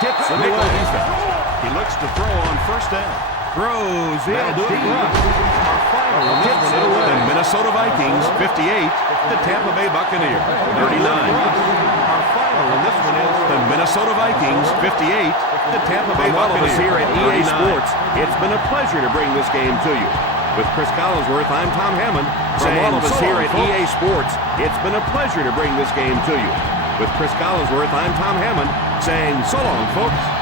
Tips the nickel defense. He looks to throw on first down. Throws it deep. Our final on this one is the Minnesota Vikings 58, the Tampa Bay Buccaneers 39. Our final on this one is the Minnesota Vikings 58, the Tampa Bay Buccaneers here at EA Sports. It's been a pleasure to bring this game to you. With Chris Collinsworth, I'm Tom Hammond. From all of us here at EA Sports, it's been a pleasure to bring this game to you. With Chris Collinsworth, I'm Tom Hammond, saying so long, folks.